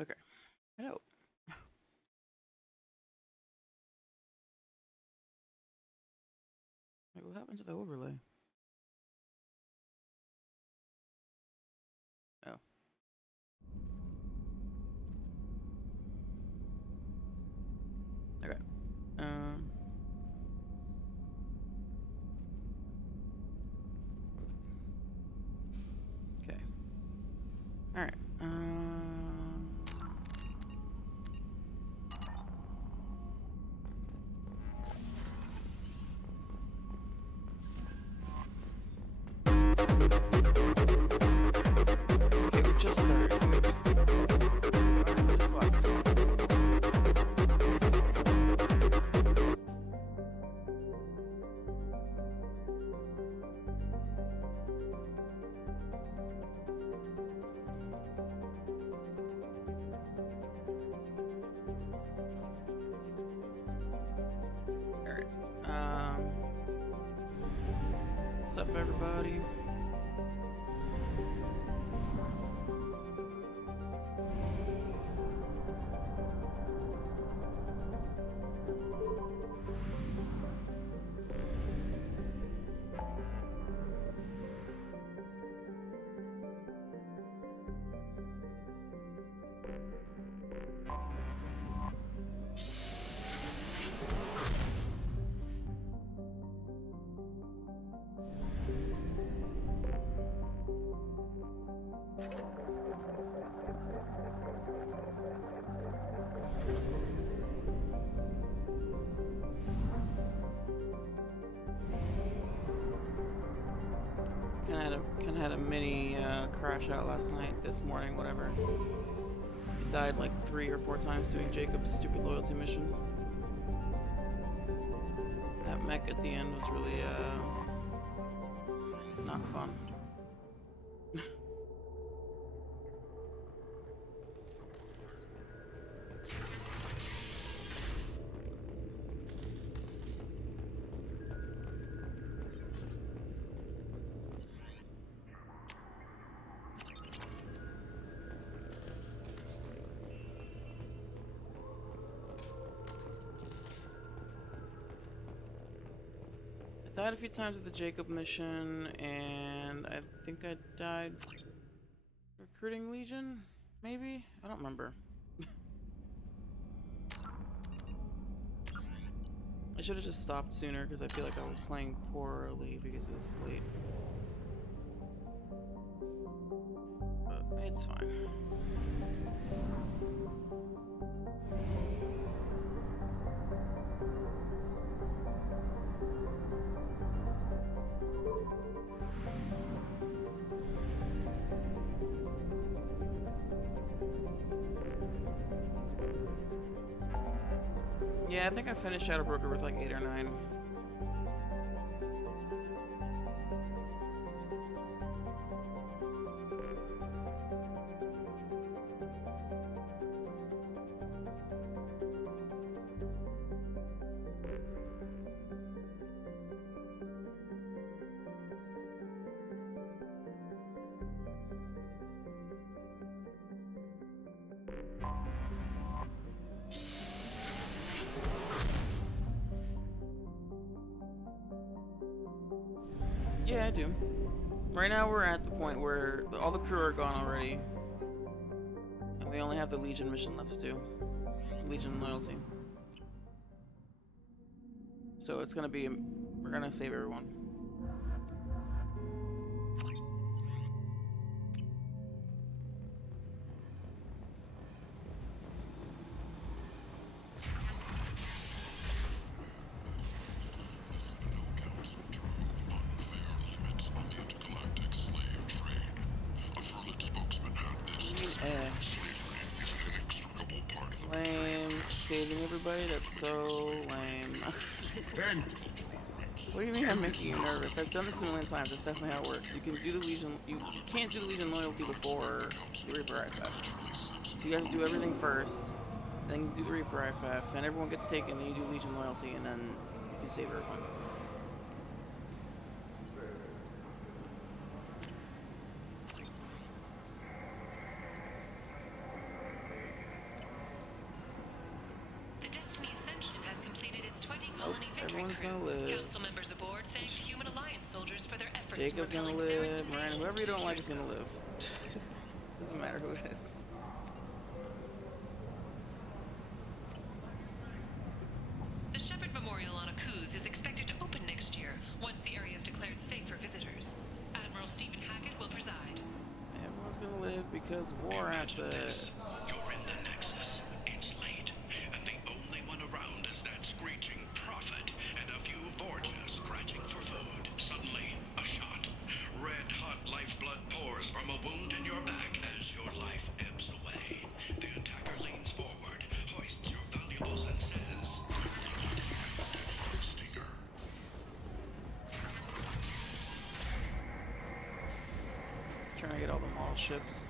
Okay. Hello. Wait, what happened to the overlay? Oh. Okay. Um. Okay. All right. Okay, we just started. Just watch. All right. What's up, everybody? Kinda had a mini crash out last night, this morning, whatever. It died like 3 or 4 times doing Jacob's stupid loyalty mission. That mech at the end was really not fun. Died a few times with the Jacob mission, and I think I died recruiting Legion, maybe? I don't remember. I should have just stopped sooner because I feel like I was playing poorly because it was late. But it's fine. Yeah, I think I finished Shadow Broker with like 8 or 9. Yeah, I do. Right now we're at the point where all the crew are gone already. And we only have the Legion mission left to do. Legion loyalty. So it's gonna be, we're gonna save everyone. Lame. Saving everybody? That's so lame. What do you mean I'm making you nervous? I've done this a million times. That's definitely how it works. You can do the Legion. You can't do the Legion loyalty before the Reaper IFF. So you have to do everything first. Then you do the Reaper IFF. Then everyone gets taken. Then you do Legion loyalty, and then you can save everyone. capturing Everyone's gonna crews. live. Council members aboard thanked Human Alliance soldiers for their efforts in Jacob's gonna repelling Saren's live. Miranda, invasion whoever you 2 don't like years is gonna ago. live. Doesn't matter who it is. The Shepard Memorial on Akuz is expected to open next year, once the area is declared safe for visitors. Admiral Stephen Hackett will preside. Everyone's gonna live because war assets. You're in the Nexus. It's late, and the only one around is that screeching prophet and a few Vorjas scratching for food. Suddenly, a shot. Red-hot lifeblood pours from a wound in your back as your life ebbs away. The attacker leans forward, hoists your valuables, and says, Stinger. Trying to get all the model ships.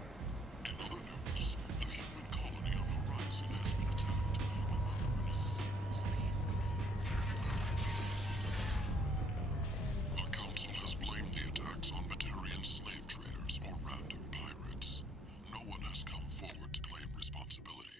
In other news, the human colony on Horizon has been attacked. The Council has blamed the attacks on Batarian slave traders or random pirates. No one has come forward to claim responsibility.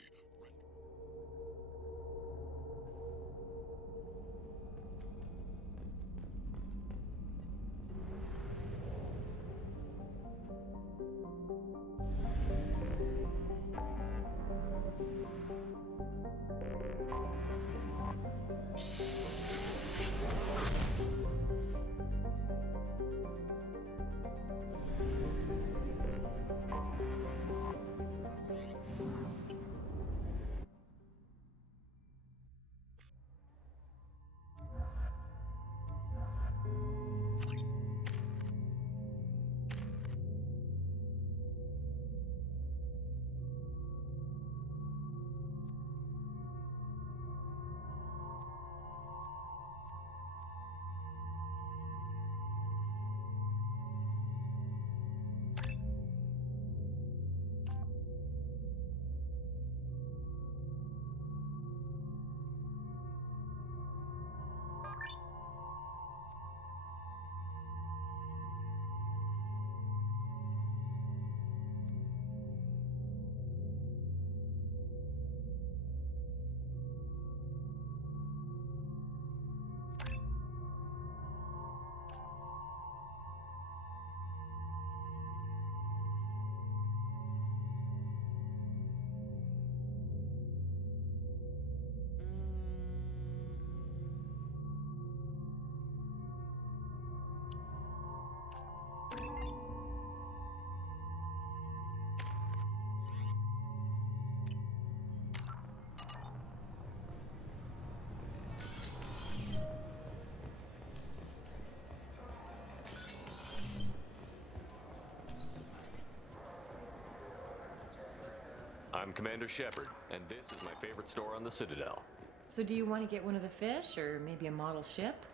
I'm Commander Shepard, and this is my favorite store on the Citadel. So do you want to get one of the fish, or maybe a model ship?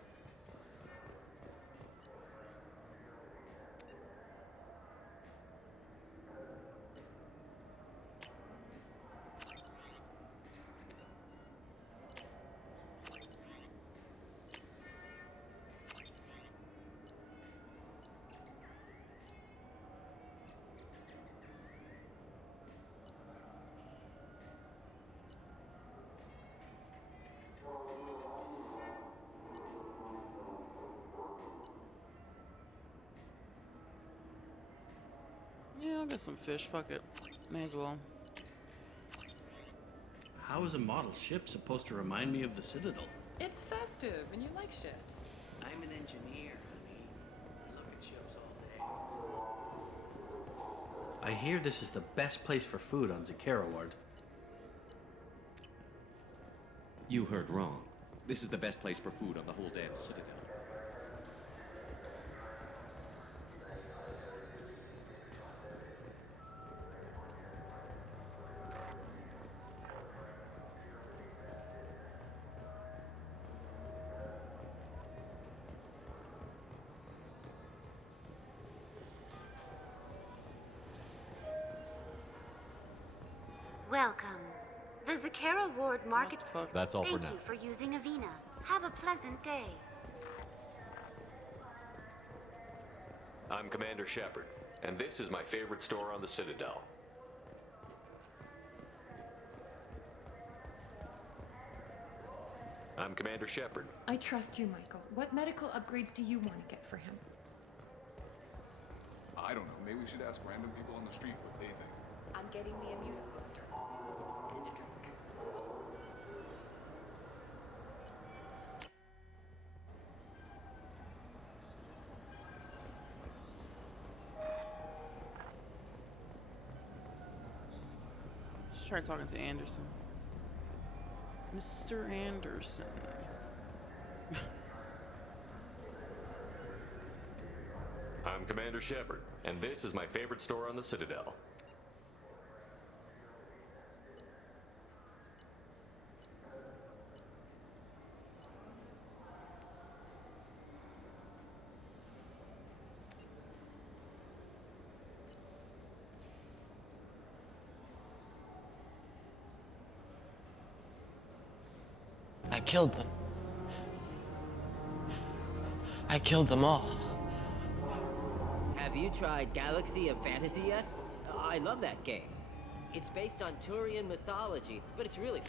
Yeah, I'll get some fish. Fuck it. May as well. How is a model ship supposed to remind me of the Citadel? It's festive, and you like ships. I'm an engineer, honey. I look at ships all day. I hear this is the best place for food on Zakera Ward. You heard wrong. This is the best place for food on the whole damn Citadel. Welcome. The Zakera Ward Market. Fuck. That's all for Thank now. you for using Avena. Have a pleasant day. I'm Commander Shepard, and this is my favorite store on the Citadel. I'm Commander Shepard. I trust you, Michael. What medical upgrades do you want to get for him? I don't know. Maybe we should ask random people on the street what they think. I'm getting the immune booster. And a drink. Just try talking to Anderson. Mr. Anderson. I'm Commander Shepard, and this is my favorite store on the Citadel. I killed them. I killed them all. Have you tried Galaxy of Fantasy yet? I love that game. It's based on Turian mythology, but it's really...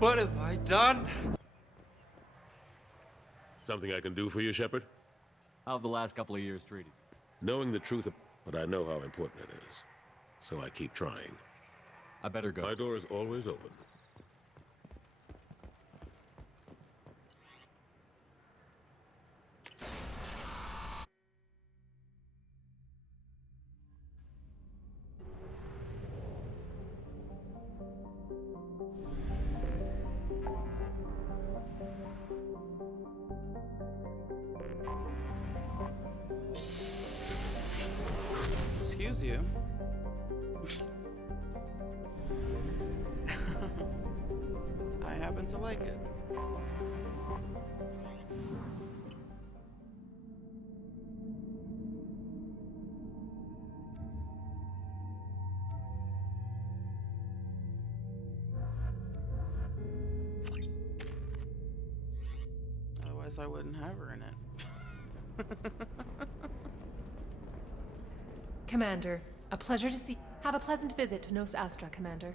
What have I done? Something I can do for you, Shepard? How have the last couple of years treated you? Knowing the truth, but I know how important it is. So I keep trying. I better go. My door is always open. Excuse you. I happen to like it. Otherwise, I wouldn't have her in it. Commander, a pleasure to see. Have a pleasant visit to Nos Astra, Commander.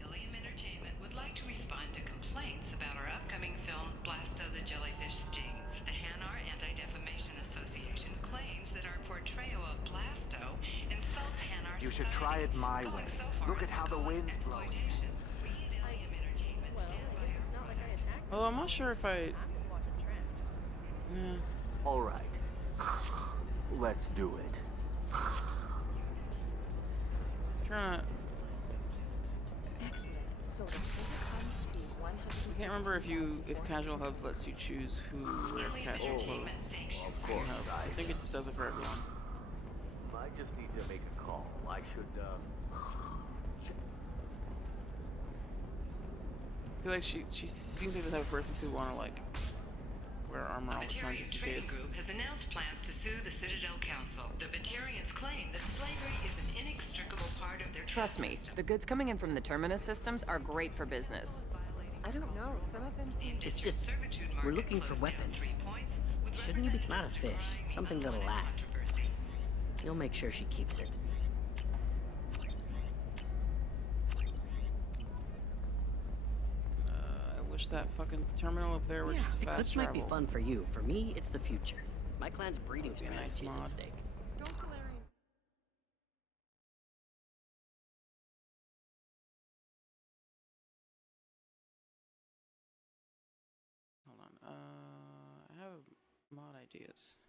Ilium Entertainment would like to respond to complaints about our upcoming film, Blasto the Jellyfish Stings. The Hanar Anti-Defamation Association claims that our portrayal of Blasto insults Hanar You should try it my way. Look at how the wind's blowing. Well, I'm not sure if I... All right. Let's do it. Trying to... Excellent. So the comes to 100. I can't remember if Casual Hubs lets you choose who wears casual clothes. Of course, Hubs. I think it just does it for everyone. I just need to make a call. I should, I feel like she seems like the type of person who want to, like, wear armor all the time Batarian just in Trading case. Group has announced plans to sue the Citadel Council. The Batarians claim that slavery is an inextricable part of their Trust me, the goods coming in from the Terminus systems are great for business. I don't know. Some of them seem... It's just, we're looking for weapons. Shouldn't you be not a fish? Something that'll last. You'll make sure she keeps it. I wish that fucking terminal up there were Yeah, just fast Eclipse travel. might be fun for you. For me, it's the future. My clan's breeding That'd be a nice strategy is mod. at stake. Don't Solarians... Hold on. I have mod ideas.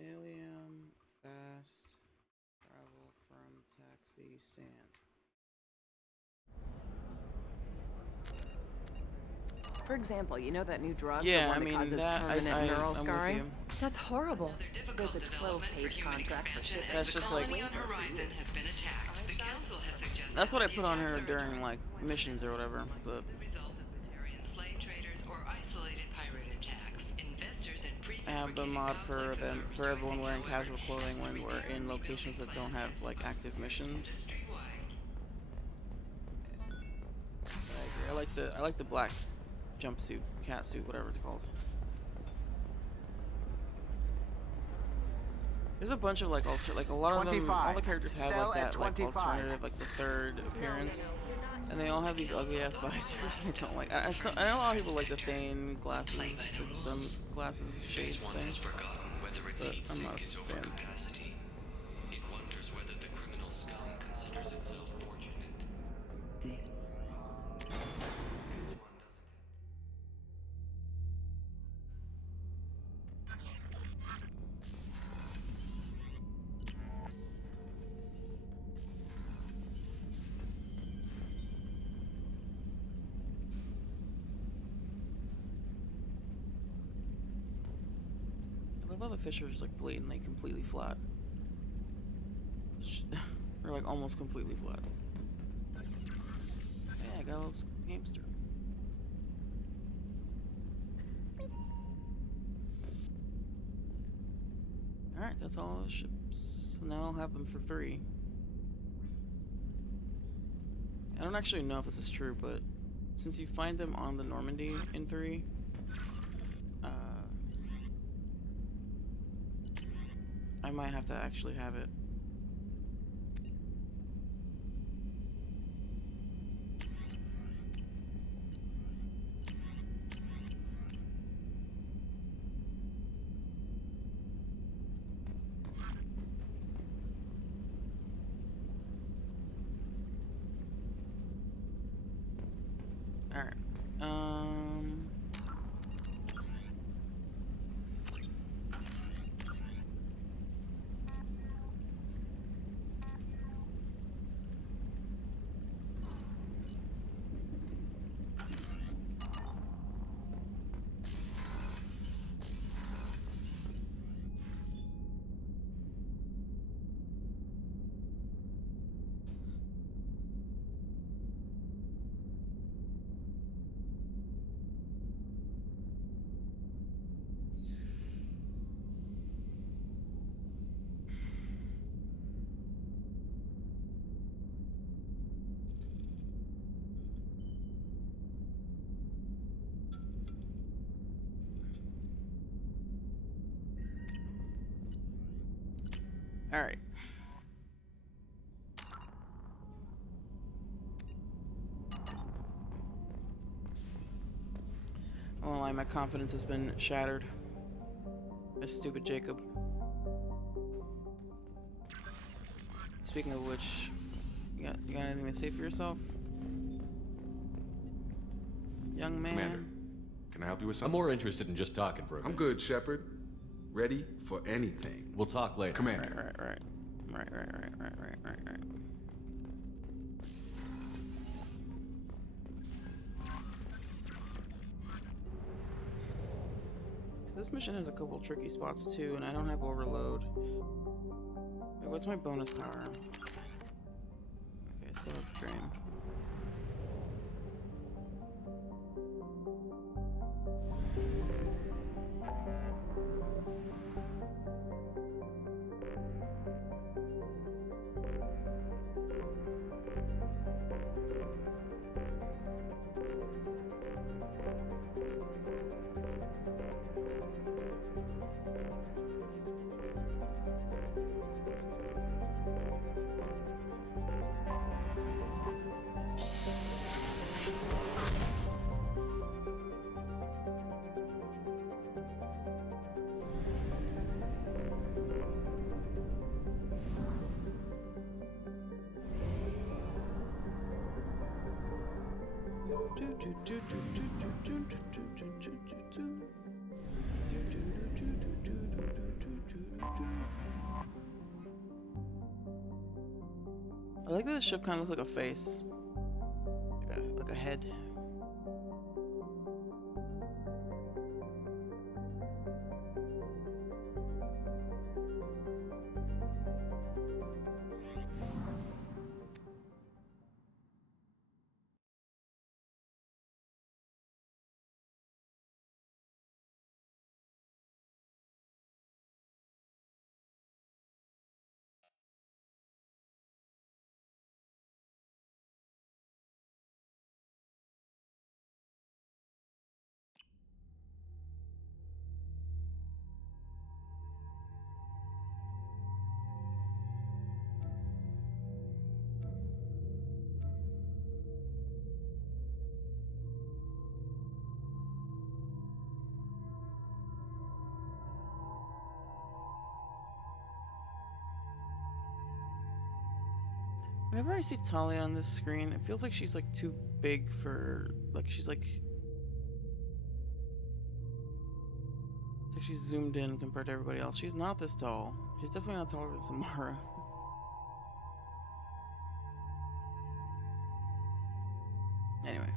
Alien fast travel from taxi stand. For example, you know that new drug, Yeah, the one I mean, that causes that- permanent neural I'm with scarring? you. That's horrible. There's a 12-page contract for shipping. That's just like... Horizon has been attacked. The council has suggested That's what I the put on attacks her are during, like, missions or whatever, but... the result of Batarian slave traders or isolated pirate attacks. Investors in I have the prefabricated mod for complexes them are for everyone rejoicing, wearing however, casual clothing when we're in locations that don't have like active missions. I agree. I like the black jumpsuit, catsuit, whatever it's called. There's a bunch of like like a lot of them. All the characters have Sell like at that like 25. alternative, like the third appearance, and they all have these ugly ass visors. I don't like. I know a lot of people like the Thane glasses, like the sunglasses shades This one thing, has forgotten whether its but heat I'm sink not is a over fan. capacity. It wonders whether the criminal scum considers itself fortunate. I love how the fish are just like blatantly completely flat. Or like almost completely flat. Yeah, I got a little hamster. Alright, that's all the ships. So now I'll have them for 3. I don't actually know if this is true, but since you find them on the Normandy in 3, I might have to actually have it. Alright. Alright. I won't lie, my confidence has been shattered. By stupid Jacob. Speaking of which, you got anything to say for yourself? Young man? Commander, can I help you with I'm something? more interested in just talking for a I'm bit. good, Shepard. Ready for anything. We'll talk later. Commander. Right. This mission has a couple tricky spots too, and I don't have overload. Wait, what's my bonus power? Okay, so that's dream. I like that this ship kind of looks like a face, like a head. Whenever I see Talia on this screen, it feels like she's like too big for, like she's like, it's like she's zoomed in compared to everybody else. She's not this tall. She's definitely not taller than Samara. Anyway.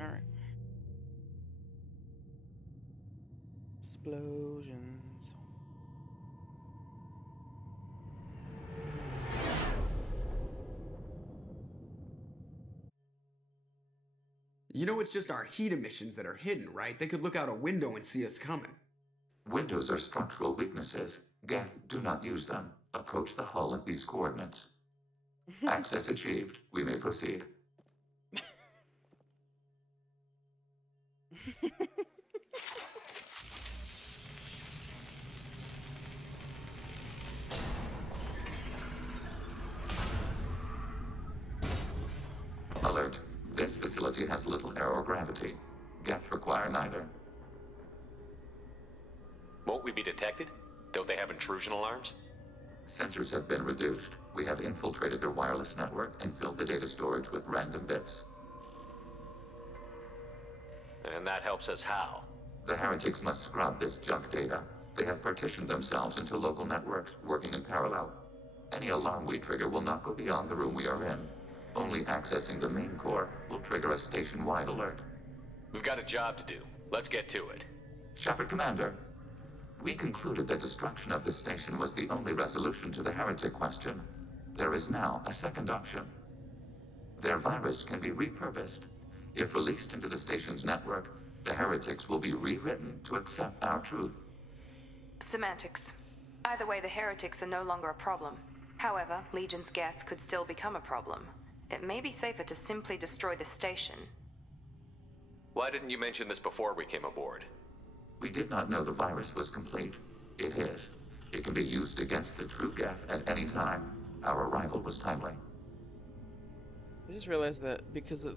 Alright. Explosions. You know it's just our heat emissions that are hidden, right? They could look out a window and see us coming. Windows are structural weaknesses. Geth, do not use them. Approach the hull at these coordinates. Access achieved. We may proceed. Alert. This facility has little air or gravity. Geth require neither. Won't we be detected? Don't they have intrusion alarms? Sensors have been reduced. We have infiltrated their wireless network and filled the data storage with random bits. And that helps us how? The heretics must scrub this junk data. They have partitioned themselves into local networks, working in parallel. Any alarm we trigger will not go beyond the room we are in. Only accessing the main core will trigger a station-wide alert. We've got a job to do. Let's get to it. Shepard, Commander. We concluded that destruction of this station was the only resolution to the heretic question. There is now a second option. Their virus can be repurposed. If released into the station's network, the heretics will be rewritten to accept our truth. Semantics. Either way, the heretics are no longer a problem. However, Legion's Geth could still become a problem. It may be safer to simply destroy the station. Why didn't you mention this before we came aboard? We did not know the virus was complete. It is. It can be used against the true Geth at any time. Our arrival was timely. I just realized that because of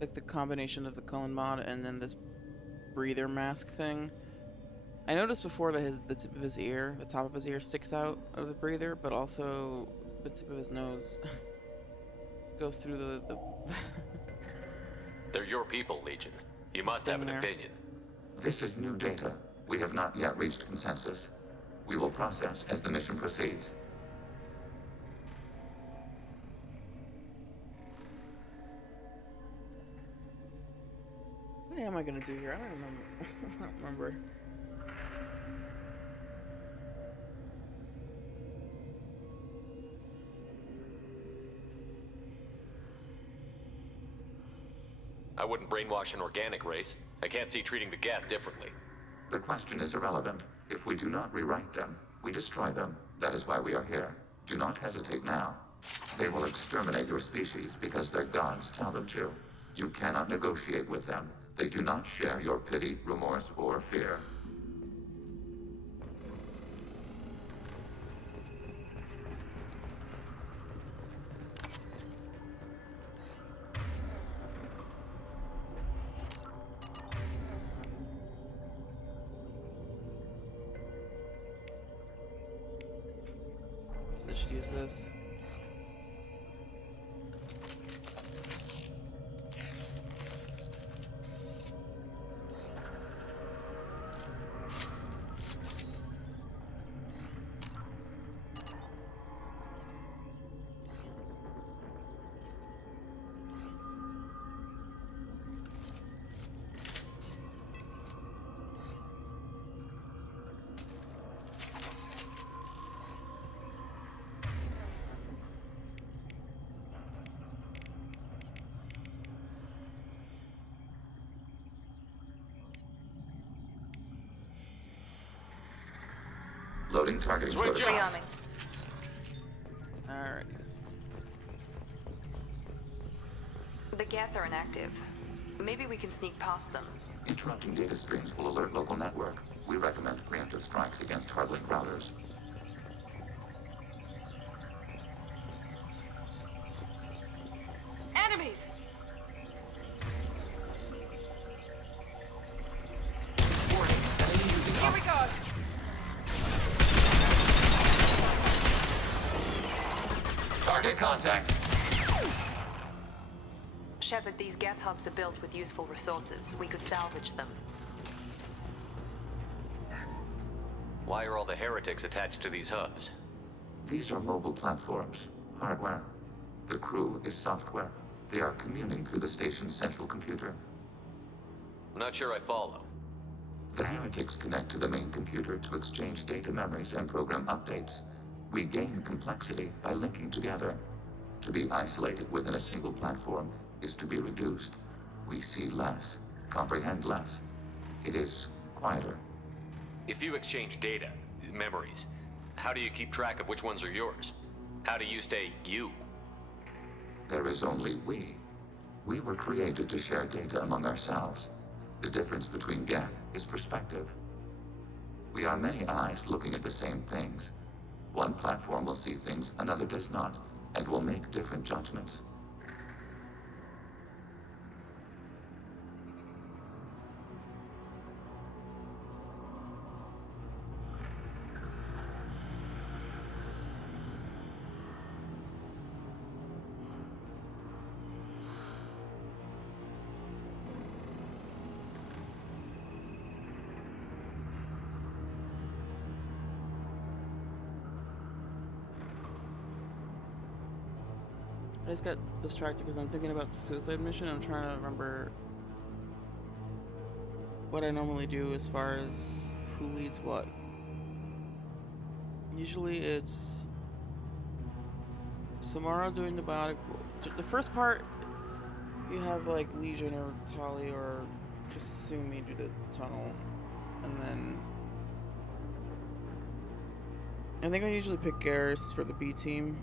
like the combination of the Cullen mod and then this breather mask thing, I noticed before that the tip of his ear, the top of his ear sticks out of the breather, but also the tip of his nose goes through the They're your people, Legion. You must have an opinion. This is new data. We have not yet reached consensus. We will process as the mission proceeds. What am I gonna do here? I don't remember. I don't remember. I wouldn't brainwash an organic race. I can't see treating the Geth differently. The question is irrelevant. If we do not rewrite them, we destroy them. That is why we are here. Do not hesitate now. They will exterminate your species because their gods tell them to. You cannot negotiate with them. They do not share your pity, remorse, or fear. I should use this. Loading targeting Switch protocols. Alright. The Geth are inactive. Maybe we can sneak past them. Interrupting data streams will alert local network. We recommend preemptive strikes against hardlink routers. Enemies! Warning, enemy using Here we go! target contact. Shepard, these Geth hubs are built with useful resources. We could salvage them. Why are all the heretics attached to these hubs? These are mobile platforms, hardware. The crew is software. They are communing through the station's central computer. I'm not sure I follow. The heretics connect to the main computer to exchange data memories and program updates. We gain complexity by linking together. To be isolated within a single platform is to be reduced. We see less, comprehend less. It is quieter. If you exchange data, memories, how do you keep track of which ones are yours? How do you stay you? There is only we. We were created to share data among ourselves. The difference between Geth is perspective. We are many eyes looking at the same things. One platform will see things another does not, and will make different judgments. I just got distracted because I'm thinking about the suicide mission. I'm trying to remember what I normally do as far as who leads what. Usually it's Samara doing the biotic. The first part, you have like Legion or Tali or just Sumi do the tunnel, and then I think I usually pick Garrus for the B team.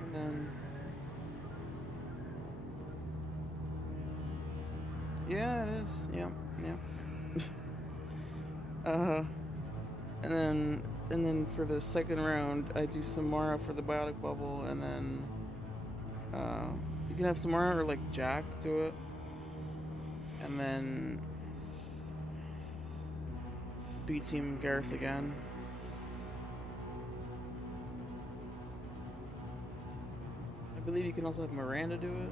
And then yeah, it is. Yeah. And then for the second round, I do Samara for the biotic bubble, and then you can have Samara or like Jack do it, and then B team Garrus again. I believe you can also have Miranda do it.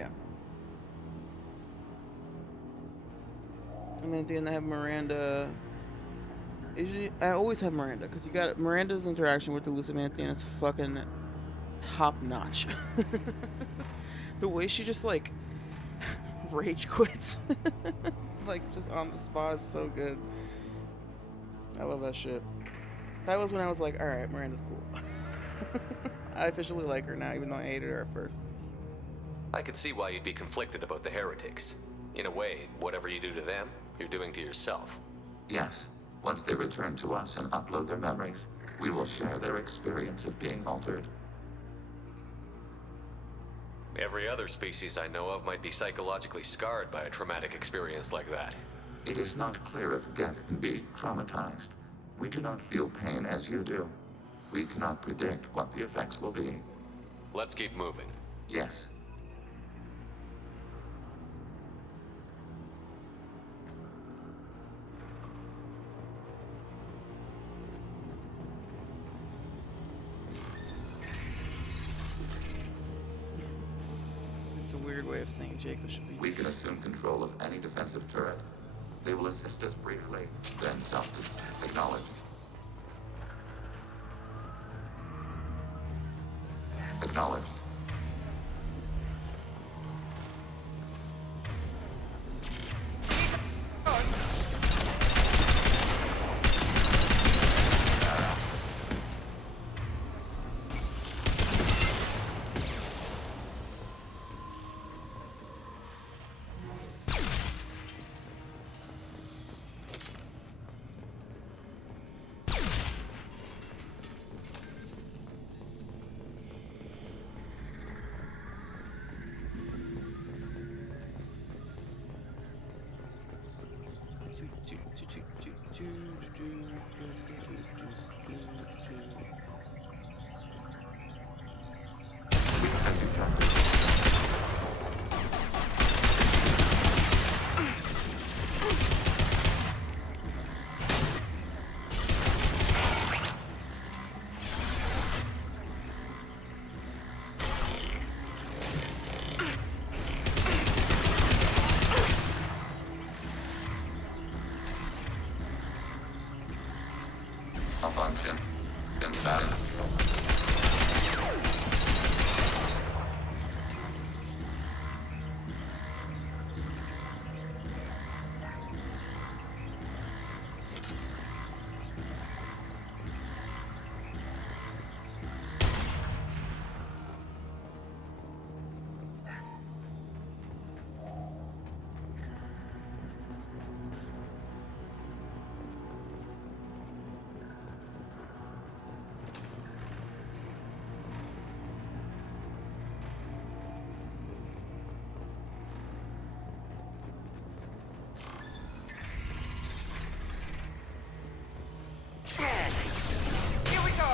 Yeah. And then at the end I have Miranda. Usually, I always have Miranda, because you got Miranda's interaction with the Lucimanthian is fucking top notch. The way she just like rage quits, like just on the spot, is so good. I love that shit. That was when I was like, alright, Miranda's cool. I officially like her now, even though I hated her at first. I could see why you'd be conflicted about the heretics. In a way, whatever you do to them, you're doing to yourself. Yes. Once they return to us and upload their memories, we will share their experience of being altered. Every other species I know of might be psychologically scarred by a traumatic experience like that. It is not clear if Geth can be traumatized. We do not feel pain as you do. We cannot predict what the effects will be. Let's keep moving. Yes. It's a weird way of saying Jacob should be. We can assume control of any defensive turret. They will assist us briefly, then self-acknowledge. Acknowledged. Malfunction. Imbalance. Here we go!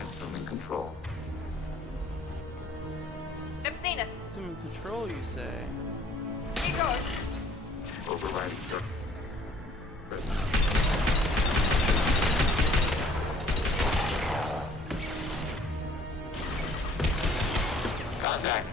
Assuming control. They've seen us. Assuming control, you say? He goes. Overriding your... Contact.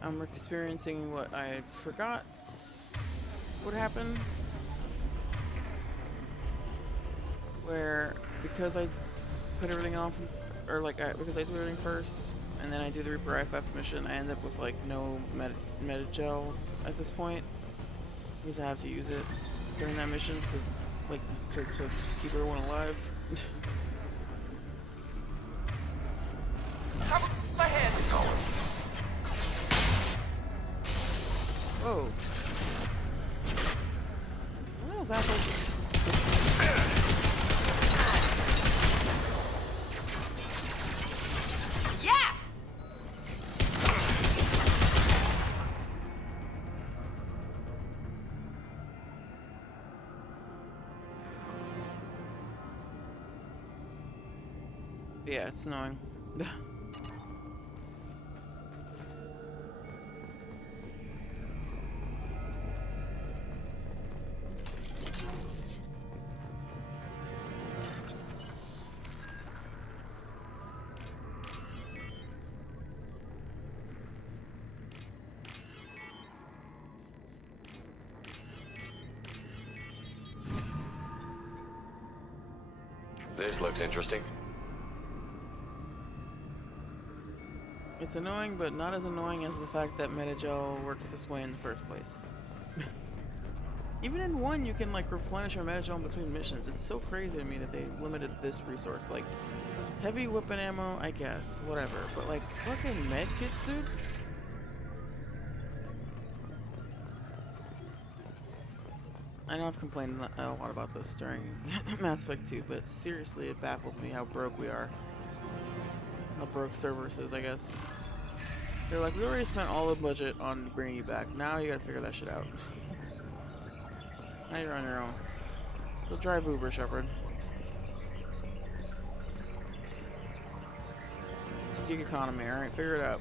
I'm experiencing what I forgot what happened. Where, because I put everything off, or like, because I do everything first, and then I do the Reaper IFF mission, I end up with like no Metagel at this point. Because I have to use it during that mission to, like, to keep everyone alive. Cover my head! Whoa. What was that? Yes! Yeah, it's annoying. This looks interesting. It's annoying, but not as annoying as the fact that Metagel works this way in the first place. Even in 1, you can like replenish your Metagel in between missions. It's so crazy to me that they limited this resource. Like, heavy weapon ammo, I guess, whatever. But like, fucking med kits, dude? I know I've complained a lot about this during Mass Effect 2, but seriously, it baffles me how broke we are. How broke Cerberus is, I guess. They're like, we already spent all the budget on bringing you back. Now you gotta figure that shit out. Now you're on your own. Go drive Uber, Shepard. It's a gig economy, alright? Figure it out.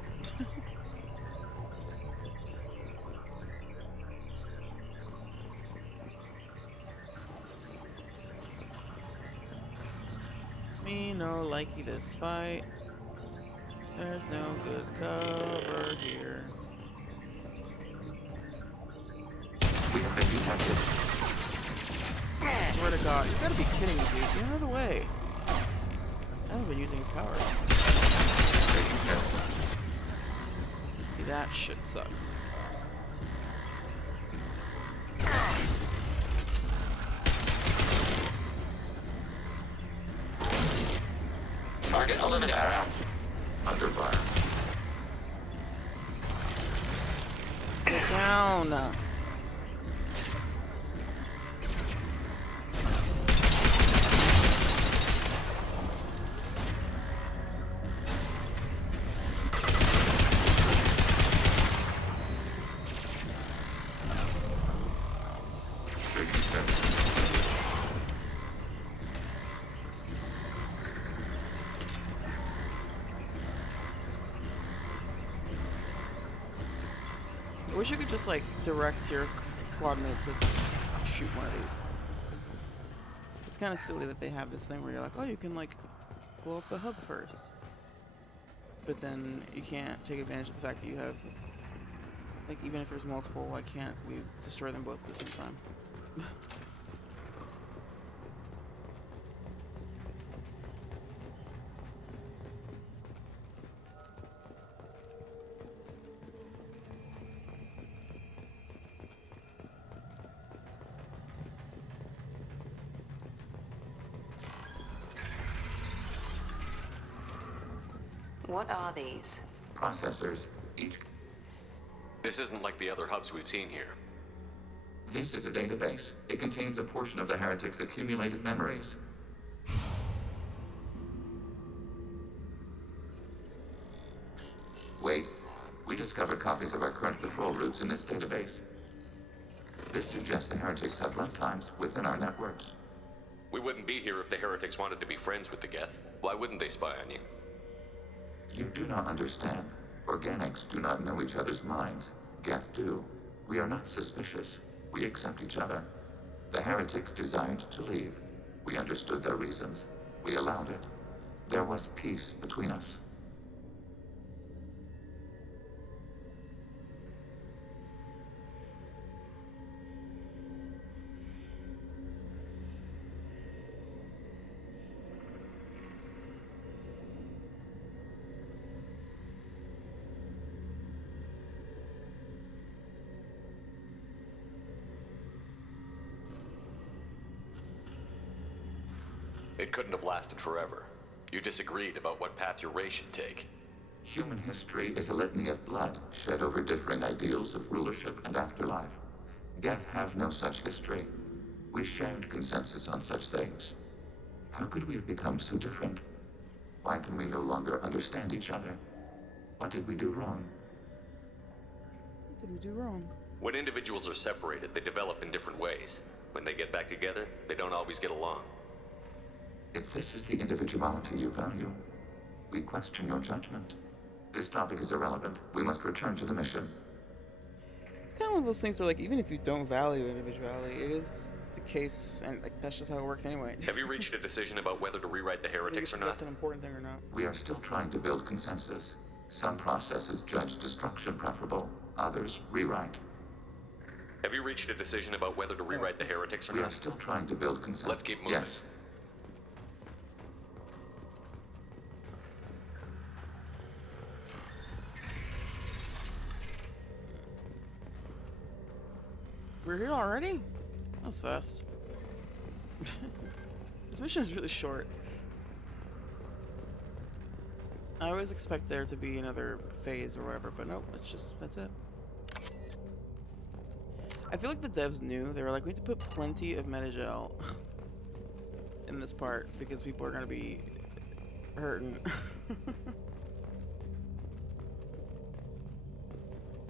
Me no likey this fight. There's no good cover here. We have been detected. Swear to God, you gotta be kidding me, dude. Get out of the way. I haven't been using his power. See, that shit sucks. Target eliminated. Under fire. Get down. I wish you could just like direct your squad mates to shoot one of these. It's kind of silly that they have this thing where you're like, oh, you can like blow up the hub first, but then you can't take advantage of the fact that you have, like, even if there's multiple, why can't we destroy them both at the same time? What are these? Processors, each... This isn't like the other hubs we've seen here. This is a database. It contains a portion of the heretic's accumulated memories. Wait. We discovered copies of our current patrol routes in this database. This suggests the heretics have runtimes within our networks. We wouldn't be here if the heretics wanted to be friends with the Geth. Why wouldn't they spy on you? You do not understand. Organics do not know each other's minds. Geth do. We are not suspicious. We accept each other. The heretics desired to leave. We understood their reasons. We allowed it. There was peace between us. It couldn't have lasted forever. You disagreed about what path your race should take. Human history is a litany of blood shed over differing ideals of rulership and afterlife. Geth have no such history. We shared consensus on such things. How could we have become so different? Why can we no longer understand each other? What did we do wrong? What did we do wrong? When individuals are separated, they develop in different ways. When they get back together, they don't always get along. If this is the individuality you value, we question your judgment. This topic is irrelevant. We must return to the mission. It's kind of one of those things where, like, even if you don't value individuality, it is the case, and like that's just how it works anyway. Have you reached a decision about whether to rewrite the heretics or not? That's an important thing or not. We are still trying to build consensus. Some processes judge destruction preferable, others rewrite. Have you reached a decision about whether to rewrite the heretics or not? We are still trying to build consensus. Let's keep moving. Yes. We're here already? That was fast. This mission is really short. I always expect there to be another phase or whatever, but nope, that's it. I feel like the devs knew. They were like, we need to put plenty of metagel in this part because people are gonna be hurting.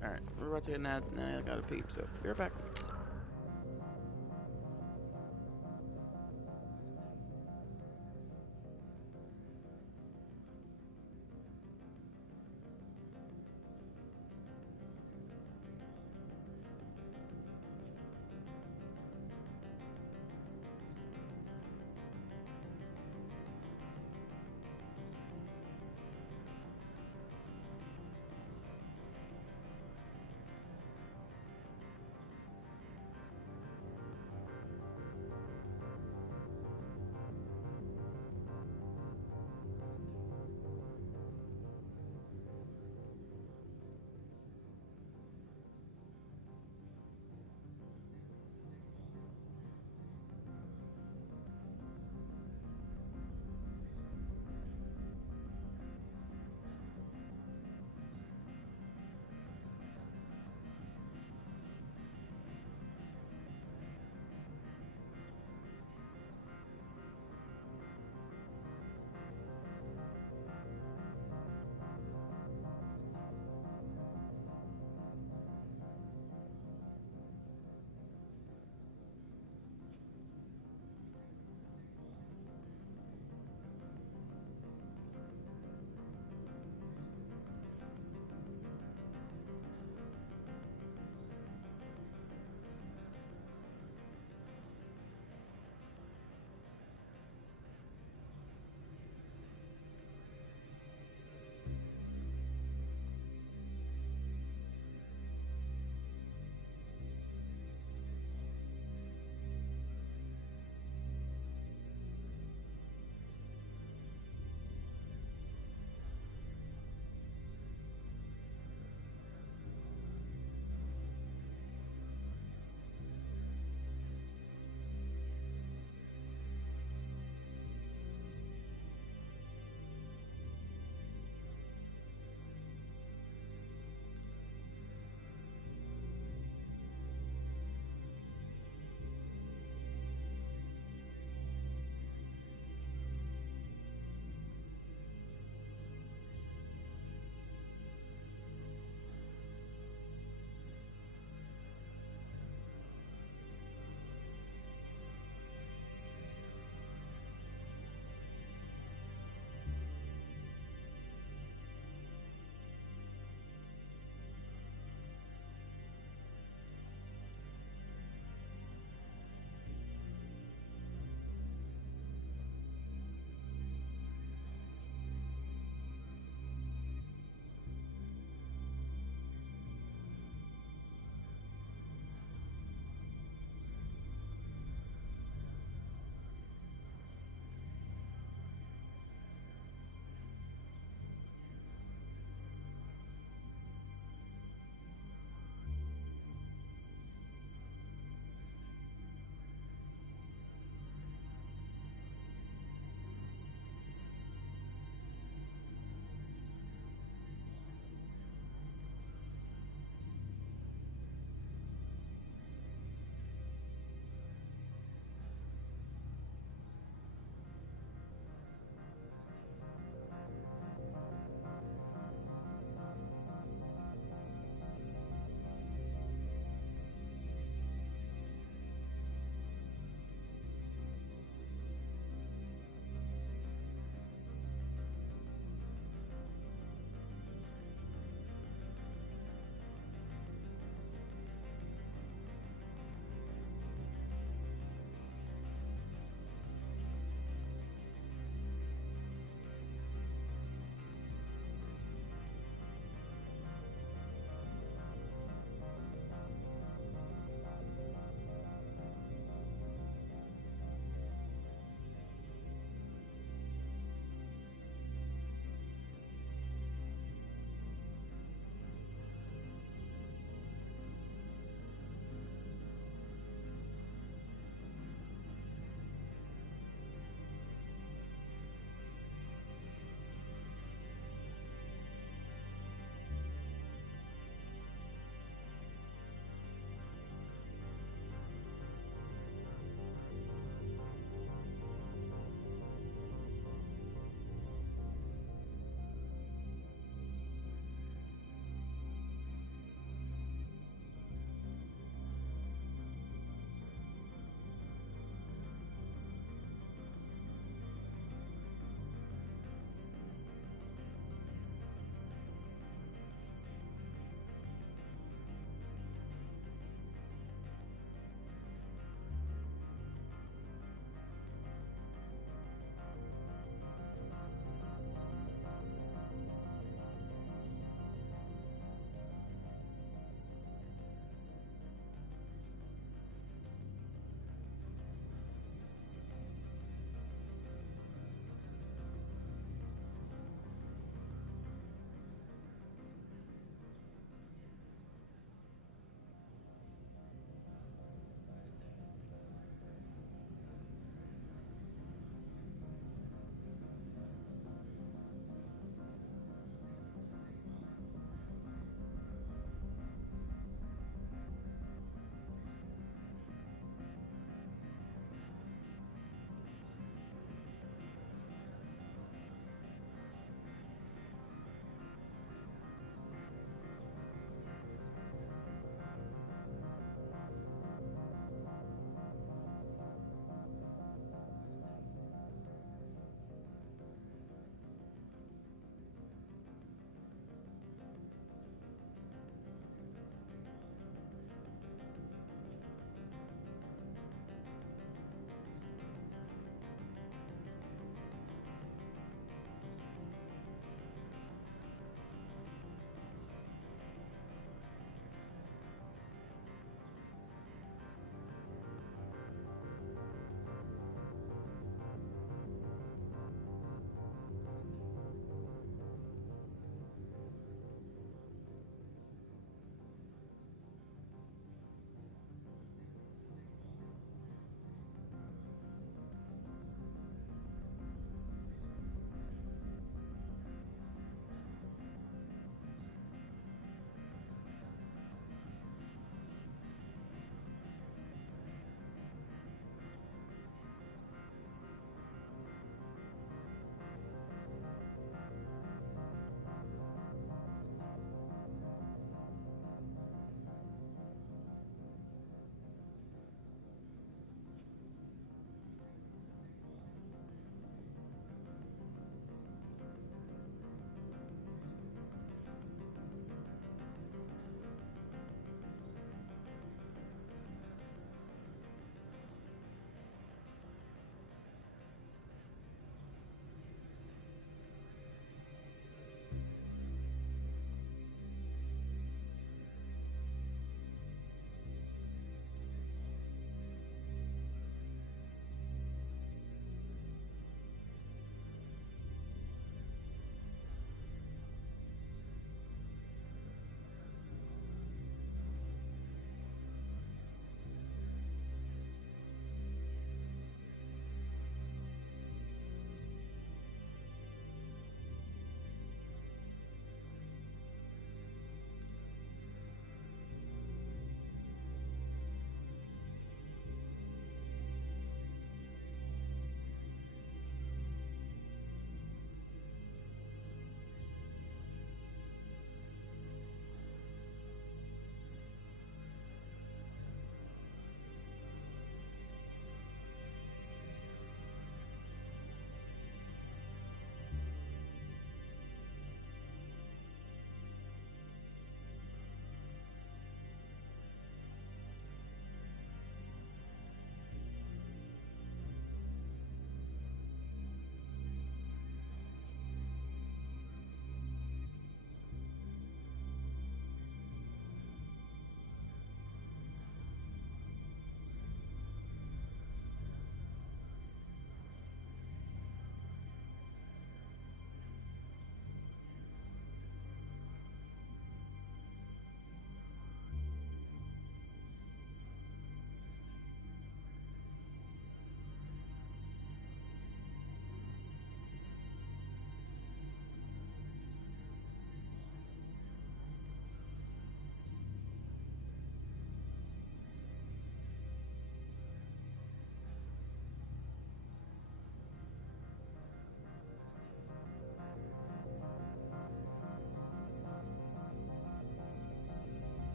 Alright, we're about to get now I gotta peep, so be right back.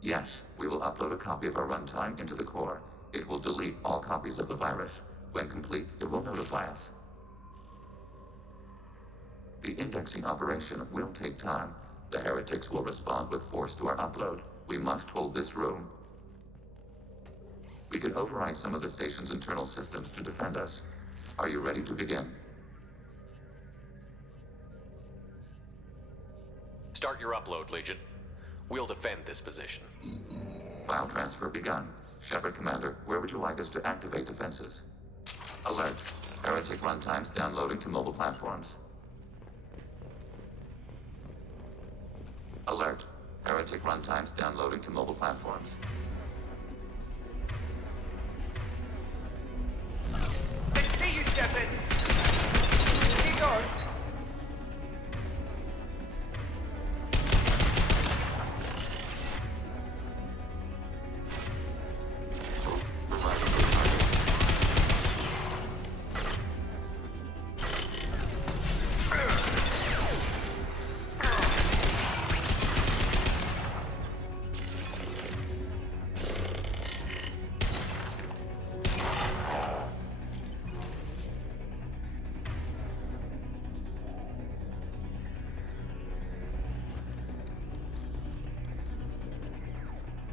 Yes, we will upload a copy of our runtime into the core. It will delete all copies of the virus. When complete, it will notify us. The indexing operation will take time. The heretics will respond with force to our upload. We must hold this room. We can override some of the station's internal systems to defend us. Are you ready to begin? Start your upload, Legion. We'll defend this position. File transfer begun. Shepard Commander, where would you like us to activate defenses? Alert. Heretic runtimes downloading to mobile platforms. Alert. Heretic runtimes downloading to mobile platforms. I see you, Shepard. See yours.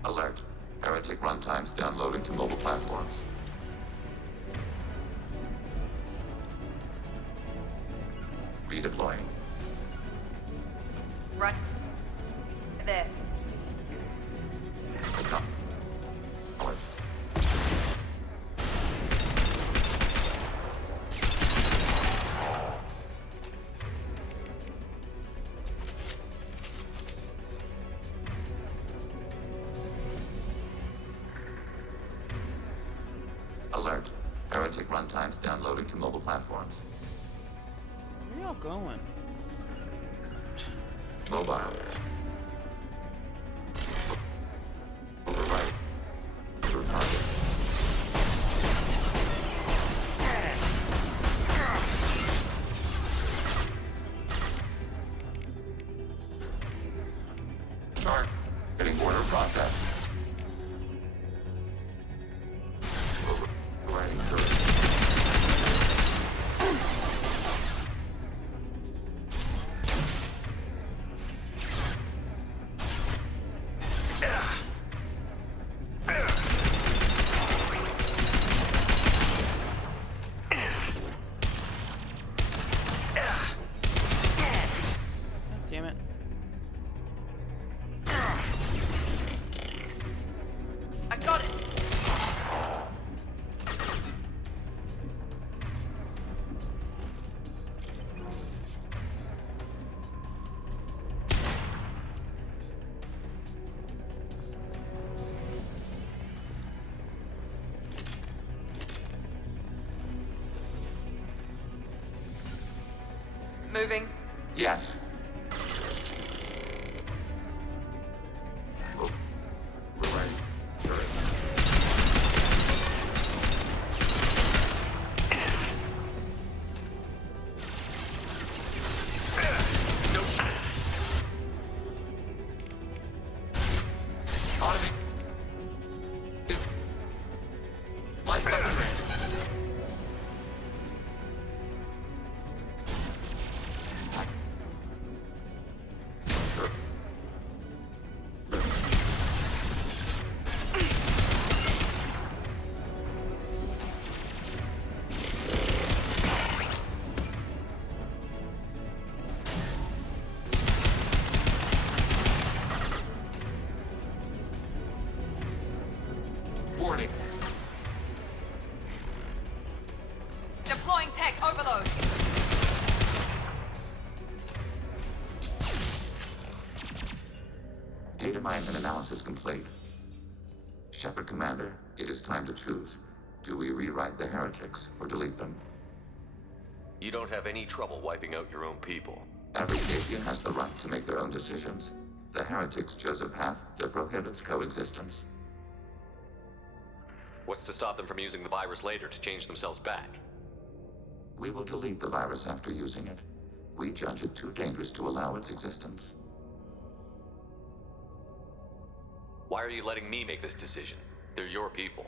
Alert. Heretic runtimes downloading to mobile platforms. Redeploying. Right there. Alert. Alert. Heretic runtimes downloading to mobile platforms. Where y'all going? Mobile. Override. Your target. Chart. Getting border process. Overriding turret. Damn it. I got it. Moving. Yes. Overriding turret. Automate. Light weapon range. Warning. Deploying tech overload. Data mine and analysis complete. Shepard Commander, it is time to choose. Do we rewrite the heretics or delete them? You don't have any trouble wiping out your own people. Every Sapien has the right to make their own decisions. The heretics chose a path that prohibits coexistence. What's to stop them from using the virus later to change themselves back? We will delete the virus after using it. We judge it too dangerous to allow its existence. Why are you letting me make this decision? They're your people.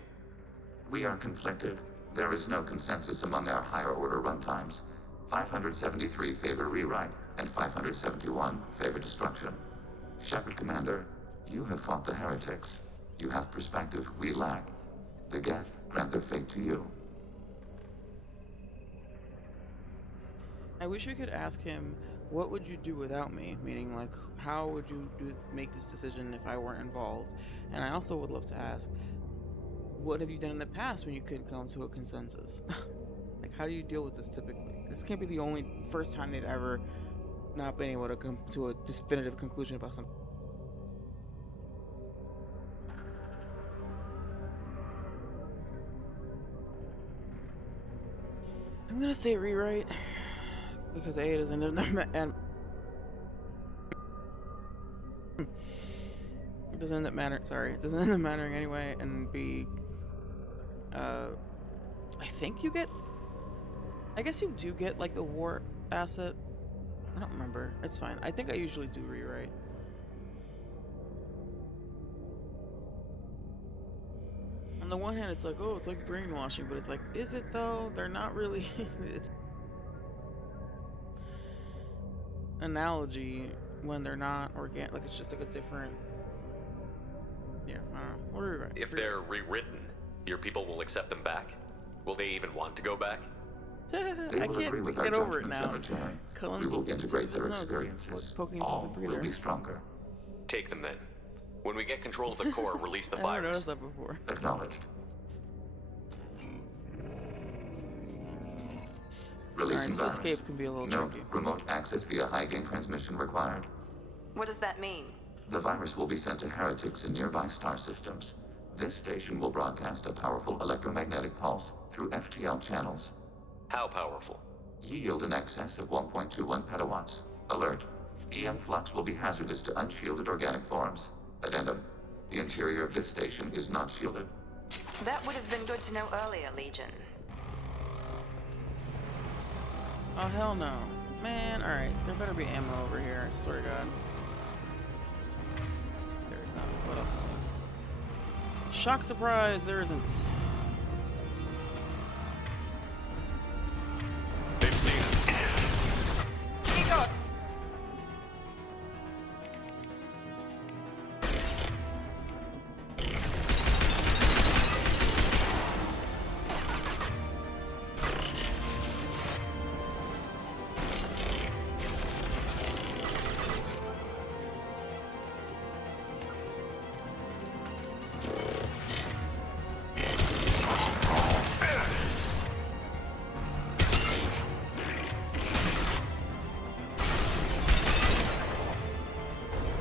We are conflicted. There is no consensus among our higher order runtimes. 573 favor rewrite, and 571 favor destruction. Shepard Commander, you have fought the heretics. You have perspective we lack. The Geth grant their fate to you. I wish we could ask him, what would you do without me? Meaning, like, how would you make this decision if I weren't involved? And I also would love to ask, what have you done in the past when you couldn't come to a consensus? Like, how do you deal with this typically? This can't be the first time they've ever not been able to come to a definitive conclusion about something. I'm gonna say rewrite because A, it doesn't end up it doesn't end up mattering anyway, and B, I think you get, I guess you do get like the war asset. I don't remember. It's fine. I think I usually do rewrite. On the one hand, it's like, oh, it's like brainwashing, but it's like, is it though? They're not really. It's analogy when they're not organic. Like, it's just like a different. Yeah, I don't know. What are rewrite? If they're rewritten, your people will accept them back? Will they even want to go back? They will agree with our judgments in return. We will integrate their experiences. All will be stronger. Take them then. When we get control of the core, release the virus. I never noticed that before. Acknowledged. Releasing virus. Escape can be a little No tricky. remote access via high-gain transmission required. What does that mean? The virus will be sent to heretics in nearby star systems. This station will broadcast a powerful electromagnetic pulse through FTL channels. How powerful? Yield in excess of 1.21 petawatts. Alert. EM flux will be hazardous to unshielded organic forms. Addendum. The interior of this station is not shielded. That would have been good to know earlier, Legion. Oh, hell no. Man, alright. There better be ammo over here, I swear to God. There is not. What else is there? Shock surprise! There isn't. They've seen it. Nico!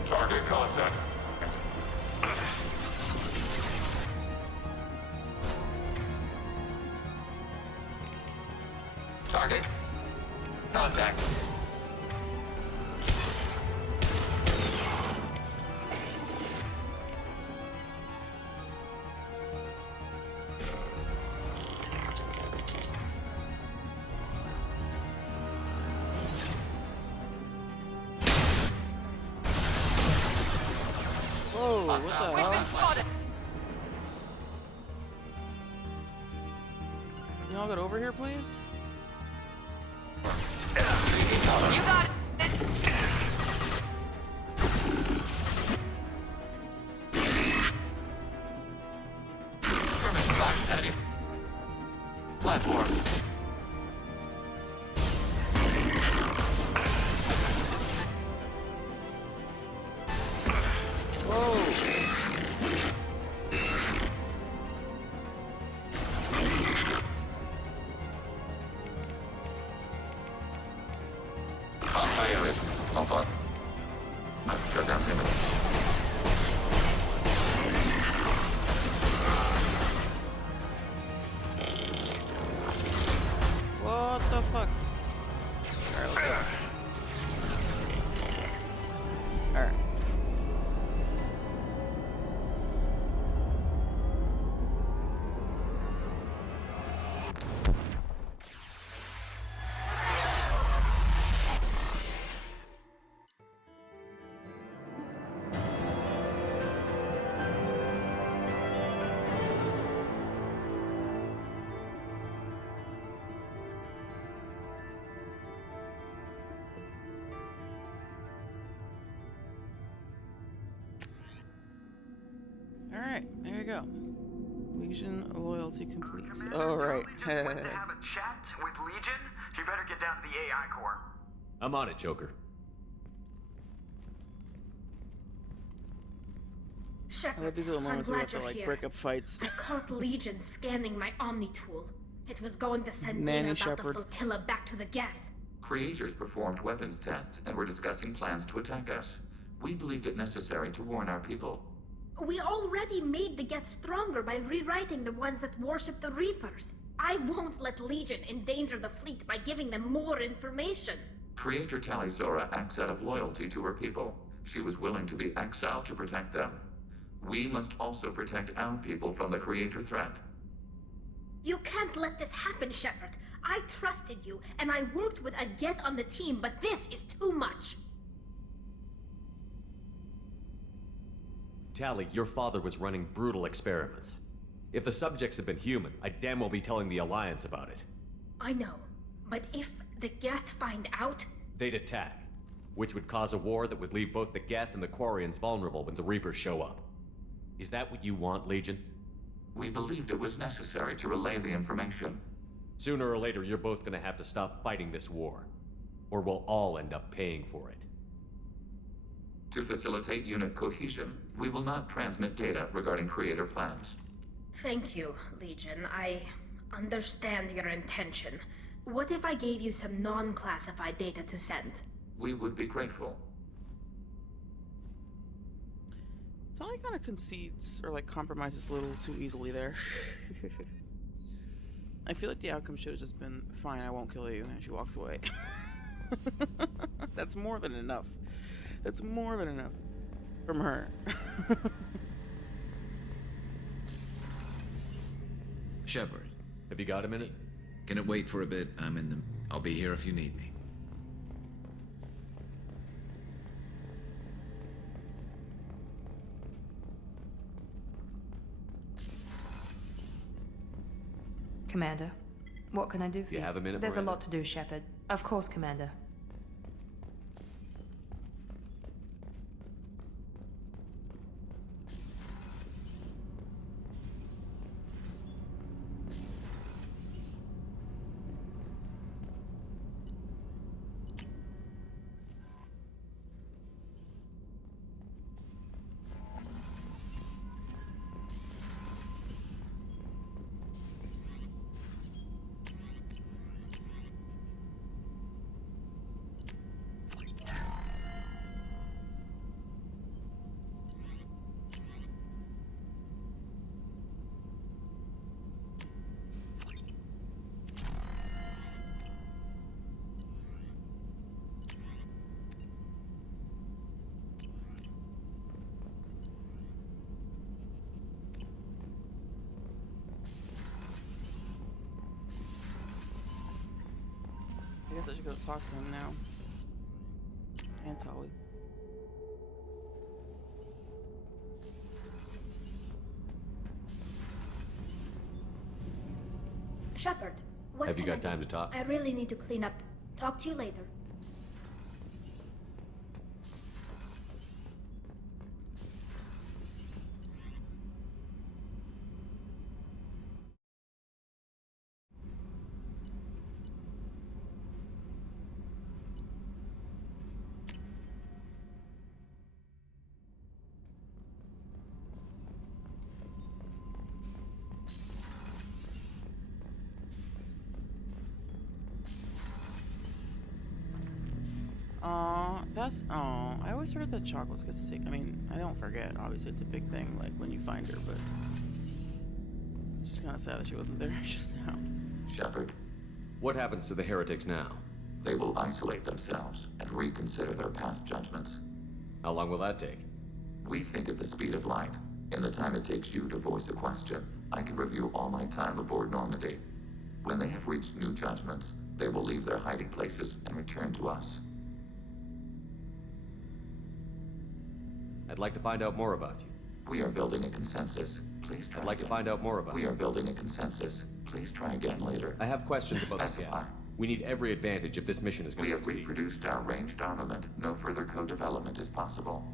Target contact. Target. Contact. Whoa, what the hell? Can y'all get over here, please? You got it! Platform. Shut down payment. Alright, there you go. Legion loyalty complete. Oh, right. Went to have a chat with Legion? You better get down to the AI core. I'm on it, Joker. I Shepard, love these little I'm moments where we glad have to you're like here. break up fights. I caught Legion scanning my Omni tool. It was going to send Nanny data about the Shepard. flotilla back to the Geth. Creators performed weapons tests and were discussing plans to attack us. We believed it necessary to warn our people. We already made the Geth stronger by rewriting the ones that worship the Reapers. I won't let Legion endanger the fleet by giving them more information. Creator Talisora acts out of loyalty to her people. She was willing to be exiled to protect them. We must also protect our people from the Creator threat. You can't let this happen, Shepard. I trusted you, and I worked with a Geth on the team, but this is too much. Tali, your father was running brutal experiments. If the subjects had been human, I'd damn well be telling the Alliance about it. I know, but if the Geth find out... They'd attack, which would cause a war that would leave both the Geth and the Quarians vulnerable when the Reapers show up. Is that what you want, Legion? We believed it was necessary to relay the information. Sooner or later, you're both gonna have to stop fighting this war, or we'll all end up paying for it. To facilitate unit cohesion, we will not transmit data regarding Creator plans. Thank you, Legion. I understand your intention. What if I gave you some non-classified data to send? We would be grateful. Tali kind of concedes or like compromises a little too easily there. I feel like the outcome should have just been, fine, I won't kill you, and she walks away. That's more than enough. That's more than enough from her. Shepard. Have you got a minute? Can it wait for a bit? I'll be here if you need me. Commander, what can I do for you? You have a minute, There's Miranda? a lot to do, Shepard. Of course, Commander. I guess I should go talk to him now. And Tali. Shepard, what Have you can I got do? time to talk? I really need to clean up. Talk to you later. I always forget that chocolates get sick. I mean, I don't forget. Obviously, it's a big thing, like when you find her, but it's just kind of sad that she wasn't there just now. Shepard. What happens to the heretics now? They will isolate themselves and reconsider their past judgments. How long will that take? We think at the speed of light. In the time it takes you to voice a question, I can review all my time aboard Normandy. When they have reached new judgments, they will leave their hiding places and return to us. I'd like to find out more about you. We are building a consensus. Please try I'd like again. to find out more about We you. are building a consensus. Please try again later. I have questions about the Specify. gap. We need every advantage if this mission is going We to have succeed. reproduced our ranged armament. No further co-development is possible.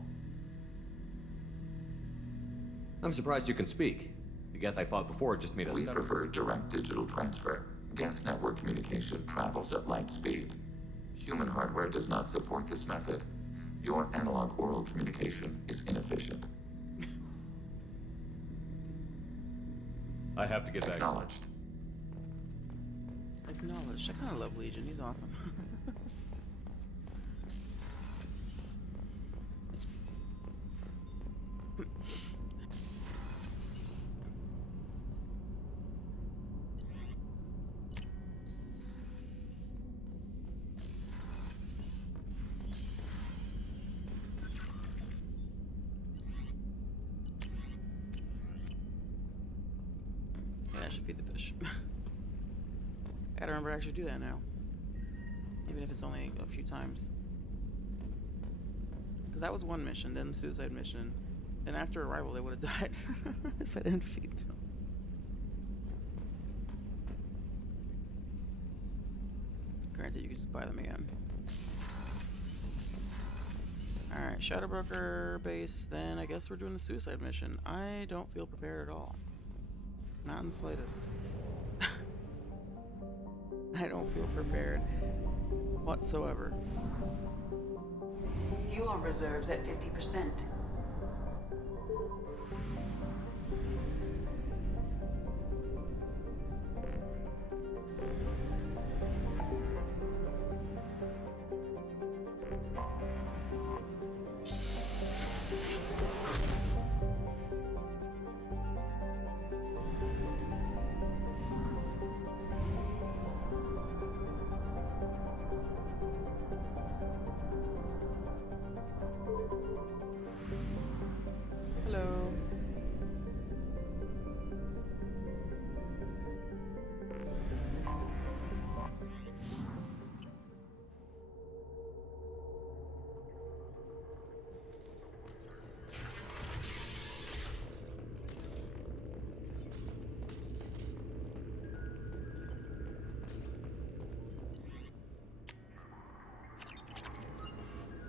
I'm surprised you can speak. The Geth I fought before just made us We stutter. prefer direct digital transfer. Geth network communication travels at light speed. Human hardware does not support this method. Your analog oral communication is inefficient. I have to get back. Acknowledged. Acknowledged. I kind of love Legion. He's awesome. Yeah, I should feed the fish. I gotta remember to actually do that now. Even if it's only a few times. Because that was one mission, then the suicide mission. And after arrival, they would have died if I didn't feed them. Granted, you could just buy them again. Alright, Shadow Broker base, then I guess we're doing the suicide mission. I don't feel prepared at all. Not in the slightest. I don't feel prepared whatsoever. Fuel reserves at 50%. Hello.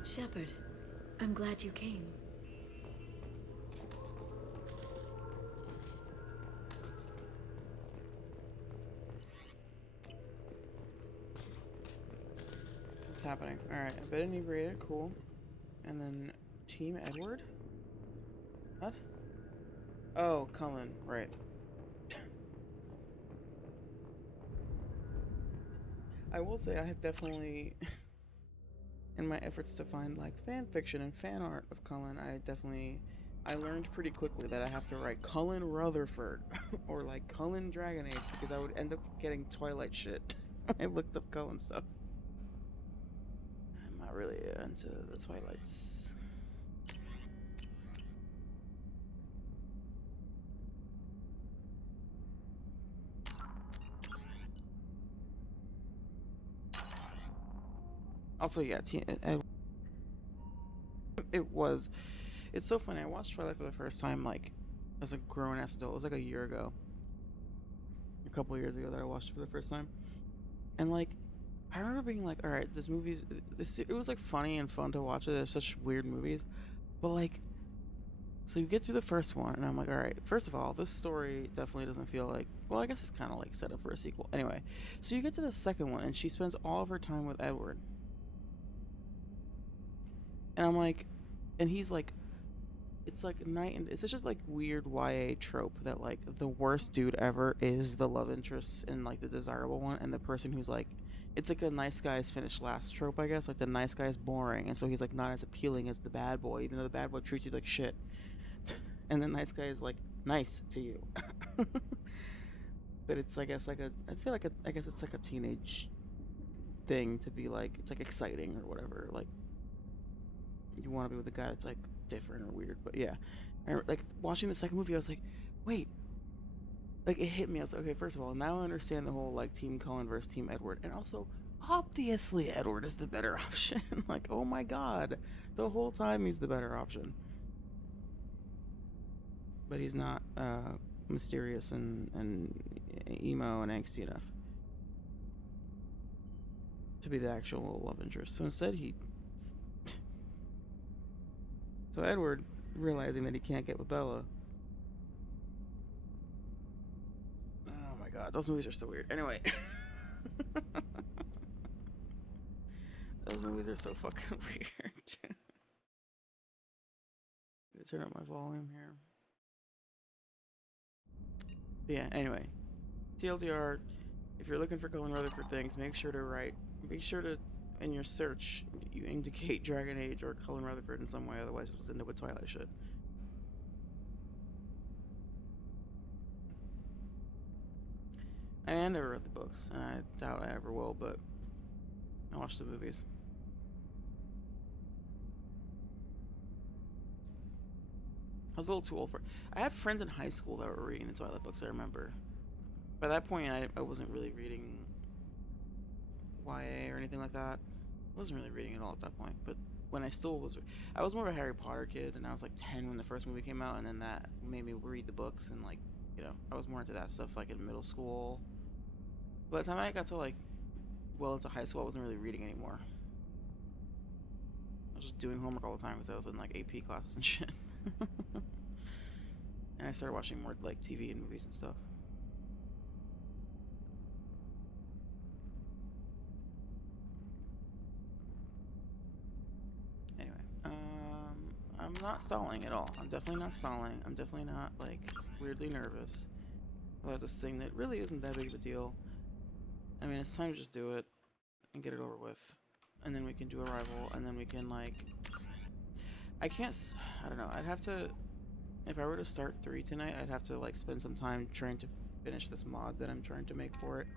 Shepard, I'm glad you came. What's happening? Alright, a bit inebriated, cool. And then Team Edward? What? Oh, Cullen, right. I will say I have definitely, in my efforts to find like fan fiction and fan art of Cullen, I learned pretty quickly that I have to write Cullen Rutherford or like Cullen Dragon Age because I would end up getting Twilight shit. I looked up Cullen stuff. I'm not really into the Twilights. Also, yeah, it's so funny. I watched Twilight for the first time, like, as a grown-ass adult. It was like a year ago. A couple years ago that I watched it for the first time. And, like, I remember being like, alright, it was, like, funny and fun to watch it. They're such weird movies. But, like, so you get through the first one, and I'm like, alright, first of all, this story definitely doesn't feel like, well, I guess it's kind of, like, set up for a sequel. Anyway, so you get to the second one, and she spends all of her time with Edward. And I'm like, and he's like, it's like it's such a like weird YA trope that like the worst dude ever is the love interest and like the desirable one, and the person who's like, it's like a nice guy's finished last trope, I guess. Like the nice guy's boring, and so he's like not as appealing as the bad boy, even though the bad boy treats you like shit. And the nice guy is like nice to you. But it's I guess like I guess it's like a teenage thing to be like, it's like exciting or whatever, like. You want to be with a guy that's like different or weird, but yeah. And like watching the second movie, I was like, wait, like it hit me. I was like, okay, first of all, now I understand the whole like Team Cullen versus Team Edward, and also obviously Edward is the better option. Like, oh my god, the whole time he's the better option, but he's not mysterious and emo and angsty enough to be the actual love interest. So instead, So Edward, realizing that he can't get with Bella, god, those movies are so weird. Anyway. Those movies are so fucking weird. Let me turn up my volume here. But yeah, anyway. TLDR, if you're looking for Cullen Rutherford things, make sure to, in your search, you indicate Dragon Age or Cullen Rutherford in some way, otherwise it'll just end up with Twilight shit. I never read the books, and I doubt I ever will, but I watched the movies. I was a little too old for it. I had friends in high school that were reading the Twilight books, I remember. By that point, I wasn't really reading YA or anything like that. I wasn't really reading at all at that point, but when I was more of a Harry Potter kid, and I was like 10 when the first movie came out, and then that made me read the books, and like, you know, I was more into that stuff like in middle school. By the time I got to like, well into high school, I wasn't really reading anymore. I was just doing homework all the time because I was in like AP classes and shit. And I started watching more like TV and movies and stuff. Anyway, I'm not stalling at all. I'm definitely not stalling. I'm definitely not like weirdly nervous about this thing that really isn't that big of a deal. I mean, it's time to just do it and get it over with, and then we can do Arrival, and then we can like. I don't know. I'd have to. If I were to start 3 tonight, I'd have to like spend some time trying to finish this mod that I'm trying to make for it.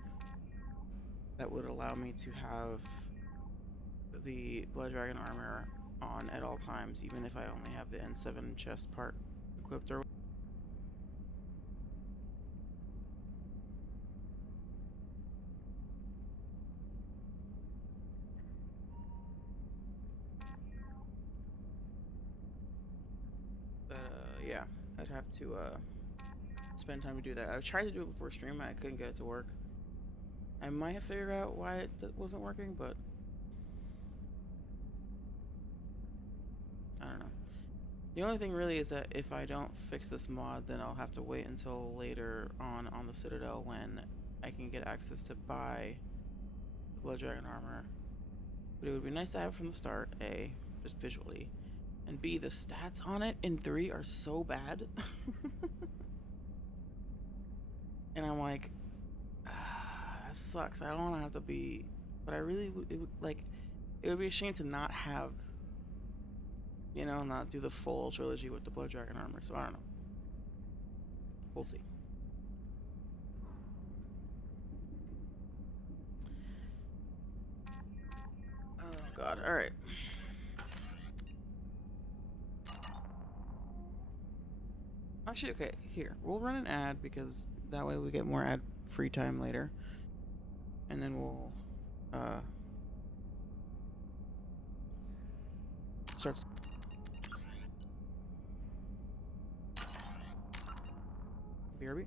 That would allow me to have the Blood Dragon armor on at all times, even if I only have the N7 chest part equipped or. Yeah, I'd have to spend time to do that. I tried to do it before stream, I couldn't get it to work. I might have figured out why it wasn't working, but I don't know. The only thing really is that if I don't fix this mod, then I'll have to wait until later on the Citadel when I can get access to buy the Blood Dragon armor. But it would be nice to have it from the start, A, just visually, and B, the stats on it in 3 are so bad. And I'm like, that sucks. I don't want to have to be, but I really it would be a shame to not have, you know, not do the full trilogy with the Blood Dragon armor. So I don't know. We'll see. Oh god. All right. Actually, okay. Here, we'll run an ad because that way we get more ad free time later, and then we'll start. BRB.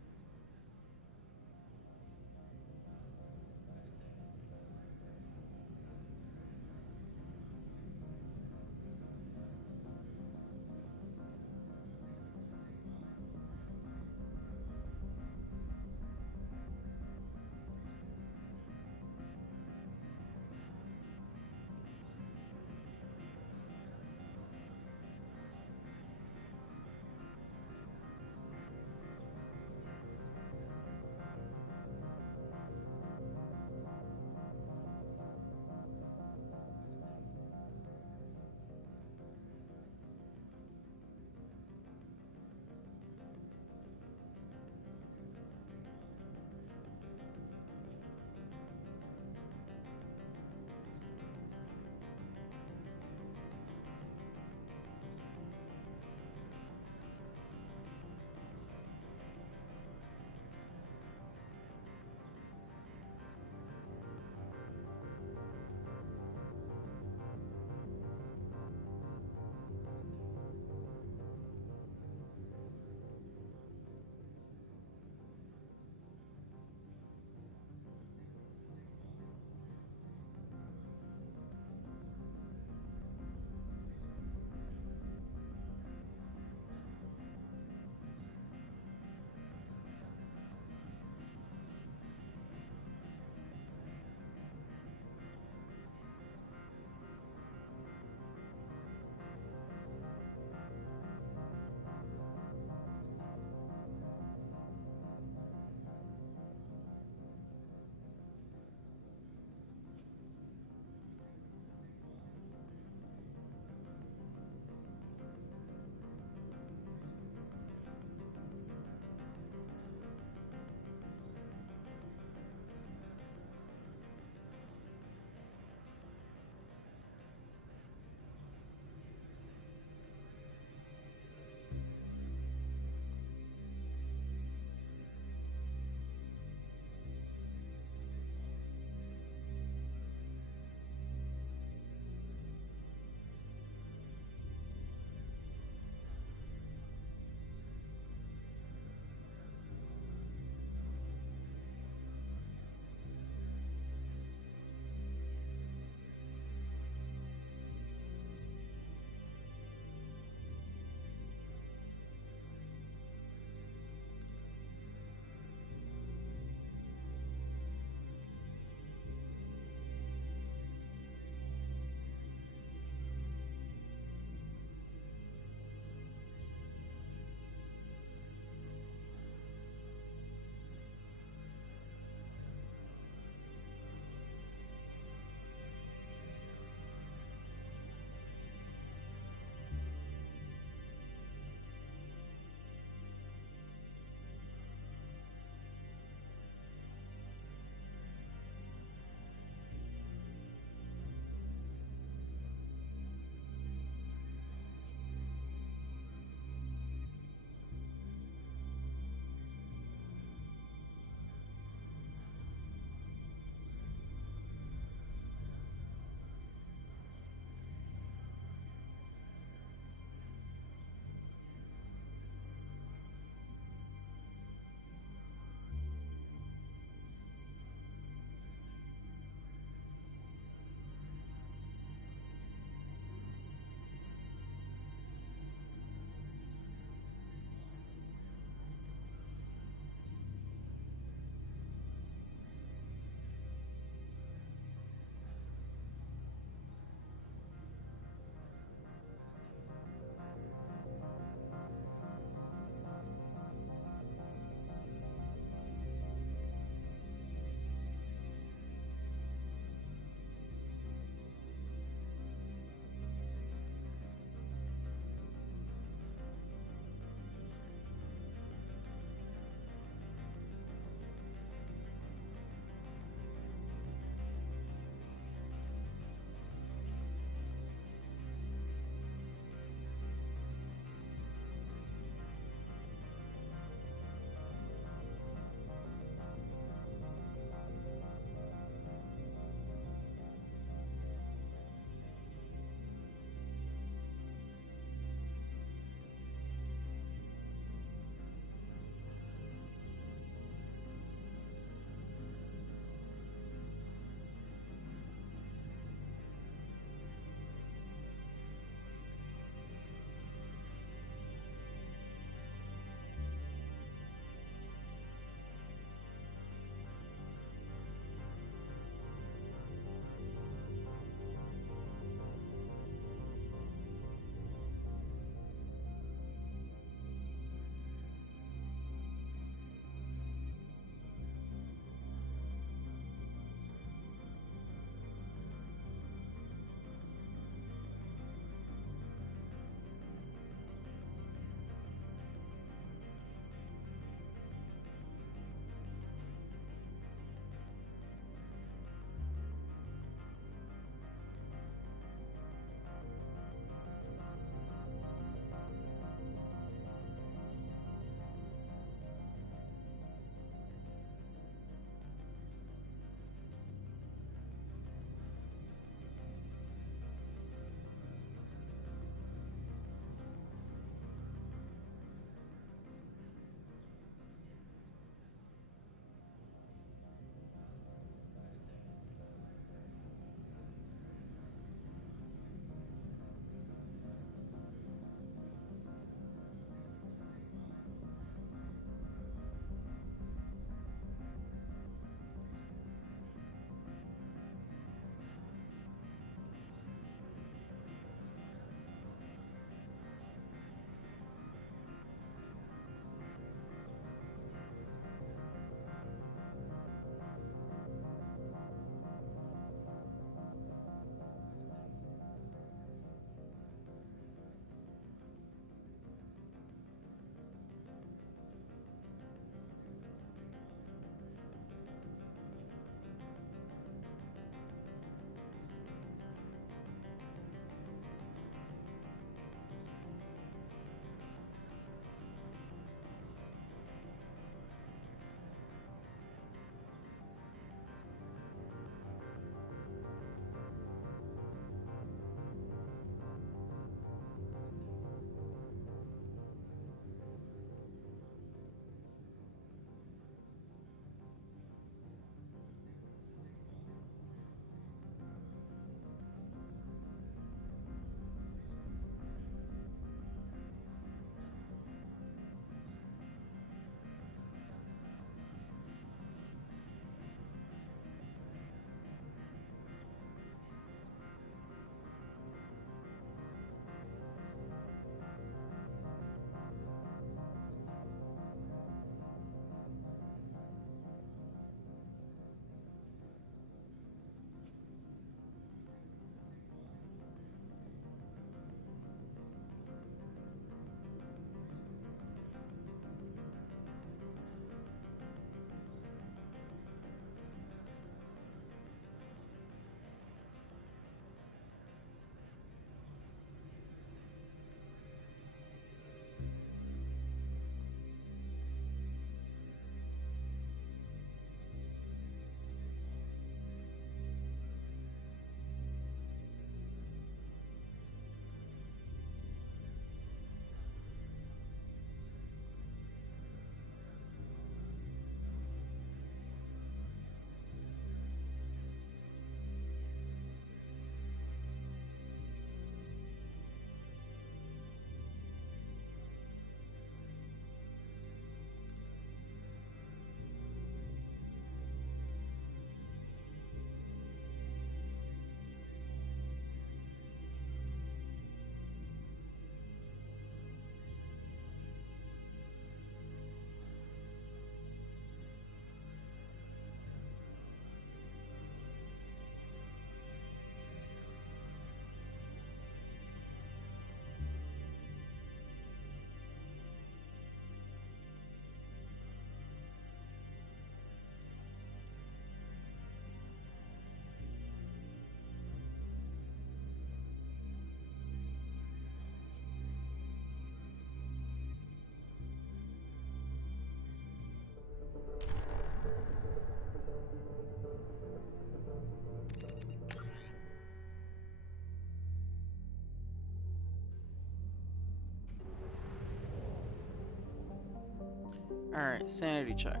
Alright, sanity check.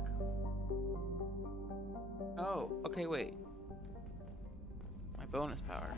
Oh, okay, wait. My bonus power.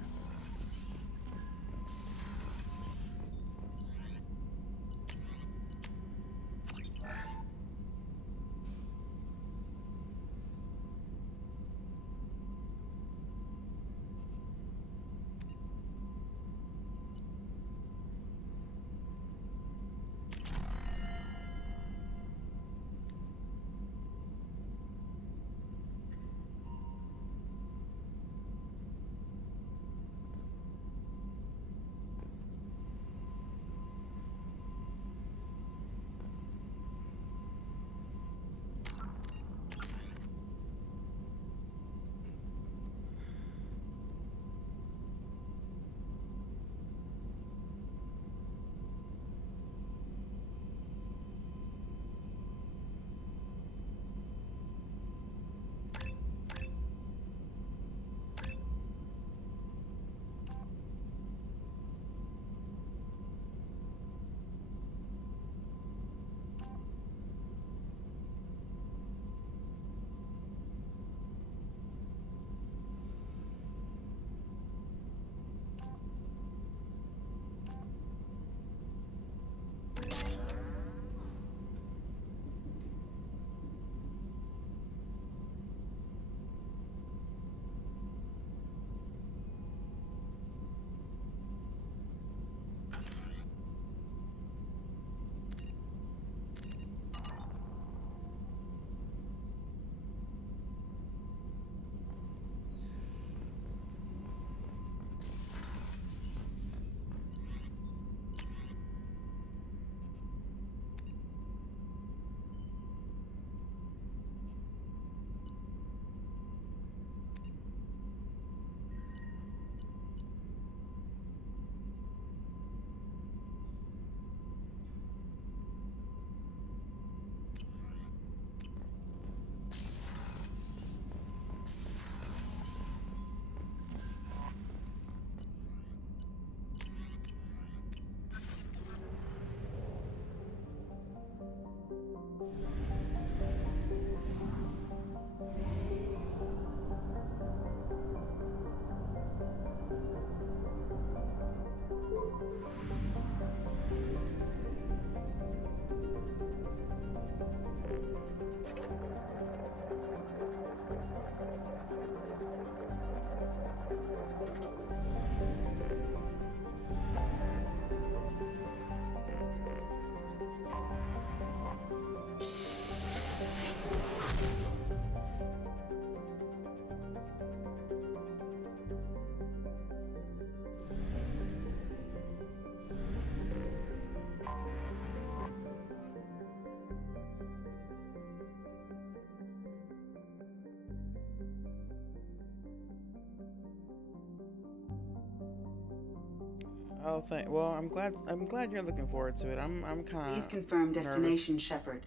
Oh, well, I'm glad you're looking forward to it. I'm kind of Please confirm destination, nervous. Shepard.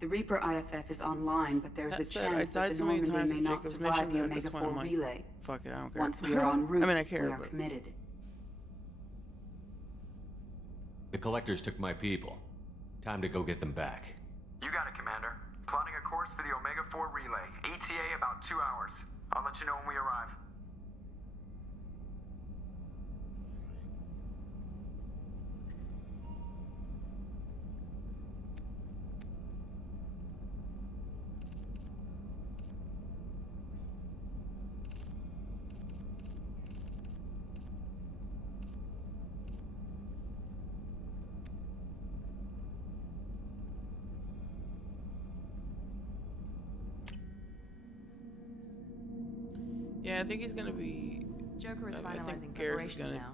The Reaper IFF is online, but there's That a said, chance I that died the so many Normandy times may in not Jacob's survive mission the that at this Omega point 4 I'm like, relay. fuck it, I don't care. Once we are en route, I mean, I care, we are but committed. The collectors took my people. Time to go get them back. You got it, Commander. Plotting a course for the Omega 4 relay. ETA about 2 hours. I'll let you know when we arrive. yeah, I think he's gonna be. Joker is I finalizing think Garrus is preparations gonna. now.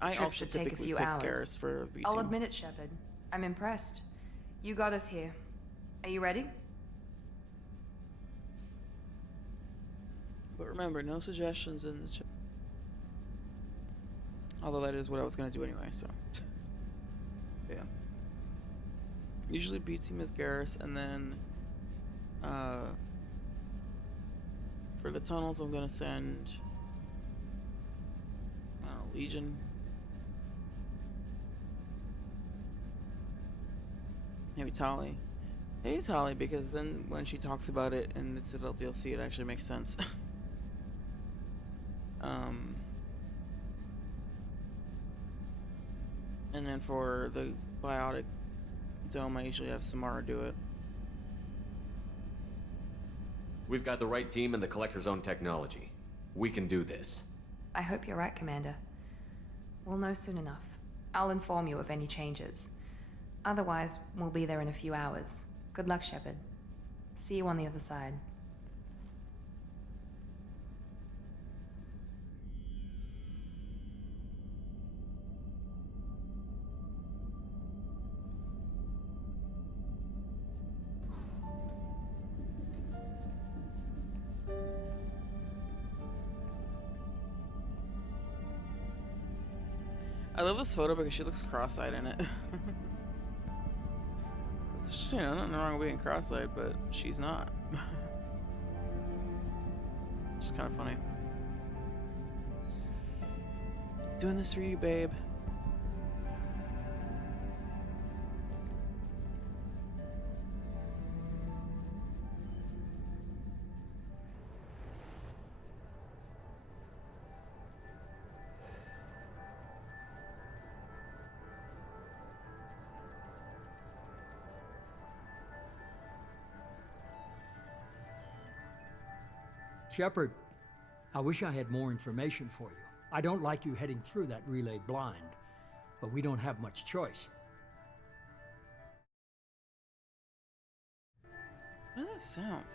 I Trip also should take a typically few pick hours. Garrus for B I'll team. admit it, Shepard. I'm impressed. You got us here. Are you ready? But remember, no suggestions in the chat. Although that is what I was gonna do anyway, so. Yeah. Usually B team is Garrus, and then for the tunnels I'm gonna send Legion. Maybe Tali. I use Holly because then when she talks about it in the Citadel DLC, it actually makes sense. And then for the biotic dome, I usually have Samara do it. We've got the right team and the Collector's own technology. We can do this. I hope you're right, Commander. We'll know soon enough. I'll inform you of any changes. Otherwise, we'll be there in a few hours. Good luck, Shepard. See you on the other side. I love this photo because she looks cross-eyed in it. You know, nothing wrong with being cross-eyed, but she's not. It's kind of funny. Doing this for you, babe. Shepard, I wish I had more information for you. I don't like you heading through that relay blind, but we don't have much choice. What does that sound?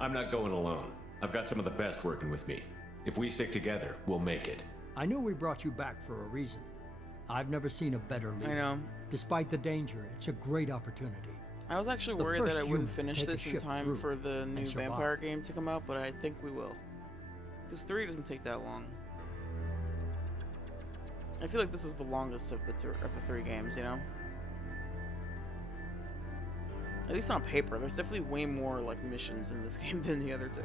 I'm not going alone. I've got some of the best working with me. If we stick together, we'll make it. I knew we brought you back for a reason. I've never seen a better leader. I know. Despite the danger, it's a great opportunity. I was actually worried that I wouldn't finish this in time for the new vampire game to come out, but I think we will. Because 3 doesn't take that long. I feel like this is the longest of the 3 games, you know? At least on paper, there's definitely way more like missions in this game than the other 2.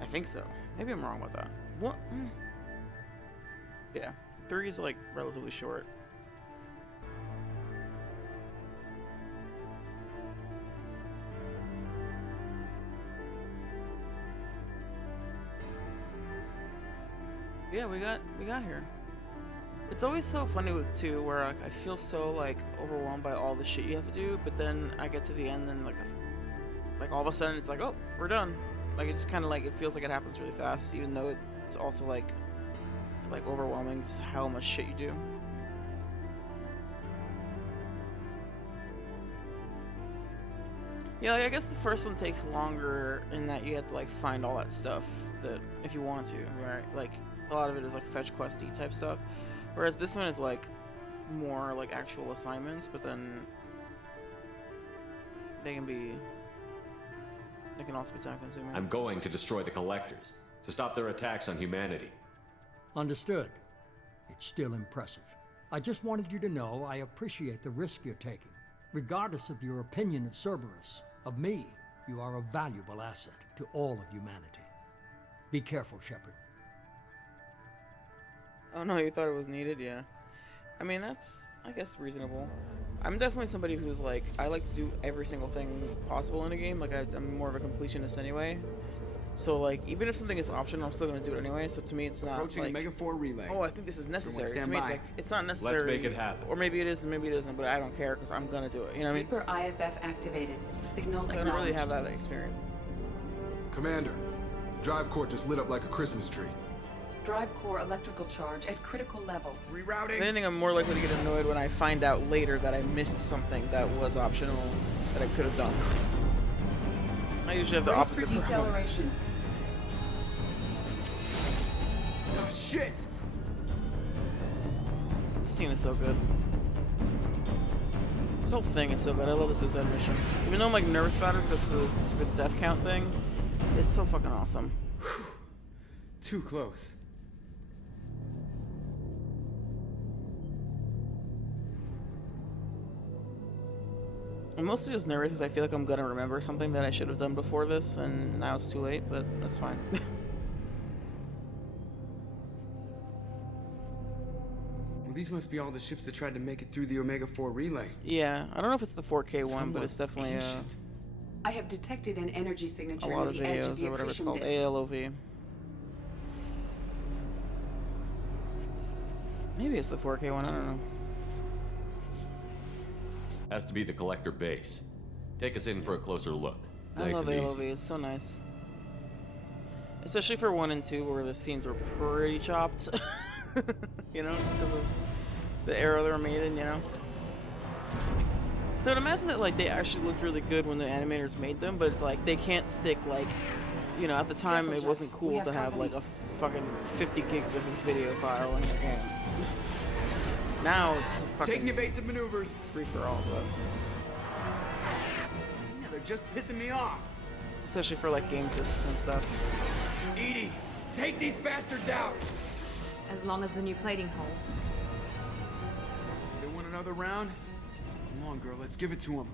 I think so. Maybe I'm wrong about that. What? Yeah. 3 is like relatively short. Yeah, we got here. It's always so funny with 2 where like, I feel so like overwhelmed by all the shit you have to do, but then I get to the end and like all of a sudden it's like, oh, we're done. Like it's kind of like it feels like it happens really fast, even though it's also like overwhelming just how much shit you do. Yeah, like, I guess the first one takes longer in that you have to like find all that stuff that if you want to, right? Like a lot of it is like fetch questy type stuff, whereas this one is like more like actual assignments, but then they can also be time consuming. I'm going to destroy the Collectors to stop their attacks on humanity. Understood. It's still impressive. I just wanted you to know I appreciate the risk you're taking. Regardless of your opinion of Cerberus, of me, you are a valuable asset to all of humanity. Be careful, Shepard. Oh no, you thought it was needed? Yeah. I mean, that's, I guess, reasonable. I'm definitely somebody who's like, I like to do every single thing possible in a game. Like, I'm more of a completionist anyway. So like, even if something is optional, I'm still gonna do it anyway. So to me, it's not Approaching like Omega 4 relay. Oh, I think this is necessary. To stand me, it's by. like it's not necessary. Let's make it happen. Or maybe it is, and maybe it isn't. But I don't care because I'm gonna do it. You know what I mean? Reaper IFF activated. Signal So I don't really have that experience. Commander, the drive core just lit up like a Christmas tree. Drive core electrical charge at critical levels. Rerouting. If anything, I'm more likely to get annoyed when I find out later that I missed something that was optional that I could have done. I usually have the Brace for opposite problem. deceleration. Oh shit! This scene is so good. This whole thing is so good. I love the suicide mission. Even though I'm like nervous about it because of the death count thing, it's so fucking awesome. Too close. I'm mostly just nervous because I feel like I'm gonna remember something that I should have done before this, and now it's too late, but that's fine. these must be all the ships that tried to make it through the Omega-4 relay. Yeah, I don't know if it's the 4K one, Somewhat but it's definitely I have detected an energy signature a lot near of the edge of videos the or whatever it's accretion called, disk. ALOV. Maybe it's the 4K one, I don't know. Has to be the collector base. Take us in for a closer look. I Nice love and ALOV, easy. it's so nice. Especially for 1 and 2 where the scenes were pretty chopped. You know, just because of the era they were made in, you know? So I'd imagine that like they actually looked really good when the animators made them, but it's like they can't stick like, you know, at the time it wasn't cool to have like a fucking 50 gigs of a video file in your game. Now it's a fucking Taking evasive maneuvers. free for all, but They're just pissing me off. especially for like game discs and stuff. Edie, take these bastards out. As long as the new plating holds. They want another round? Come on, girl, let's give it to them.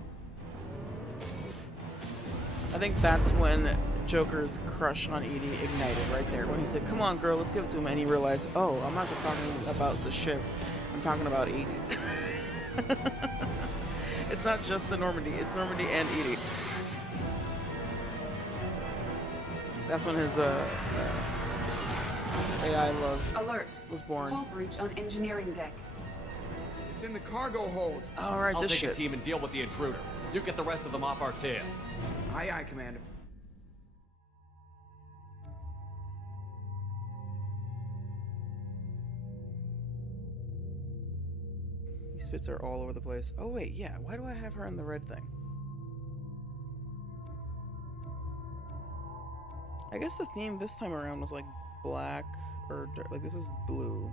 I think that's when Joker's crush on Edie ignited right there. When he said, "Come on, girl, let's give it to him," and he realized, oh, I'm not just talking about the ship. I'm talking about Edie. It's not just the Normandy. It's Normandy and Edie. That's when his AI love Alert. was born. Hull breach on engineering deck. It's in the cargo hold. All right, I'll this take shit. a team and deal with the intruder. You get the rest of them off our tail. Aye, aye, Commander. These fits are all over the place. Oh wait, yeah. Why do I have her in the red thing? I guess the theme this time around was like black or like this is blue.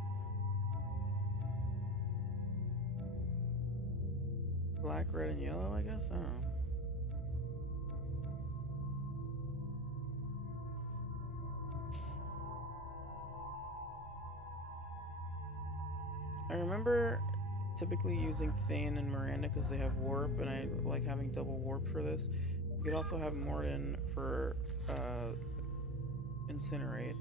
Black, red, and yellow, I guess? I don't know. I remember typically using Thane and Miranda because they have warp, and I like having double warp for this. You could also have Morden for Incinerate.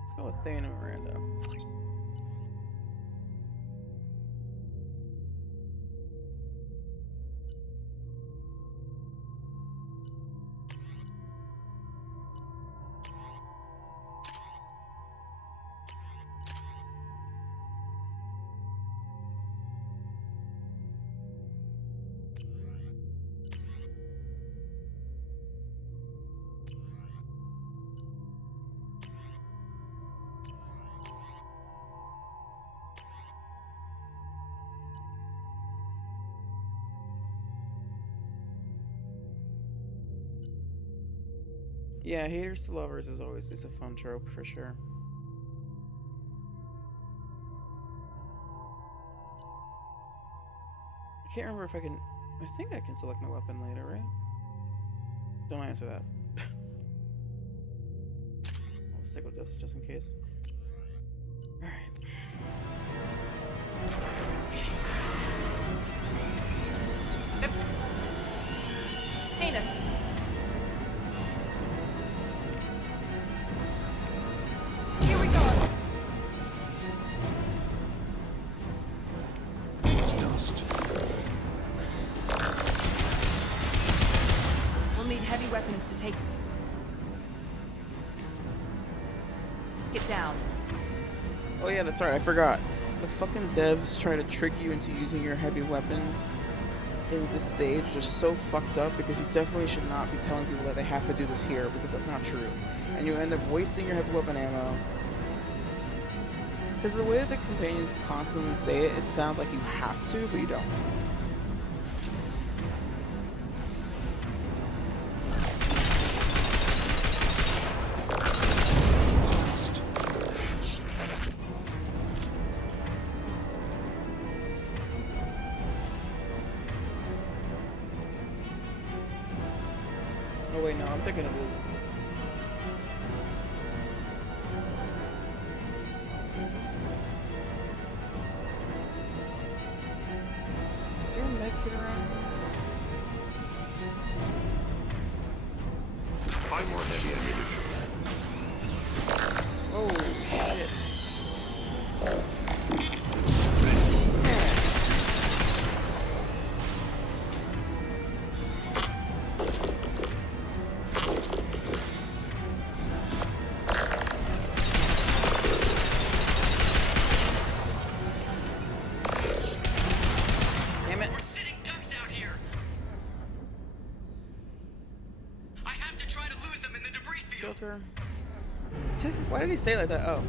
Let's go with Thane and Miranda. Yeah, haters to lovers is always a fun trope for sure. I can't remember if I can. I think I can select my weapon later, right? Don't answer that. I'll stick with this just in case. Alright. Oops. Heinous. Here we go. It's dust. We'll need heavy weapons to take it down. Oh yeah, that's right, I forgot. The fucking devs try to trick you into using your heavy weapon in this stage just so fucked up because you definitely should not be telling people that they have to do this here because that's not true. And you end up wasting your heavy weapon ammo. Because the way that the companions constantly say it, it sounds like you have to, but you don't. Oh wait, no, I'm thinking of it. Is there a med kit around? Find more heavy shelter? Why did he say it like that? Oh.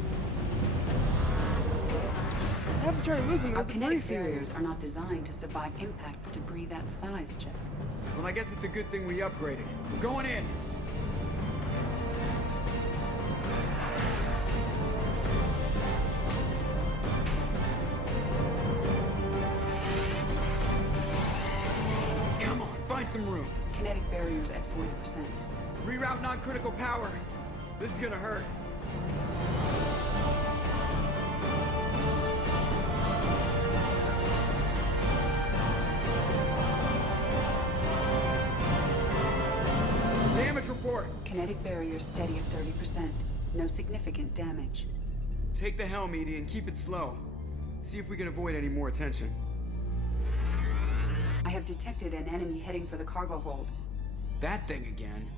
I haven't tried losing Our with the kinetic briefing. barriers are not designed to survive impact with debris that size, Shepard. Well, I guess it's a good thing we upgraded. We're going in. Come on, find some room. Kinetic barriers at 40%. Reroute non-critical power. This is gonna hurt. Damage report. Kinetic barriers steady at 30%. No significant damage. Take the helm, Edie, and keep it slow. See if we can avoid any more attention. I have detected an enemy heading for the cargo hold. That thing again.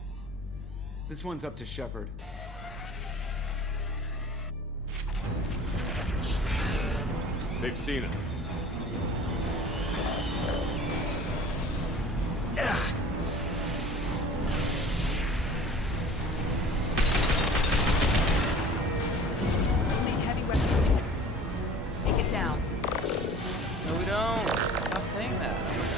This one's up to Shepard. They've seen it. We'll need heavy weapons. Take it down. No, we don't. Stop saying that. Oh my God.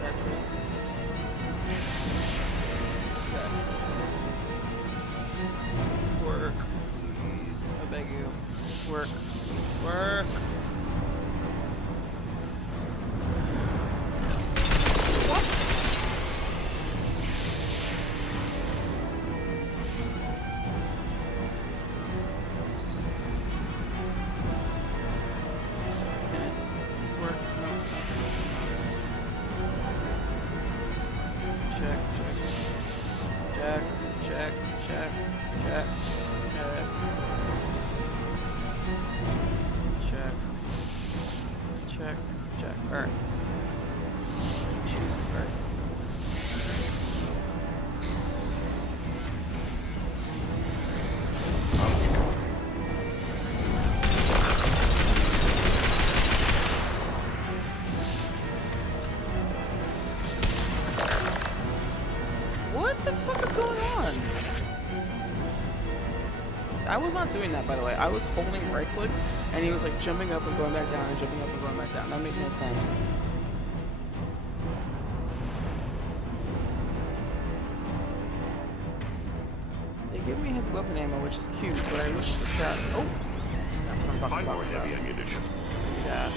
That's it. Please work. Please. I beg you. Work. Work. Alright. Jesus Christ. What the fuck is going on? I was not doing that, by the way. I was holding right click, and he was like jumping up and going back down, and jumping up and going back down. That made no sense. They give me heavy weapon ammo, which is cute, but I wish the cat. Oh, that's what I'm about to talk about. Heavy ammunition. Yeah.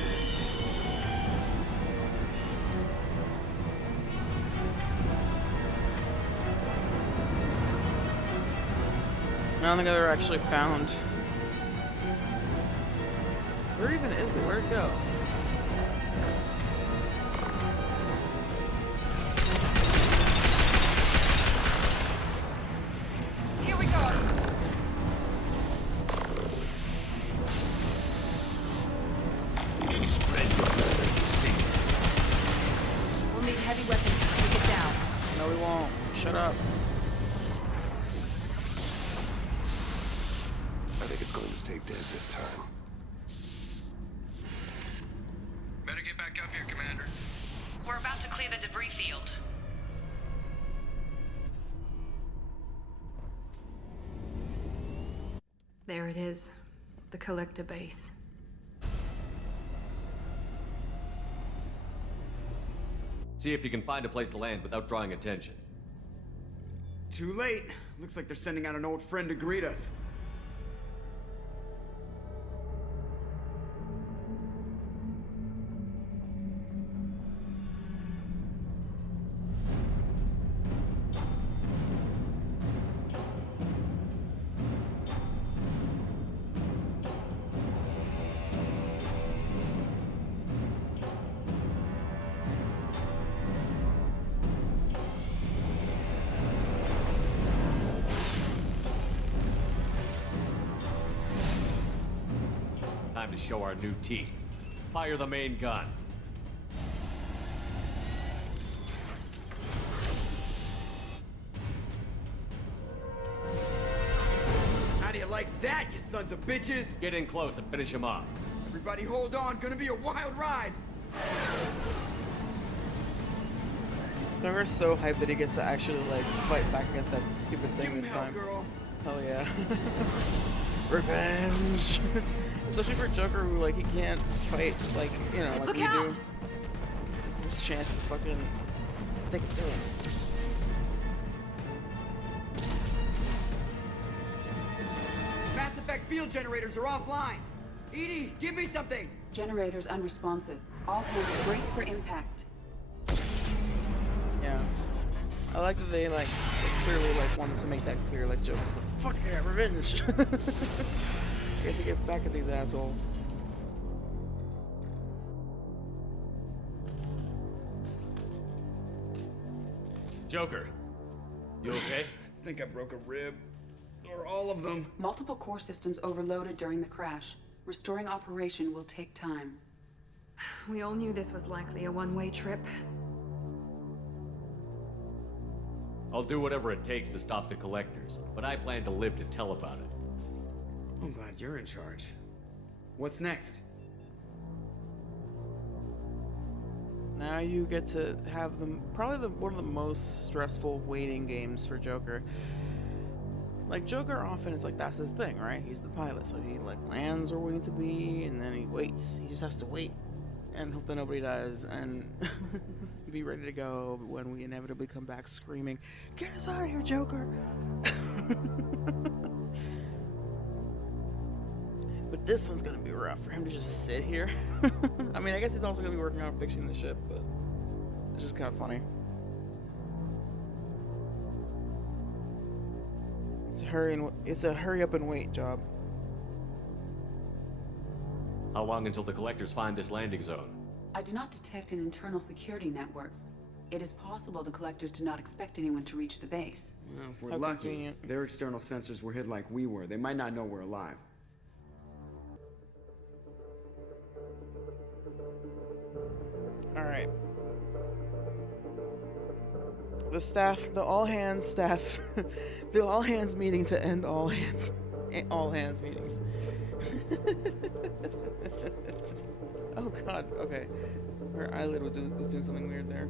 I don't think I ever actually found. Where even is it? Where'd it go? Here we go. We'll need heavy weapons to take it down. No, we won't. Shut up. I think it's going to stay dead this time. Better get back up here, Commander. We're about to clear the debris field. There it is. The collector base. See if you can find a place to land without drawing attention. Too late. Looks like they're sending out an old friend to greet us. Time to show our new teeth. Fire the main gun. How do you like that, you sons of bitches? Get in close and finish him off. Everybody hold on, gonna be a wild ride. Joker's so hyped that he gets to actually like fight back against that stupid thing this time. Girl. Hell yeah. Revenge! Especially for Joker who like he can't fight like, you know, like Look we out! do. This is his chance to fucking stick it to him. Mass Effect field generators are offline. Edie, give me something. Generators unresponsive. All hands brace for impact. Yeah. I like that they like clearly like wanted to make that clear, like Joker's like, fuck yeah, revenge. You have to get back at these assholes. Joker, you okay? I think I broke a rib. Or all of them. Multiple core systems overloaded during the crash. Restoring operation will take time. We all knew this was likely a one-way trip. I'll do whatever it takes to stop the collectors, but I plan to live to tell about it. I'm glad you're in charge. What's next? Now you get to have probably one of the most stressful waiting games for Joker. Like Joker often is like that's his thing, right? He's the pilot, so he like lands where we need to be, and then he waits. He just has to wait and hope that nobody dies, and be ready to go when we inevitably come back screaming, "Get us out of here, Joker!" But this one's gonna be rough for him to just sit here. I mean, I guess he's also gonna be working on fixing the ship, but it's just kind of funny. It's a hurry up and wait job. How long until the collectors find this landing zone? I do not detect an internal security network. It is possible the collectors did not expect anyone to reach the base. Well, if we're How lucky, convenient. their external sensors were hid like we were. They might not know we're alive. Alright. The all hands staff, the all hands meeting to end all hands meetings. Oh god, okay. Her eyelid was doing something weird there.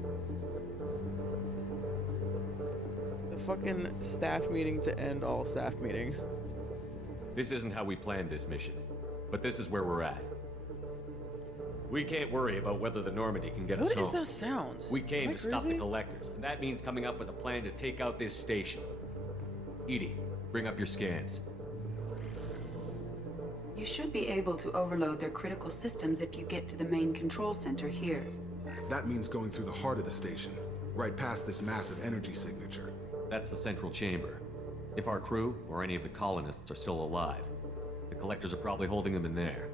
The fucking staff meeting to end all staff meetings. This isn't how we planned this mission, but this is where we're at. We can't worry about whether the Normandy can get us What home. is that sound? We came Am I to stop the crazy? collectors, and that means coming up with a plan to take out this station. Edie, bring up your scans. You should be able to overload their critical systems if you get to the main control center here. That means going through the heart of the station, right past this massive energy signature. That's the central chamber. If our crew, or any of the colonists, are still alive, the collectors are probably holding them in there.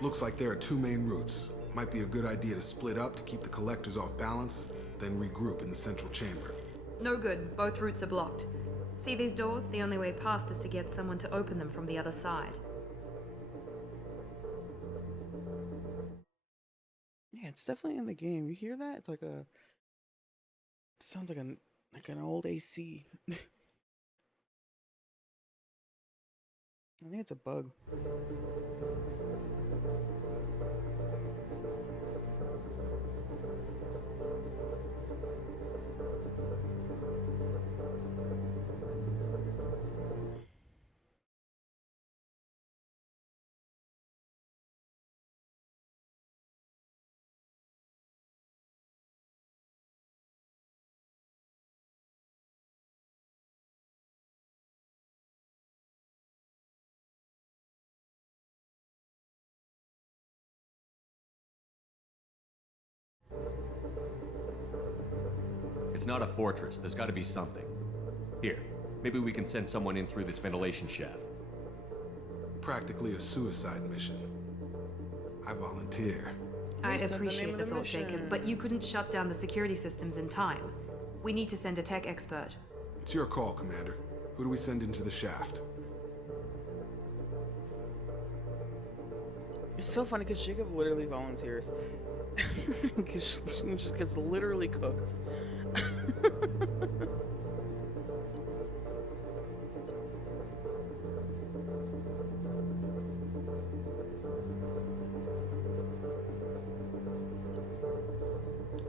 Looks like there are two main routes. Might be a good idea to split up to keep the collectors off balance, then regroup in the central chamber. No good. Both routes are blocked. See these doors? The only way past is to get someone to open them from the other side. Yeah, it's definitely in the game. You hear that? It's like a. It sounds like an old AC. I think it's a bug. It's not a fortress. There's got to be something. Here, maybe we can send someone in through this ventilation shaft. Practically a suicide mission. I volunteer. I Please send the name appreciate of the the thought, mission. Jacob, but you couldn't shut down the security systems in time. We need to send a tech expert. It's your call, Commander. Who do we send into the shaft? It's so funny because Jacob literally volunteers. Because she just gets literally cooked.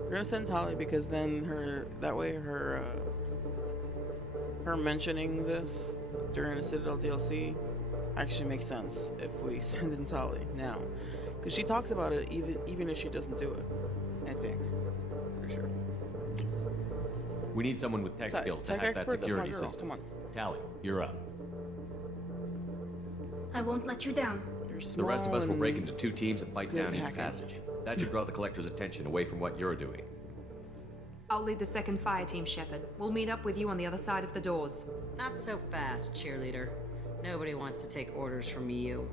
We're gonna send Tali because then her mentioning this during the Citadel DLC actually makes sense if we send in Tali now, because she talks about it even if she doesn't do it. I think, for sure. We need someone with tech skills to hack that security system. Come on. Tali, you're up. I won't let you down. The rest of us will break into 2 teams and fight down each passage. That should draw the Collector's attention away from what you're doing. I'll lead the second fire team, Shepard. We'll meet up with you on the other side of the doors. Not so fast, cheerleader. Nobody wants to take orders from you.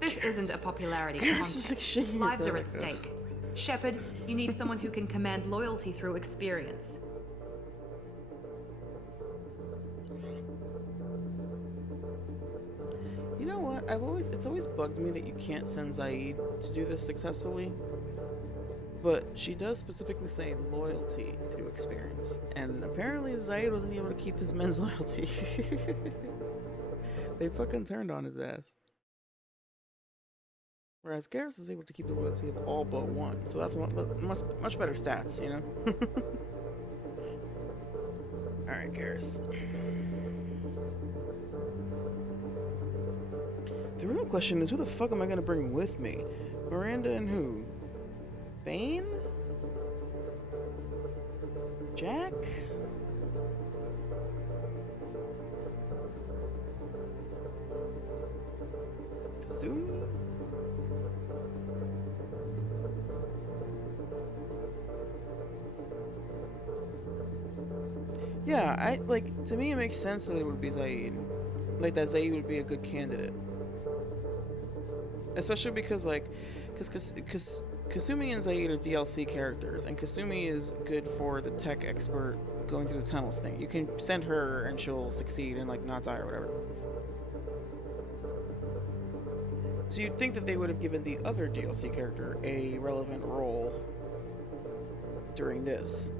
This isn't a popularity contest. Lives are at stake. Shepard, you need someone who can command loyalty through experience. You know what? It's always bugged me that you can't send Zaid to do this successfully. But she does specifically say loyalty through experience. And apparently Zaid wasn't able to keep his men's loyalty. They fucking turned on his ass. Whereas Garrus is able to keep the loyalty of all but one. So that's much better stats, you know? Alright, Garrus. The real question is, who the fuck am I gonna bring with me? Miranda and who? Bane? Jack? Kazumi? Yeah, to me it makes sense that it would be Zaid. Like, that Zaid would be a good candidate. Especially because, because Kasumi and Zaid are DLC characters, and Kasumi is good for the tech expert going through the tunnels thing. You can send her and she'll succeed and, not die or whatever. So you'd think that they would have given the other DLC character a relevant role during this.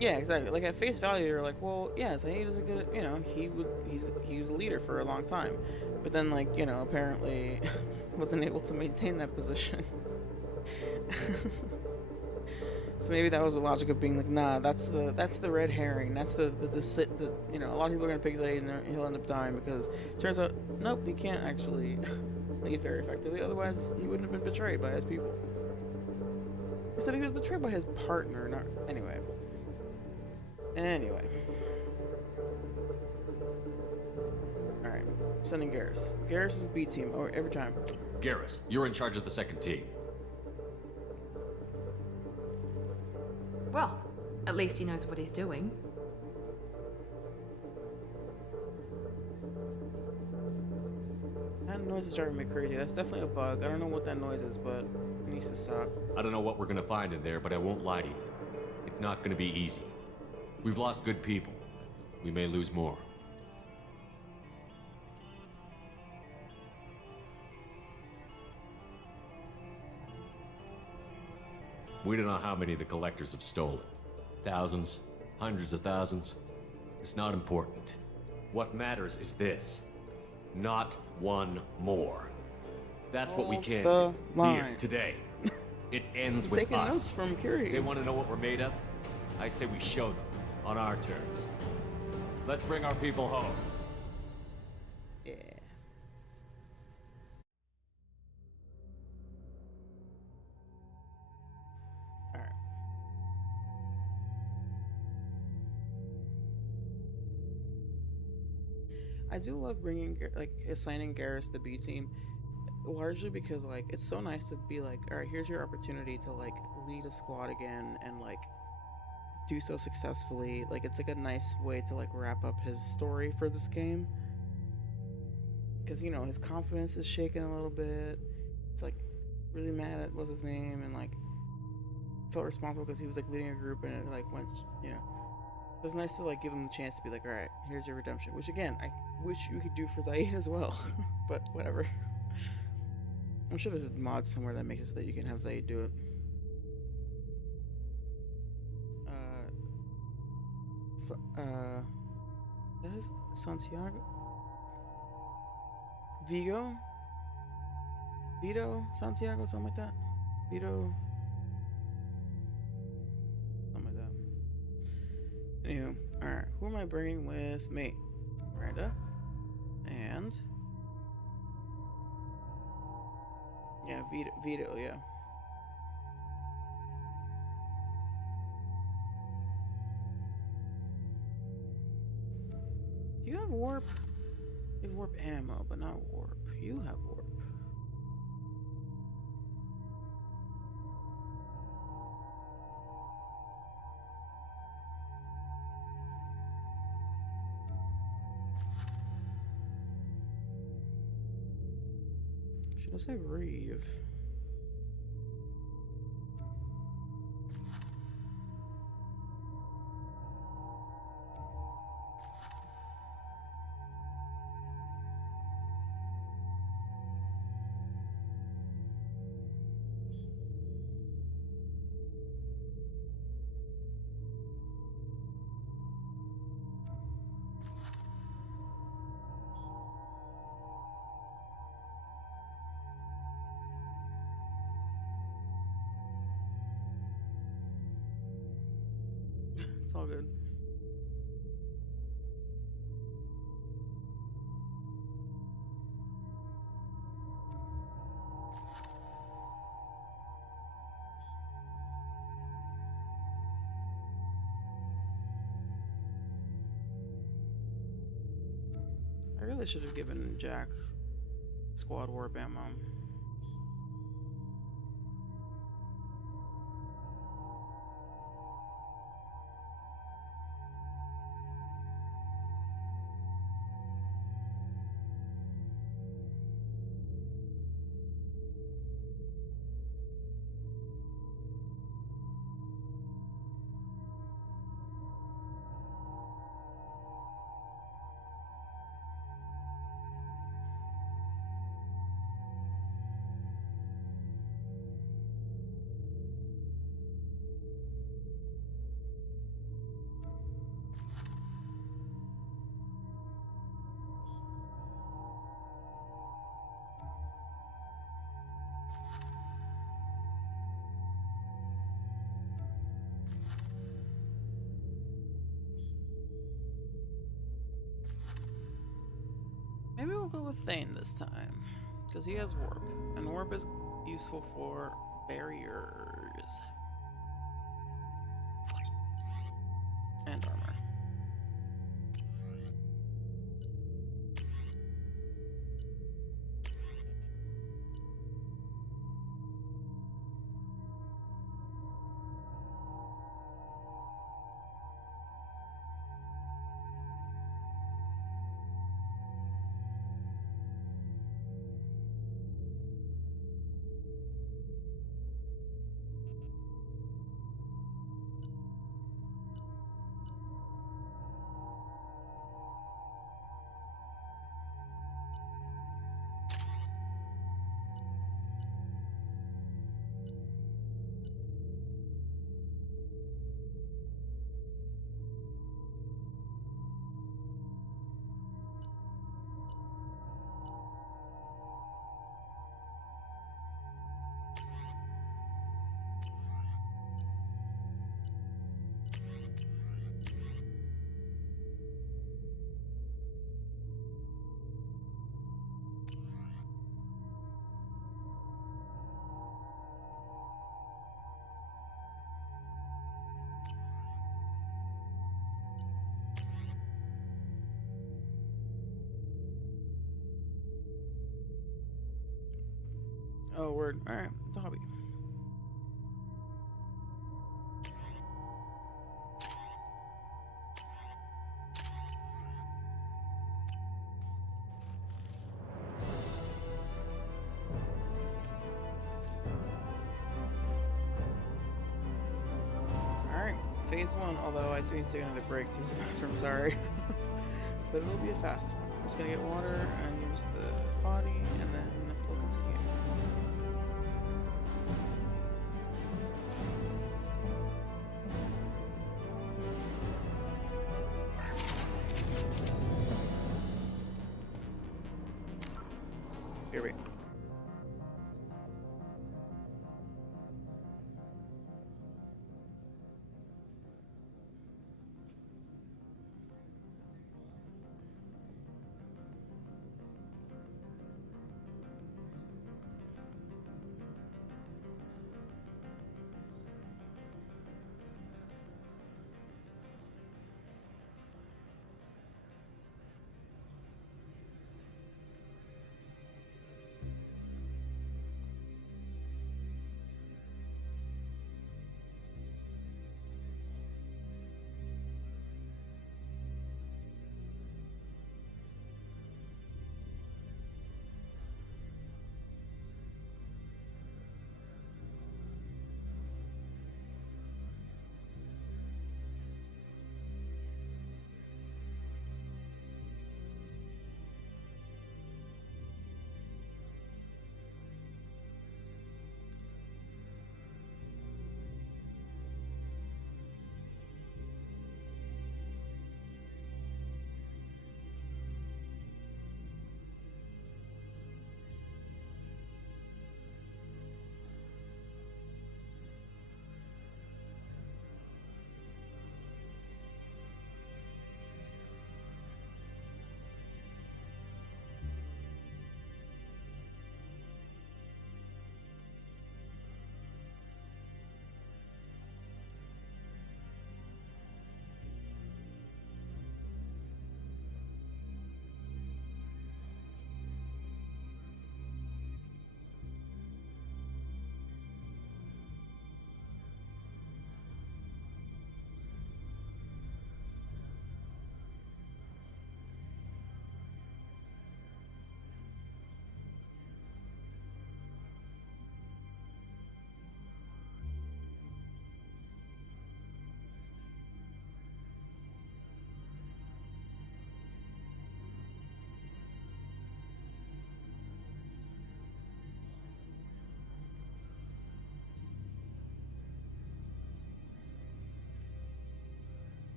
Yeah, exactly. Like, at face value, you're like, well, yeah, Zaid is a good, he was a leader for a long time, but then, apparently wasn't able to maintain that position. So maybe that was the logic of being like, nah, that's the red herring. That's the a lot of people are gonna pick Zaid and he'll end up dying because it turns out, nope, he can't actually lead very effectively. Otherwise, he wouldn't have been betrayed by his people. Instead, he was betrayed by his partner. Not anyway. Alright, sending Garrus. Garrus is B team every time. Garrus, you're in charge of the second team. Well, at least he knows what he's doing. That noise is driving me crazy. That's definitely a bug. I don't know what that noise is, but it needs to stop. I don't know what we're gonna find in there, but I won't lie to you. It's not gonna be easy. We've lost good people. We may lose more. We don't know how many the Collectors have stolen. Thousands, hundreds of thousands. It's not important. What matters is this. Not one more. That's what we can do here, today. It ends with us. Notes from Curie. They want to know what we're made of? I say we show them. On our terms. Let's bring our people home. Yeah. Alright. I do love assigning Garrus the B team, largely because, it's so nice to be like, alright, here's your opportunity to, lead a squad again and, do so successfully. It's a nice way to wrap up his story for this game, because his confidence is shaken a little bit. It's really mad at what's his name, and felt responsible because he was leading a group and it went, it's nice to give him the chance to be all right, here's your redemption, which again I wish you could do for Zaid as well. But whatever. I'm sure there's a mod somewhere that makes it so that you can have Zaid do it. That is Santiago. Vito, Santiago, something like that. Vito, something like that. Anywho, all right. Who am I bringing with me? Miranda, and yeah, Vito, yeah. Do you have warp? You have warp ammo, but not warp. You have warp. She does have Reeve. It's all good. I really should have given Jack squad warp ammo. Maybe we'll go with Thane this time, because he has warp, and warp is useful for barriers and armor. Oh, word. Alright, Dobby. Alright, phase one, although I do need to take another break to use the bathroom, sorry. But it'll be a fast one. I'm just gonna get water and use the body, and then we'll continue.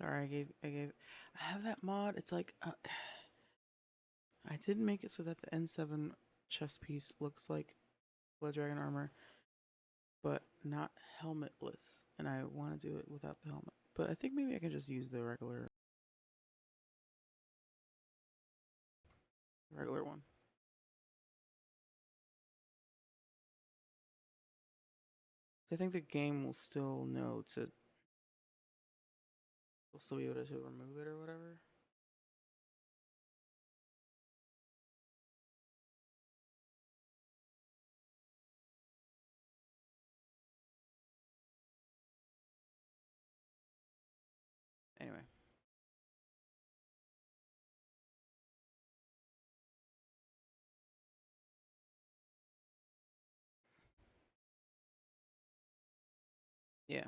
Sorry, I have that mod. It's like I did make it so that the N7 chest piece looks like Blood Dragon armor, but not helmetless. And I want to do it without the helmet. But I think maybe I can just use the regular one. I think the game will still know to. We'll still be able to remove it or whatever. Anyway. Yeah.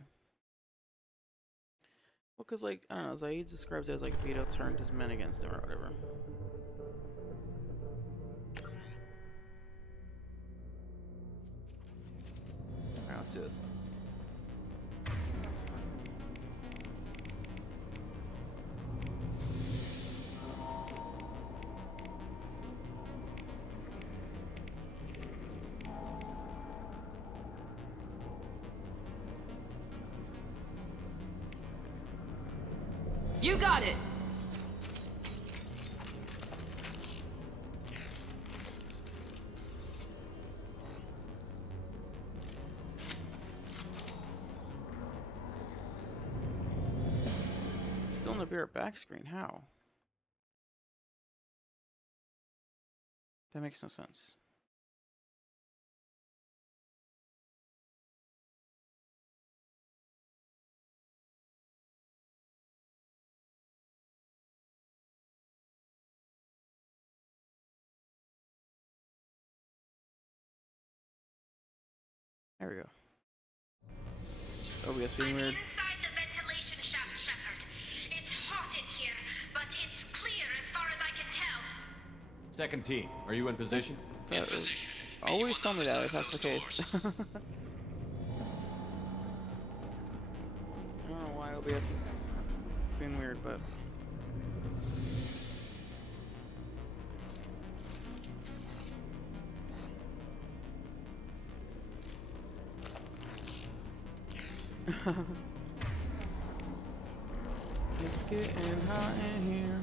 Well, because, like, I don't know, Zaid describes it as, like, Vito turned his men against him or whatever. Alright, let's do this. You got it! Still in the beer back screen, how? That makes no sense. There we go. OBS being weird. Inside the ventilation shaft, Shepard. It's hot in here, but it's clear as far as I can tell. Second team, are you in position? In position. Always tell me that if that's the case. I don't know why OBS is being weird, but. It's getting hot in here.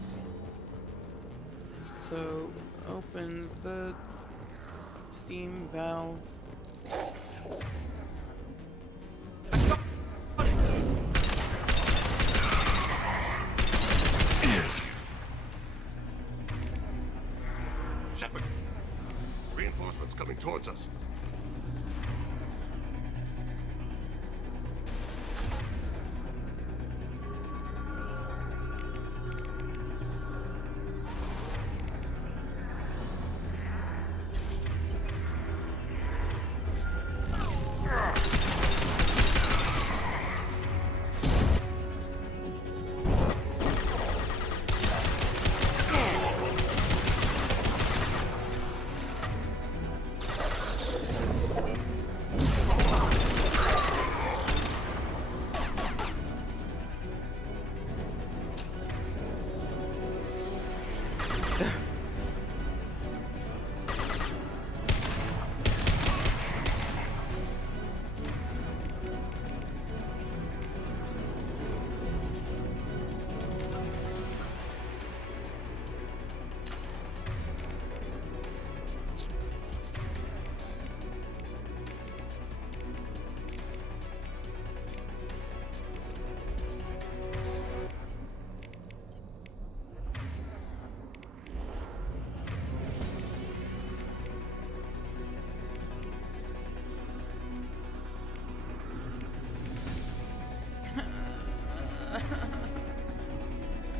So open the steam valve. Shepard, reinforcements coming towards us.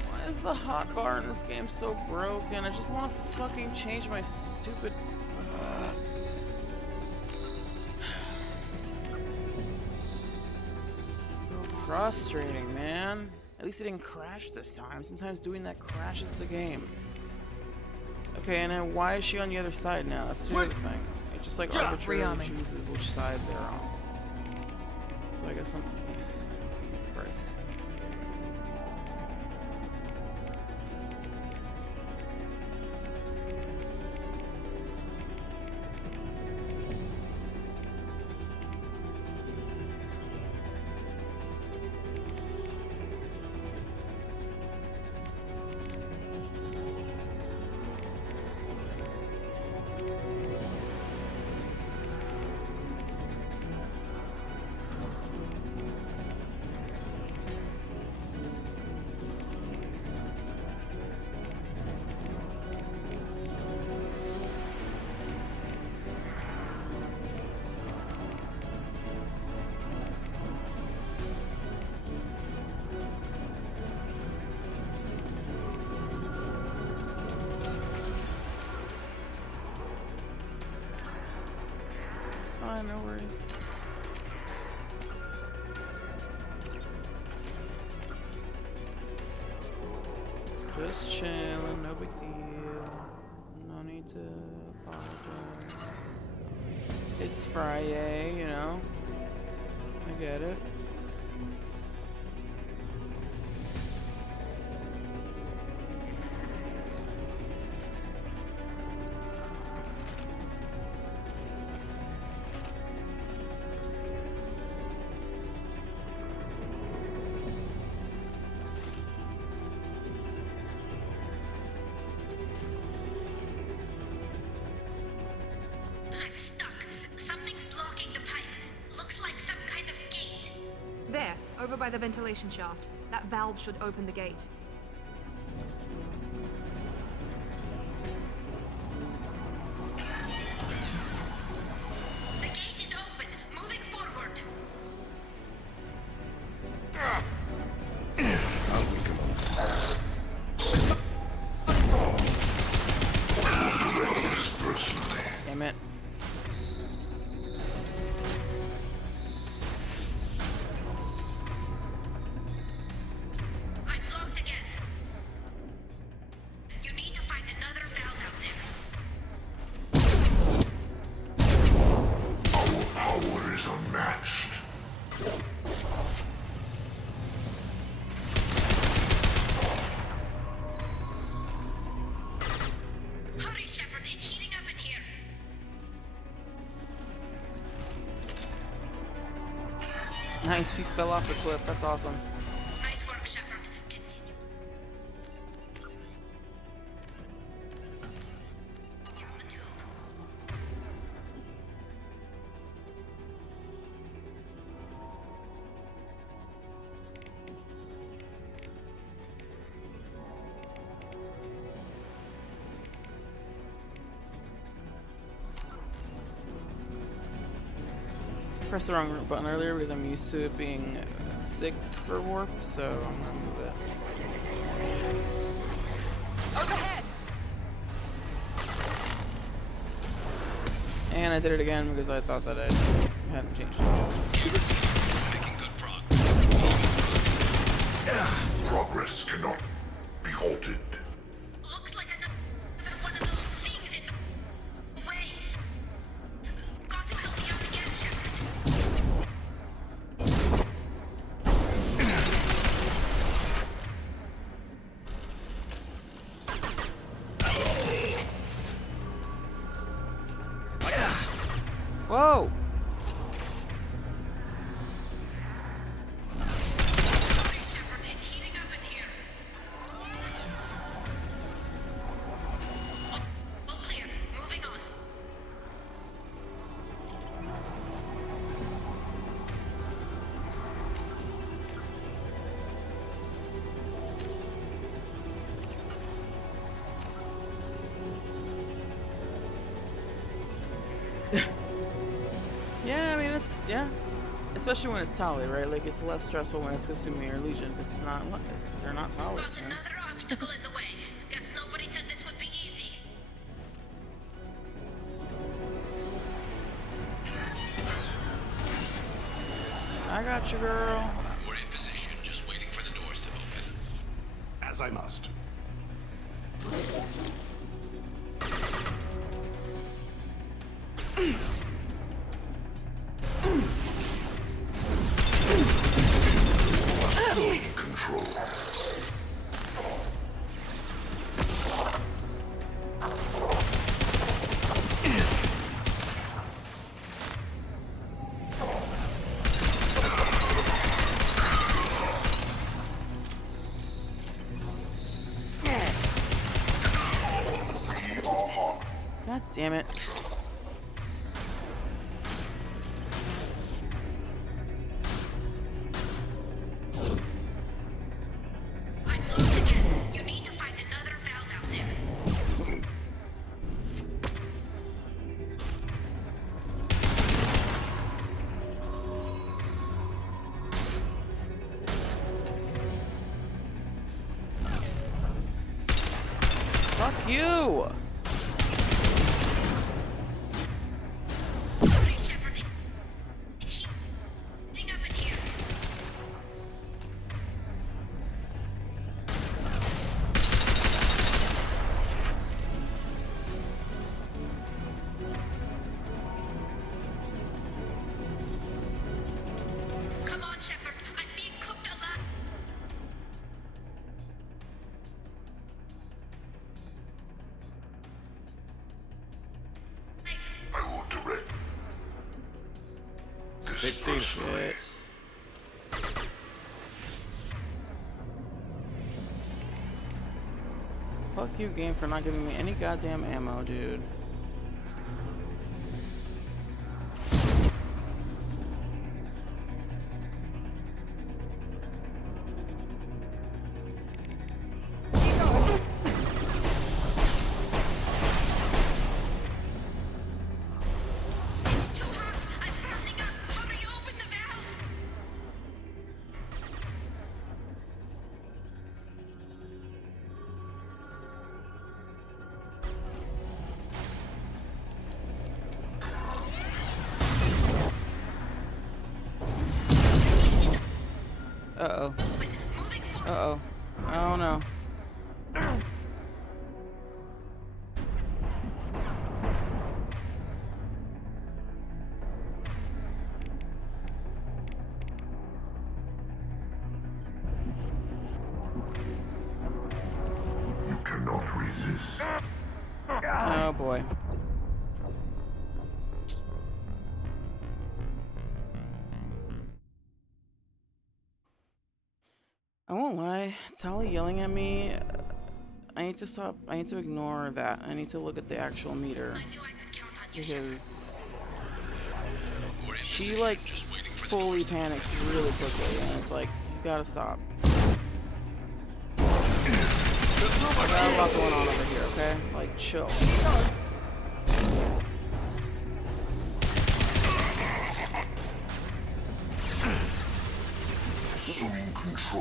Why is the hotbar in this game so broken? I just want to fucking change my stupid. So frustrating, man. At least it didn't crash this time. Sometimes doing that crashes the game. Okay, and then why is she on the other side now? That's the other thing. It just like arbitrarily chooses which side they're on. So I guess I'm. Christ. course. Just chilling, no big deal. No need to apologize. It's Friday, you know. I get it. I'm stuck. Something's blocking the pipe. Looks like some kind of gate. There, over by the ventilation shaft. That valve should open the gate. The gate is open. Moving forward. Damn it. I'm blocked again. You need to find another valve out there. Our power is unmatched. Hurry, Shepard. It's heating up in here. Nice, he fell off the cliff. That's awesome. Nice work, Shepard. Continue. Down the tube. Pressed the wrong button earlier because I'm used to it being 6 for warp, so I'm gonna move it. Overhead! And I did it again because I thought that I hadn't changed it. Making good progress. Progress cannot be halted. Looks like another one of those things in the way. Got to help me out again, Shepard. Whoa! Hurry, Shepard. It's heating up in here. All clear. Moving on. Yeah, I mean, it's, yeah. Especially when it's Tali, right? Like, it's less stressful when it's Kasumi or Legion. It's not, they're not Tali. Got Man. another obstacle in the way. Guess nobody said this would be easy. I got you, girl. We're in position, just waiting for the doors to open. As I must. Facility control. God damn it. I'm blocked again. You need to find another valve out there. Fuck you! Hurry, Shepard. shit. Fuck you, game, for not giving me any goddamn ammo, dude. Uh-oh. Uh-oh. Oh no. You cannot resist. Oh boy. I won't lie, Tali yelling at me, I need to stop, I need to ignore that. I need to look at the actual meter. Because she like fully panics really quickly and it's like, you gotta stop. I got a lot going on over here, okay? Like, chill.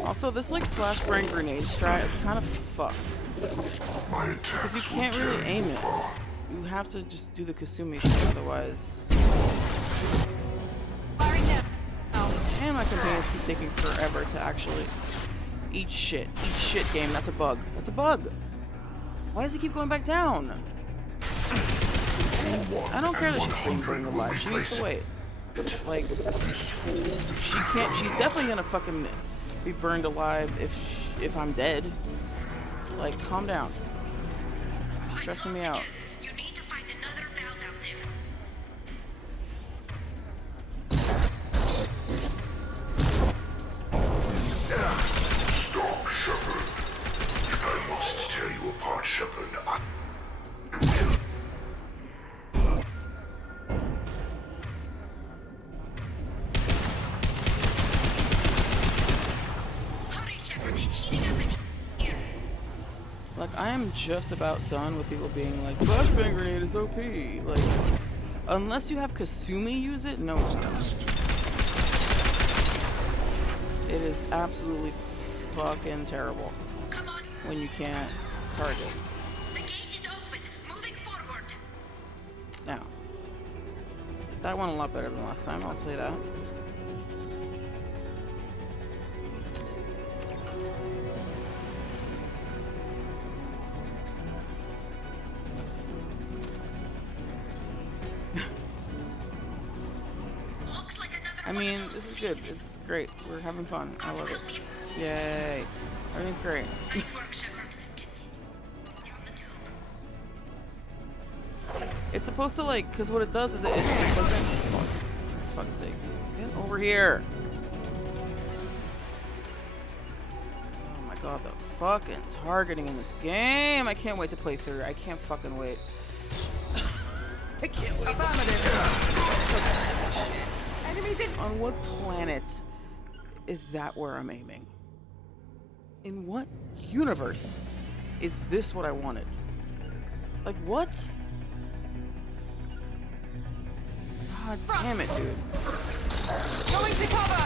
Also, this like flashbang grenade strat is kind of fucked. Because you can't really aim it. You have to just do the Kasumi thing, otherwise. And my companions keep taking forever to actually eat shit. Eat shit, game. That's a bug. That's a bug. Why does he keep going back down? I don't care that she's being burned alive. She needs to wait. Like, she can't. She's definitely gonna fucking be burned alive if I'm dead. Like, calm down. You're stressing me out. You need to find another valve out there. Stop, Shepard. I must tear you apart, Shepard. I Like, I am just about done with people being like, flashbang grenade is OP. Like, unless you have Kasumi use it, no, it's not. It is absolutely fucking terrible when you can't target. The gate is open. Moving forward. Now, that went a lot better than last time, I'll say that. I mean, this is good. This is great. We're having fun. I love it. Yay. Everything's great. Nice work, Shepard. It's supposed to, like, because what it does is it doesn't... Oh, for fuck's sake. Get over here. Oh my god, the fucking targeting in this game. I can't wait to play through. I can't fucking wait. I can't wait On what planet is that where I'm aiming? In what universe is this what I wanted? Like, what? God damn it, dude. Going to cover!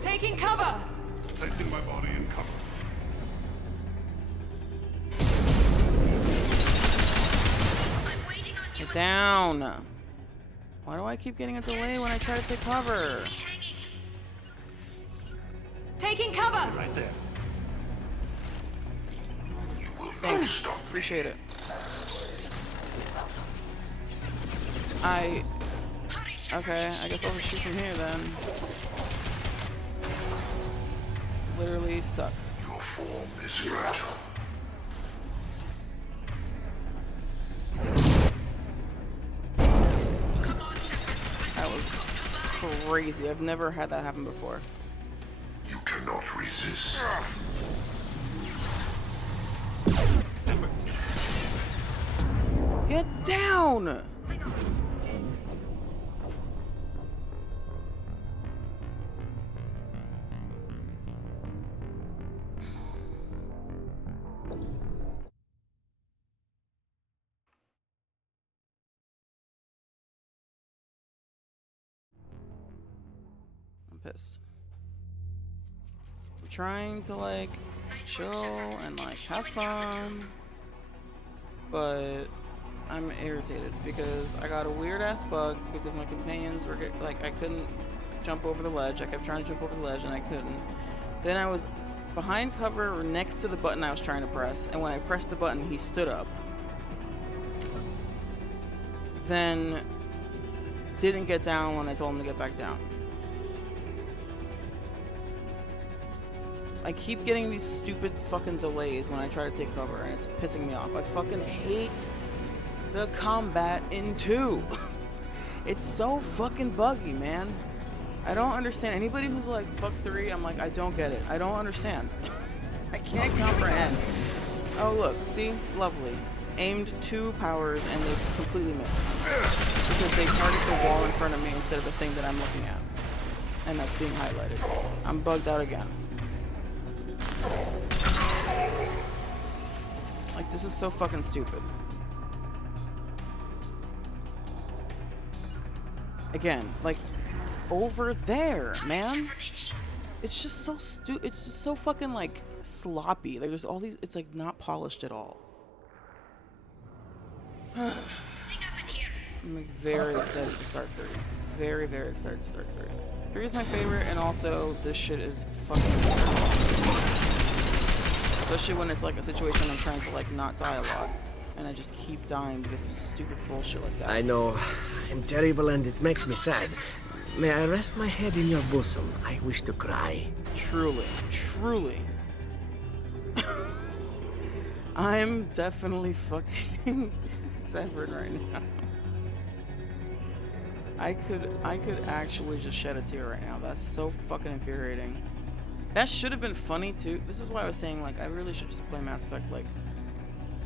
Taking cover! Placing my body in cover. Get down. Why do I keep getting a delay when I try to take cover? Taking cover! Right there. Thanks. Appreciate it. Okay, I guess I'll just shoot from here then. Literally stuck. Your form is fragile. That was crazy. I've never had that happen before. You cannot resist. Get down! I'm pissed. I'm trying to like chill and like have fun, but I'm irritated because I got a weird ass bug because my companions were like, I couldn't jump over the ledge. I kept trying to jump over the ledge and I couldn't. Then I was behind cover next to the button I was trying to press, and when I pressed the button he stood up. Then didn't get down when I told him to get back down. I keep getting these stupid fucking delays when I try to take cover, and it's pissing me off. I fucking hate the combat in 2. It's so fucking buggy, man. I don't understand. Anybody who's like, fuck 3, I'm like, I don't get it. I don't understand. I can't comprehend. Oh, look. See? Lovely. Aimed 2 powers, and they completely missed. Because they target the wall in front of me instead of the thing that I'm looking at. And that's being highlighted. I'm bugged out again. Like, this is so fucking stupid. Again, like, over there, man. It's just so it's just so fucking, like, sloppy. Like, there's all these, it's, like, not polished at all. I'm, like, very excited to start 3. Very, very excited to start 3. 3 is my favorite, and also, this shit is fucking especially when it's like a situation I'm trying to like not die a lot, and I just keep dying because of stupid bullshit like that. I know, I'm terrible and it makes me sad. May I rest my head in your bosom? I wish to cry. Truly, truly. I'm definitely fucking severed right now. I could actually just shed a tear right now. That's so fucking infuriating. That should have been funny too. This is why I was saying, like, I really should just play Mass Effect, like,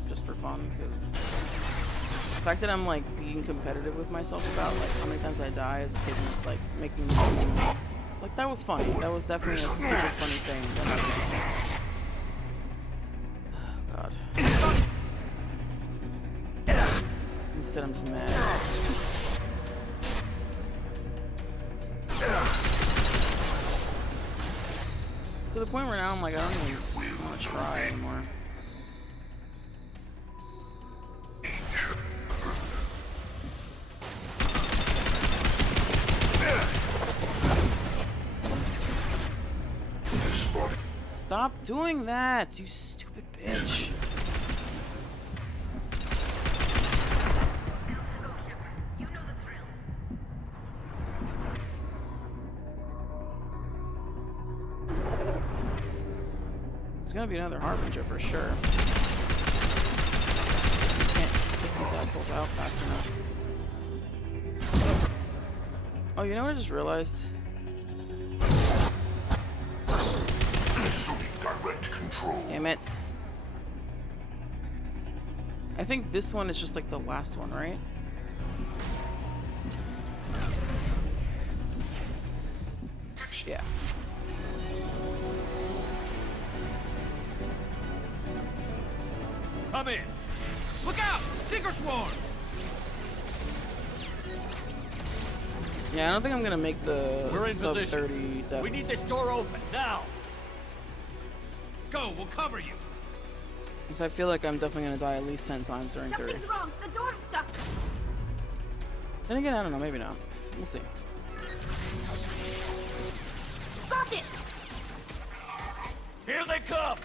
just for fun, because the fact that I'm, like, being competitive with myself about, like, how many times I die is taking, like, making me, like, that was funny. That was definitely a super funny thing that happened. Oh, God. Instead, I'm just mad. To the point where now I'm like, I don't even want to try anymore. Stop doing that, you stupid bitch. There's gonna be another Harbinger for sure. Can't take these assholes out fast enough. Oh, you know what I just realized? Assuming direct control. Damn it. I think this one is just like the last one, right? Yeah. Come in. Look out! Seeker swarm! Yeah, I don't think I'm gonna make the We're in sub position. 30 depths. We need this door open now. Go, we'll cover you. Because I feel like I'm definitely gonna die at least 10 times during 30. Something's wrong. The door's stuck. Then again, I don't know. Maybe not. We'll see. Got it. Here they come.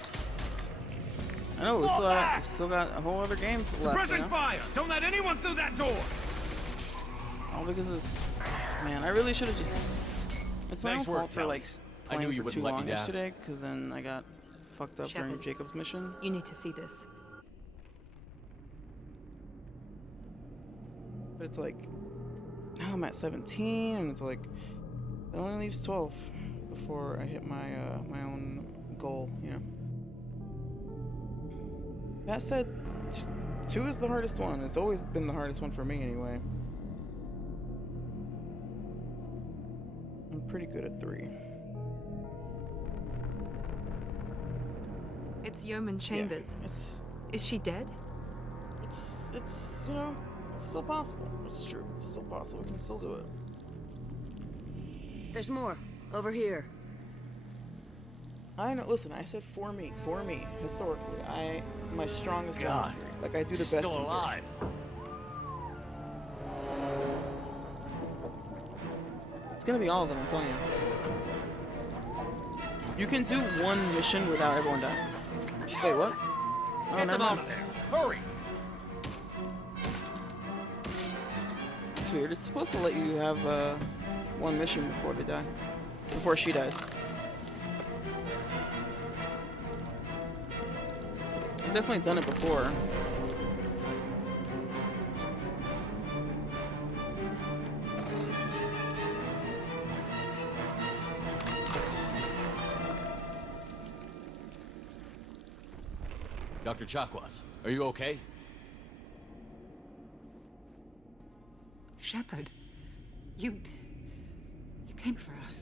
I know we still got a whole other game left. Suppressing fire! Don't let anyone through that door! All because it's... Man, I really should have just... It's my own Nice work, fault for, Tally. like, I knew playing you for too wouldn't let me long down. yesterday, because then I got fucked up during Shepard. Jacob's mission. You need to see this. But it's like... Now I'm at 17, and it's like it only leaves 12 before I hit my my own goal. You know. That said, 2 is the hardest one. It's always been the hardest one for me, anyway. I'm pretty good at 3. It's Yeoman Chambers. Yeah, Is she dead? It's you know, it's still possible. It's true. It's still possible. We can still do it. There's more. Over here. I know. Listen, I said for me. Historically, my strongest one is God, 3. Like I do the she's best. still in 3. alive. It's gonna be all of them. I'm telling you. You can do one mission without everyone dying. Wait, what? Oh, Get never them mind. out of there! Hurry! It's weird. It's supposed to let you have one mission before they die. Before she dies. I've definitely done it before. Dr. Chakwas, are you okay? Shepard, you came for us.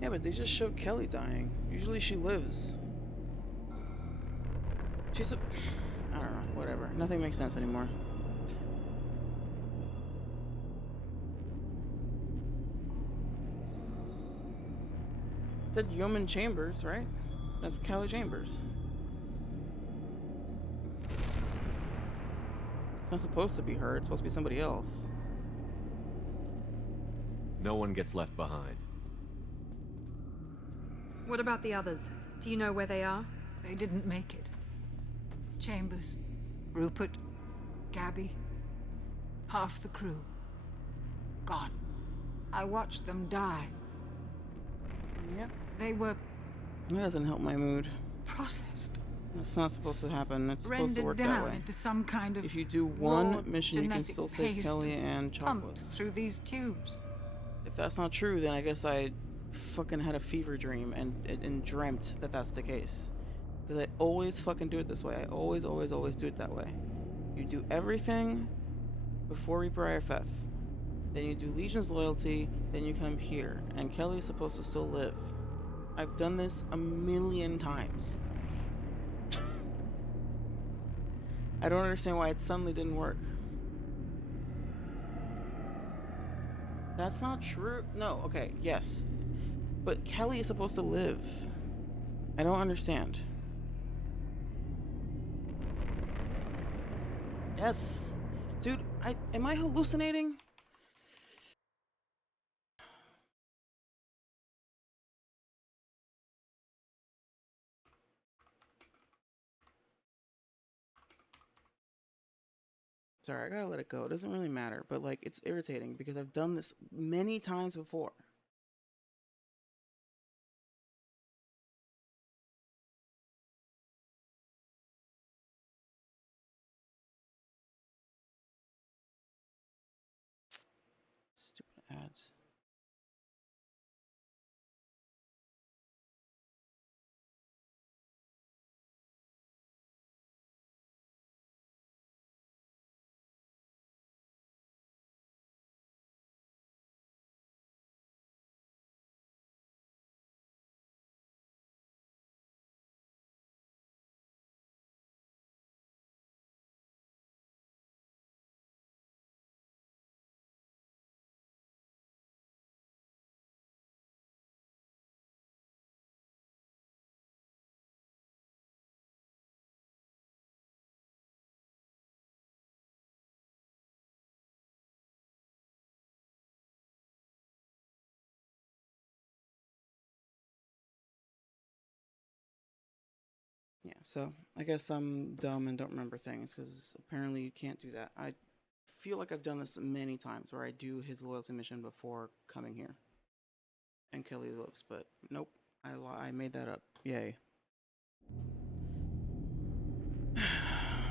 Yeah, but they just showed Kelly dying. Usually she lives. She's a... I don't know, whatever. Nothing makes sense anymore. It said Yeoman Chambers, right? That's Kelly Chambers. It's not supposed to be her, it's supposed to be somebody else. No one gets left behind. What about the others? Do you know where they are? They didn't make it. Chambers, Rupert, Gabby, half the crew. Gone. I watched them die. Yep. They were That doesn't help my mood. processed. It's not supposed to happen. It's supposed to Rendered work that down way. into some kind of If you do raw one mission, you can genetic still save paste Kelly and pumped Chakwas. through these tubes. If that's not true, then I guess I fucking had a fever dream and dreamt that that's the case. Because I always fucking do it this way. I always do it that way. You do everything before Reaper IFF. Then you do Legion's Loyalty, then you come here. And Kelly is supposed to still live. I've done this a million times. I don't understand why it suddenly didn't work. That's not true. No, okay, yes. But Kelly is supposed to live. I don't understand. Yes. Dude, am I hallucinating? Sorry, I gotta let it go. It doesn't really matter, but like it's irritating because I've done this many times before. Stupid ads. Yeah, so I guess I'm dumb and don't remember things because apparently you can't do that. I feel like I've done this many times where I do his loyalty mission before coming here. And Kelly lives, but nope. I made that up. Yay.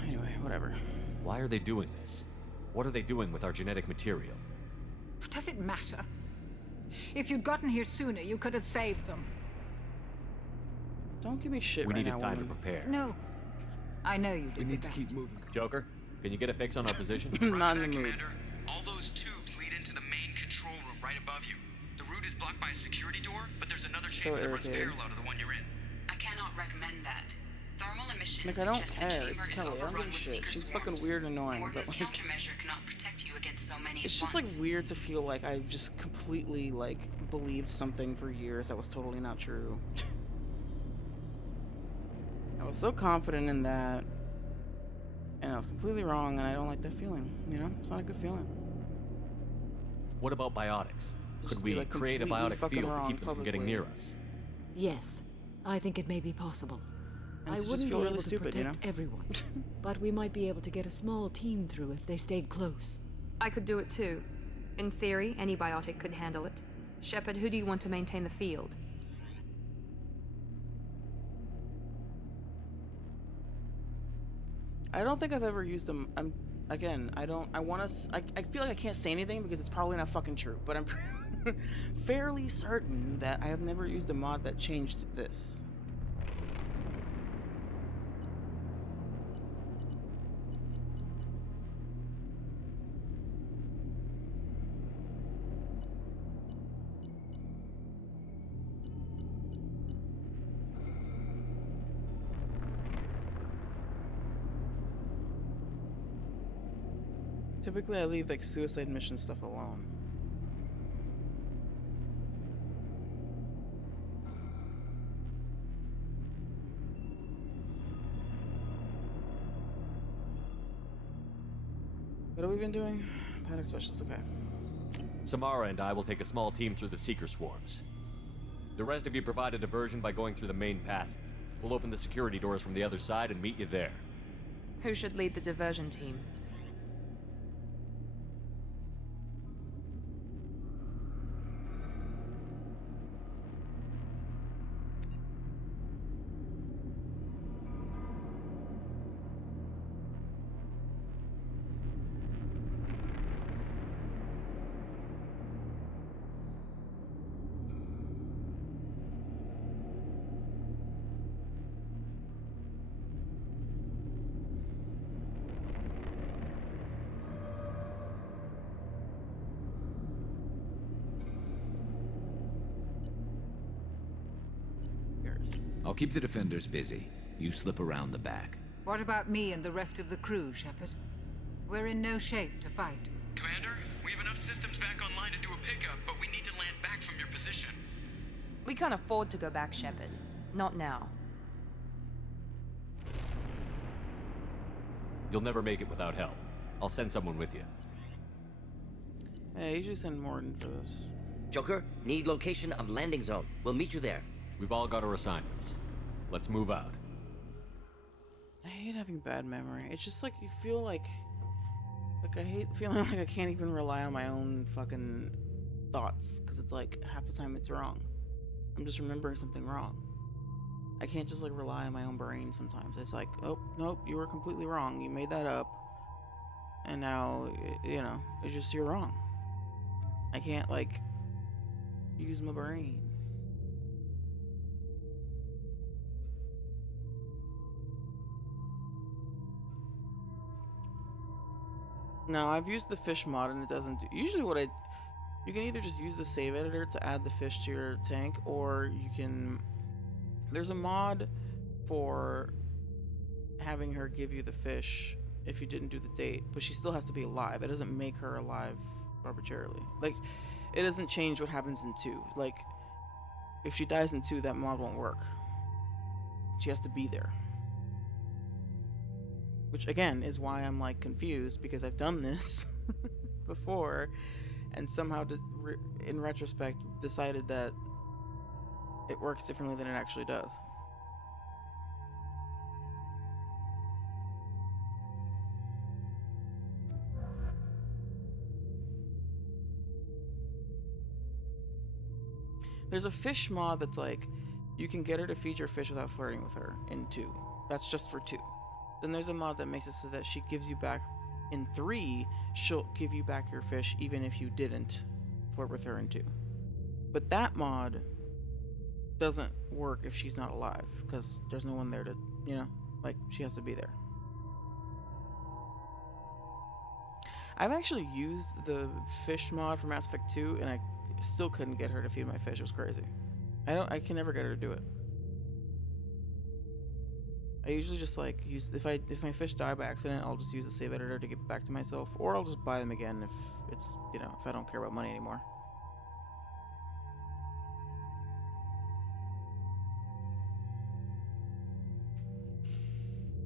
Anyway, whatever. Why are they doing this? What are they doing with our genetic material? Does it matter? If you'd gotten here sooner, you could have saved them. Don't give me shit We right now, needed time woman. to prepare. No. I know you did. We need to keep moving. Joker, can you get a fix on our position? Not in the mood. Commander. All those tubes lead into the main control room right above you. The route is blocked by a security door, but there's another chamber that runs parallel to the one you're in. I cannot recommend that. Thermal emissions Like, I don't suggest the care. chamber It's is Kelly. I don't overrun give a with shit. seeker She's swarms. fucking weird and annoying, but Morgan's like, countermeasure cannot protect you against so many it's at just like once. weird to feel like I've just completely like believed something for years that was totally not true. I was so confident in that, and I was completely wrong, and I don't like that feeling. You know, it's not a good feeling. What about biotics? Just Could be, we like, create a completely biotic fucking field to wrong keep them from getting publicly. near us? Yes, I think it may be possible. And I to just wouldn't be feel able really to stupid, you protect know? everyone, but we might be able to get a small team through if they stayed close. I could do it too. In theory, any biotic could handle it. Shepard, who do you want to maintain the field? I don't think I've ever used them. Again, I don't. I want to. I feel like I can't say anything because it's probably not fucking true. But I'm fairly certain that I have never used a mod that changed this. Typically, I leave like suicide mission stuff alone. What have we been doing? Panic specialist, okay. Samara and I will take a small team through the Seeker swarms. The rest of you provide a diversion by going through the main passage. We'll open the security doors from the other side and meet you there. Who should lead the diversion team? I'll keep the defenders busy. You slip around the back. What about me and the rest of the crew, Shepard? We're in no shape to fight. Commander, we have enough systems back online to do a pickup, but we need to land back from your position. We can't afford to go back, Shepard. Not now. You'll never make it without help. I'll send someone with you. Hey, you should send Morton for this. Joker, need location of landing zone. We'll meet you there. We've all got our assignments. Let's move out. I hate having bad memory. It's just like you feel like I hate feeling like I can't even rely on my own fucking thoughts because it's like half the time it's wrong. I'm just remembering something wrong. I can't just like rely on my own brain sometimes. It's like, oh, nope, you were completely wrong. You made that up. And now, you know, it's just you're wrong. I can't like use my brain. No, I've used the fish mod and it doesn't do. Usually you can either just use the save editor to add the fish to your tank, or you can, there's a mod for having her give you the fish if you didn't do the date, but she still has to be alive. It doesn't make her alive arbitrarily. Like, it doesn't change what happens in 2. Like, if she dies in 2, that mod won't work. She has to be there. Which again is why I'm like confused, because I've done this before and somehow in retrospect decided that it works differently than it actually does. There's a fish mod that's like, you can get her to feed your fish without flirting with her in 2. That's just for 2. Then there's a mod that makes it so that she gives you back in 3. She'll give you back your fish even if you didn't flirt with her in 2. But that mod doesn't work if she's not alive, because there's no one there to, you know, like, she has to be there. I've actually used the fish mod for Mass Effect 2, and I still couldn't get her to feed my fish. It was crazy. I can never get her to do it. I usually just like use, if my fish die by accident, I'll just use the save editor to get back to myself, or I'll just buy them again if it's, you know, if I don't care about money anymore.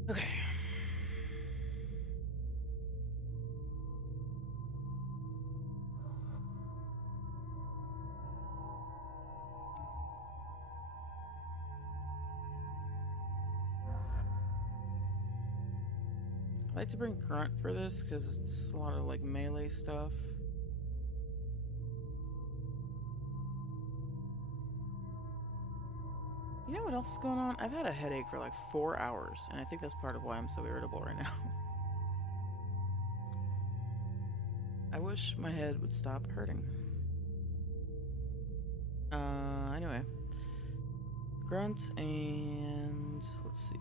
Okay. I like to bring Grunt for this because it's a lot of like melee stuff. You know what else is going on? I've had a headache for like 4 hours, and I think that's part of why I'm so irritable right now. I wish my head would stop hurting. Anyway. Grunt and let's see.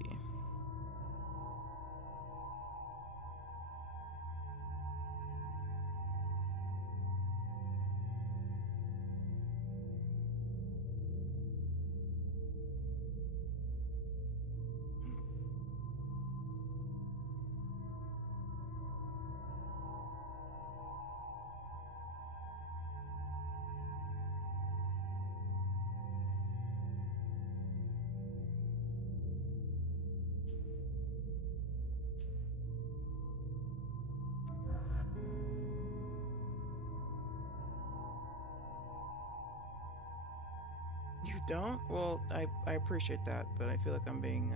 You don't? Well, I appreciate that, but I feel like I'm being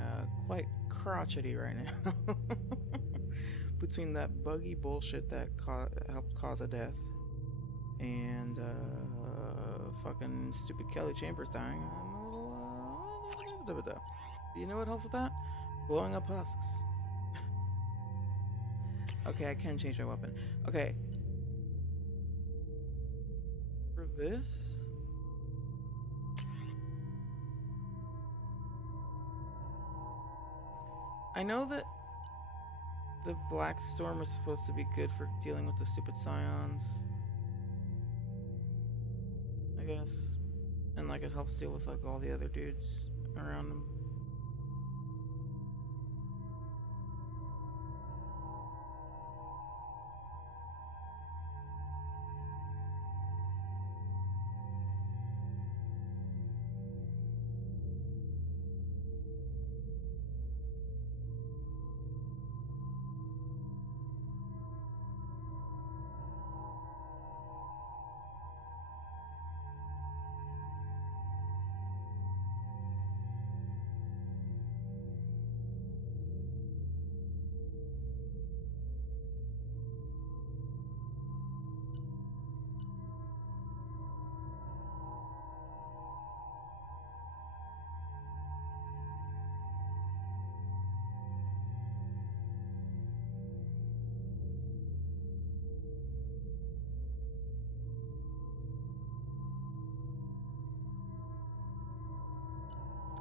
quite crotchety right now. Between that buggy bullshit that helped cause a death and fucking stupid Kelly Chambers dying, I'm a little You know what helps with that? Blowing up husks. Okay, I can change my weapon. Okay. For this... I know that the Black Storm is supposed to be good for dealing with the stupid scions, I guess. And like it helps deal with like all the other dudes around them.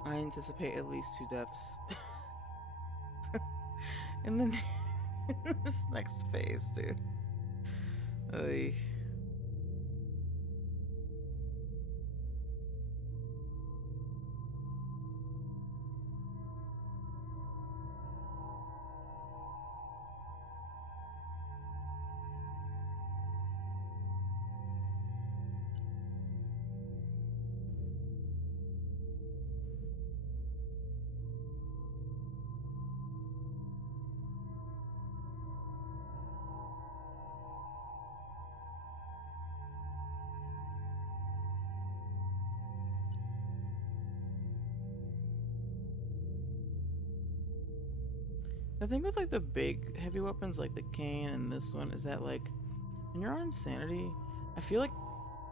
I anticipate at least 2 deaths. And then this next phase, dude. Oy. The thing with like the big heavy weapons like the cane and this one is that like when you're on Insanity, I feel like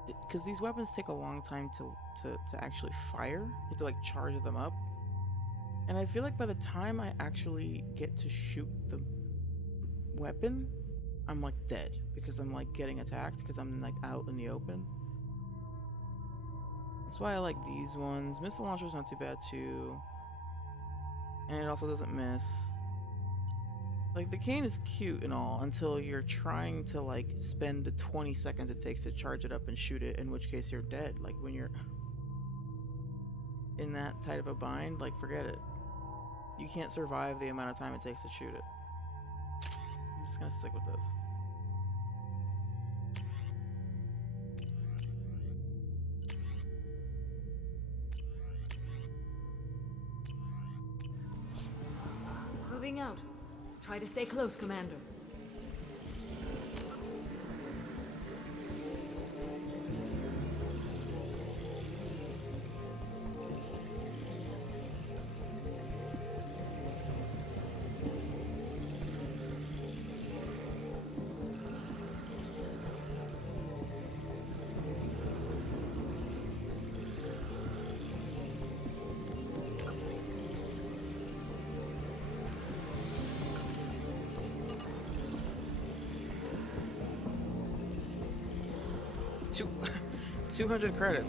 because these weapons take a long time to actually fire. You have to like charge them up. And I feel like by the time I actually get to shoot the weapon, I'm like dead because I'm like getting attacked because I'm like out in the open. That's why I like these ones. Missile launcher's not too bad too. And it also doesn't miss. Like, the cane is cute and all until you're trying to, like, spend the 20 seconds it takes to charge it up and shoot it, in which case you're dead. Like, when you're in that tight of a bind, like, forget it. You can't survive the amount of time it takes to shoot it. I'm just gonna stick with this. Moving out. Try to stay close, Commander. Two, 200 credit.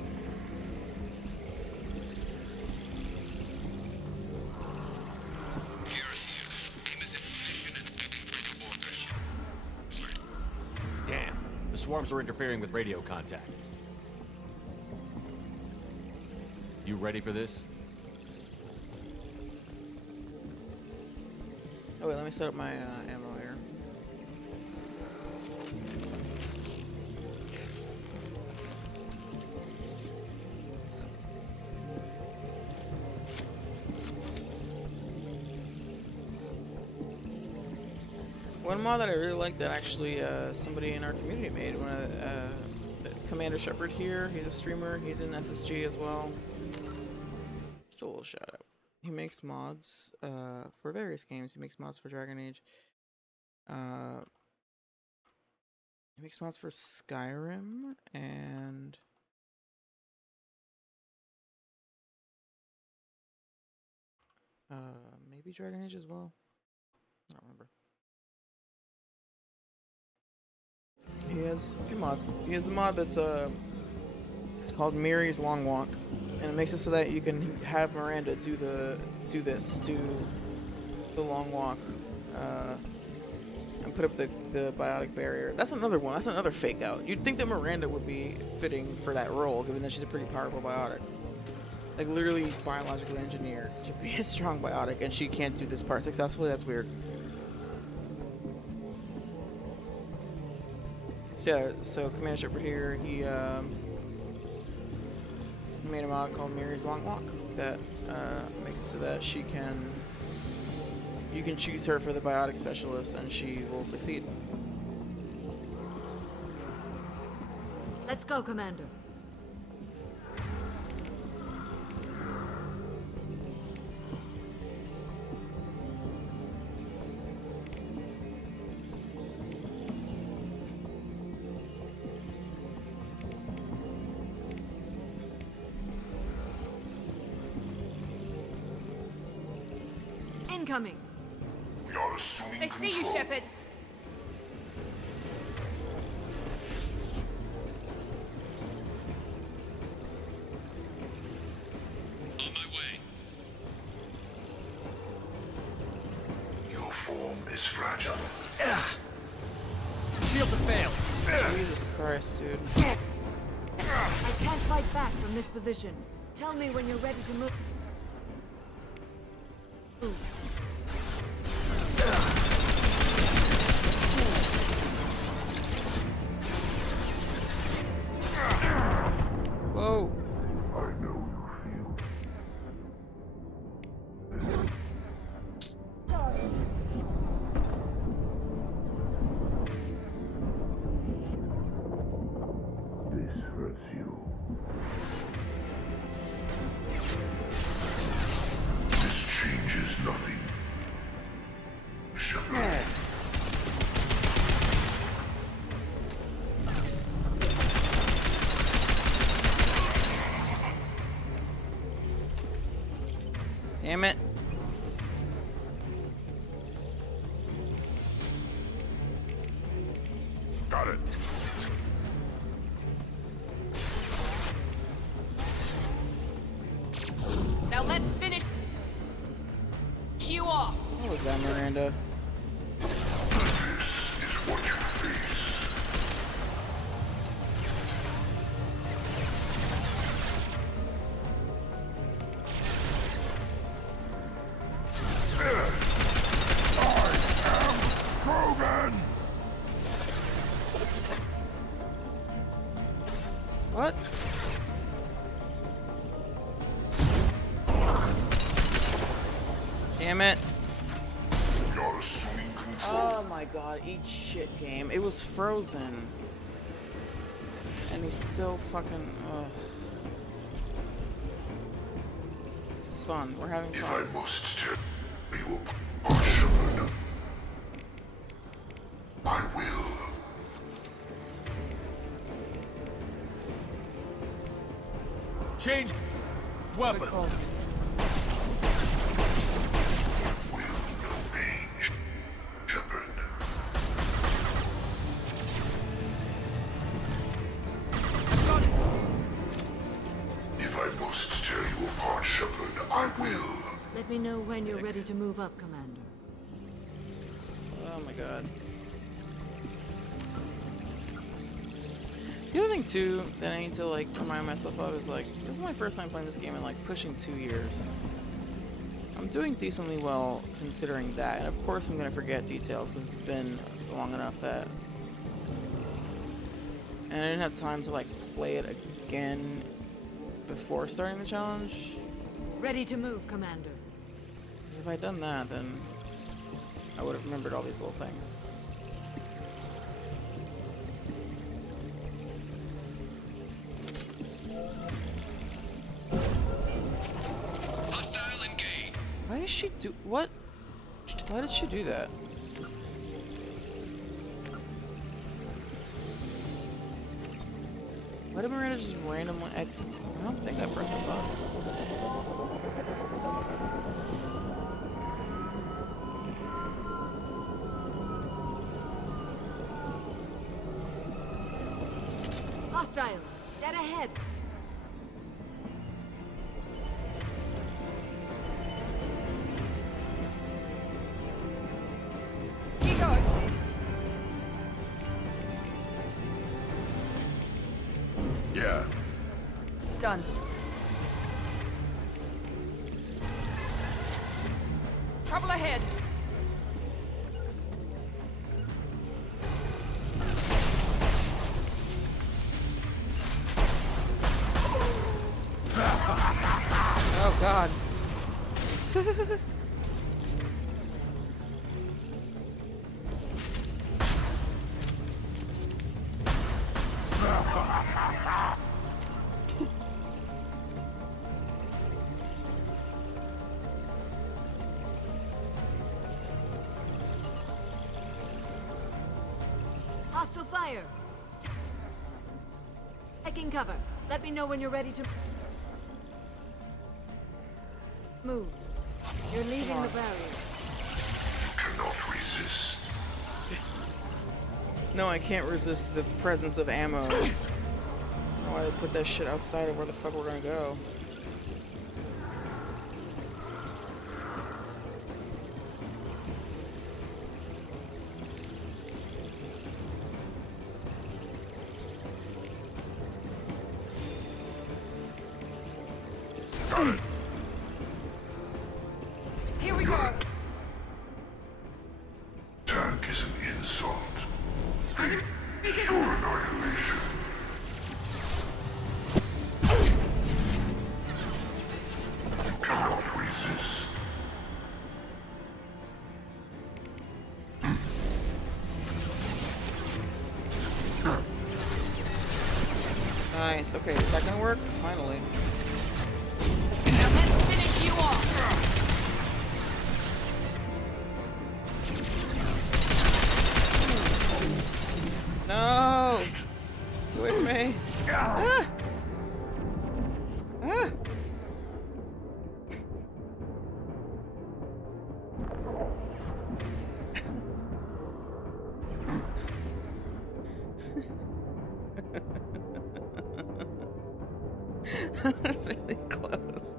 Damn, the swarms are interfering with radio contact. You ready for this? Oh wait, let me set up my ammo here. One mod that I really like that actually somebody in our community made, one of Commander Shepard here, he's a streamer, he's in SSG as well. Just a little shout out. He makes mods for various games. He makes mods for Dragon Age. He makes mods for Skyrim and maybe Dragon Age as well. I don't remember. He has a few mods. He has a mod that's it's called Miri's Long Walk, and it makes it so that you can have Miranda do the long walk, and put up the biotic barrier. That's another one. That's another fake out. You'd think that Miranda would be fitting for that role, given that she's a pretty powerful biotic, like literally biologically engineered to be a strong biotic, and she can't do this part successfully. That's weird. So yeah, so Commander Shepard here, he made a mod called Miri's Long Walk that makes it so that you can choose her for the biotic specialist and she will succeed. Let's go, Commander. Incoming. We are assuming They see you, Shepard. On my way. Your form is fragile. Shield to fail. Jesus Christ, dude. I can't fight back from this position. Tell me when you're ready to move. Whoa. I know you feel. This hurts you. This changes nothing. Shepard. Damn it. Got it. Now let's finish you off. What was that, Miranda? What? Damn it. You're assuming control. Oh my god, eat shit game. It was frozen. And he's still fucking. This is fun. We're having fun. If I must tell you apart, Shepard, I will. Change weapon. Shepard. If I must tear you apart, Shepard, I will. Let me know when you're ready to move up, Commander. Oh my god. The other thing too that I need to like remind myself of is like, this is my first time playing this game in like pushing 2 years. I'm doing decently well considering that, and of course I'm gonna forget details because it's been long enough that, and I didn't have time to like play it again before starting the challenge. Ready to move, Commander. Because if I'd done that, then I would have remembered all these little things. Hostile engaged. Why did she do what? Why did she do that? Why did Miranda just randomly? I don't think I pressed a button. Hostiles, dead ahead. He goes. Yeah. Done. Trouble ahead. Oh god. Hostile fire. Taking cover. Let me know when you're ready to move. You're leaving the barrier. Cannot resist. No, I can't resist the presence of ammo. I don't know why they put that shit outside of where the fuck we're gonna go. Here we go. Tank is an insult. Pure annihilation. Cannot resist. Nice. Okay, is that gonna work? Finally. Now let's finish you off. No! Get away from me! Ah! Ah! It's really close.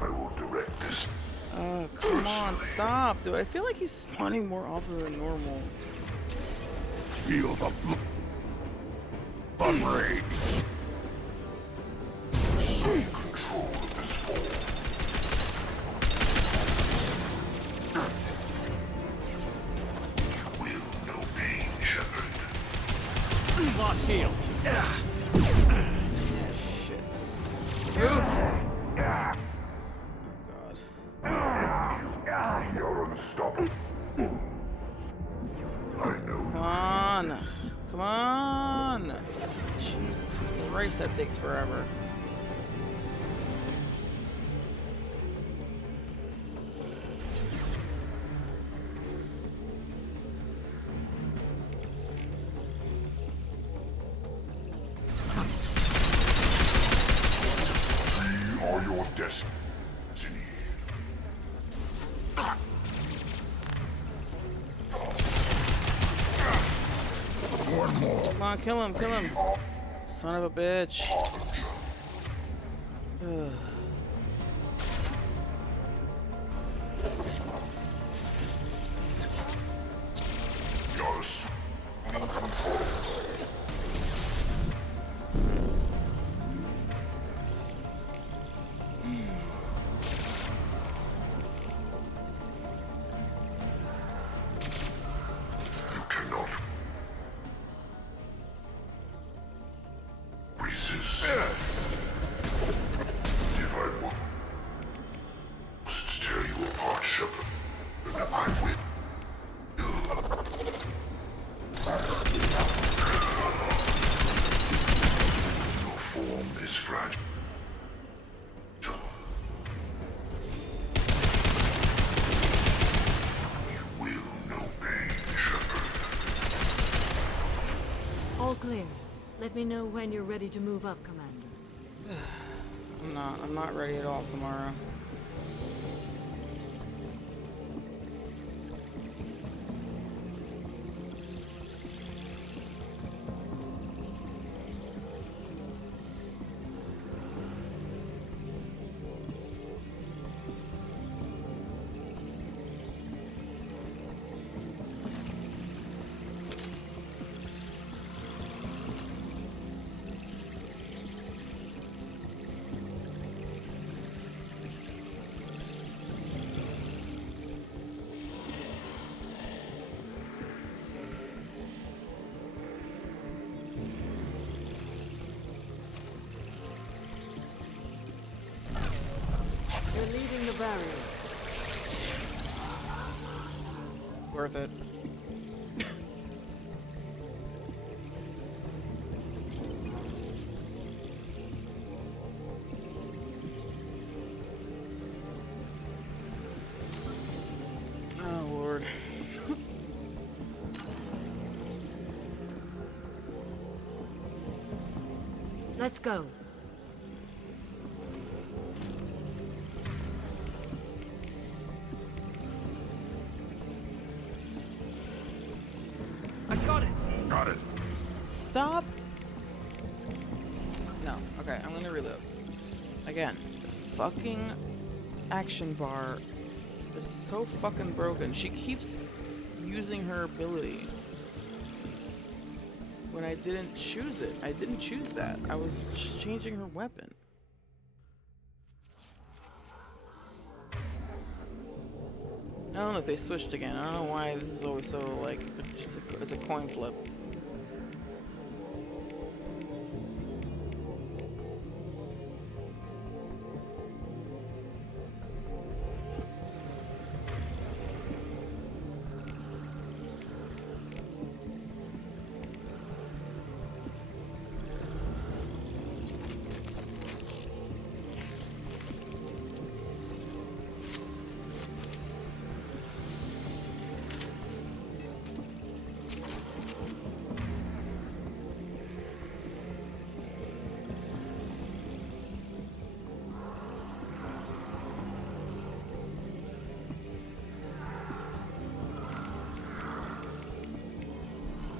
I will direct this. Oh, come on, stop, dude. I feel like he's spawning more often than normal. Feel the blood rage. Assume control of this form. You will know pain, Shepard. Lost shield. Shit. Oof. You're unstoppable. I know. Come on. Come on. Jesus Christ, that takes forever. We are your destiny. One more. Come on, kill him, kill him. Son of a bitch. Ugh. Yes. Control. You cannot resist. If I must tear you apart, Shepard, I will. Your form is fragile. You will know pain, Shepard. All clear. Let me know when you're ready to move up, Commander. I'm not ready at all, Samara. You're leaving the barrier. Worth it. Oh, Lord. Let's go. I got it. Got it. Stop. No. Okay, I'm gonna reload. Again, the fucking action bar is so fucking broken. She keeps using her ability when I didn't choose it. I didn't choose that. I was changing her weapon. I don't know if they switched again. I don't know why this is always so like it's a coin flip.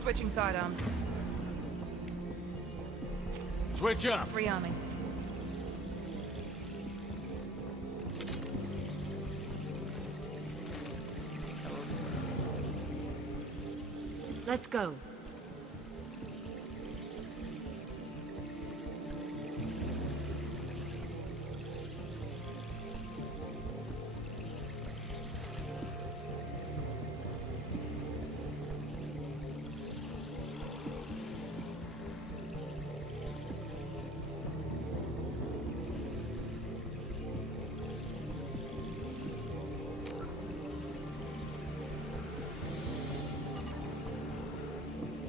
Switching sidearms. Switch up. Rearming. Let's go.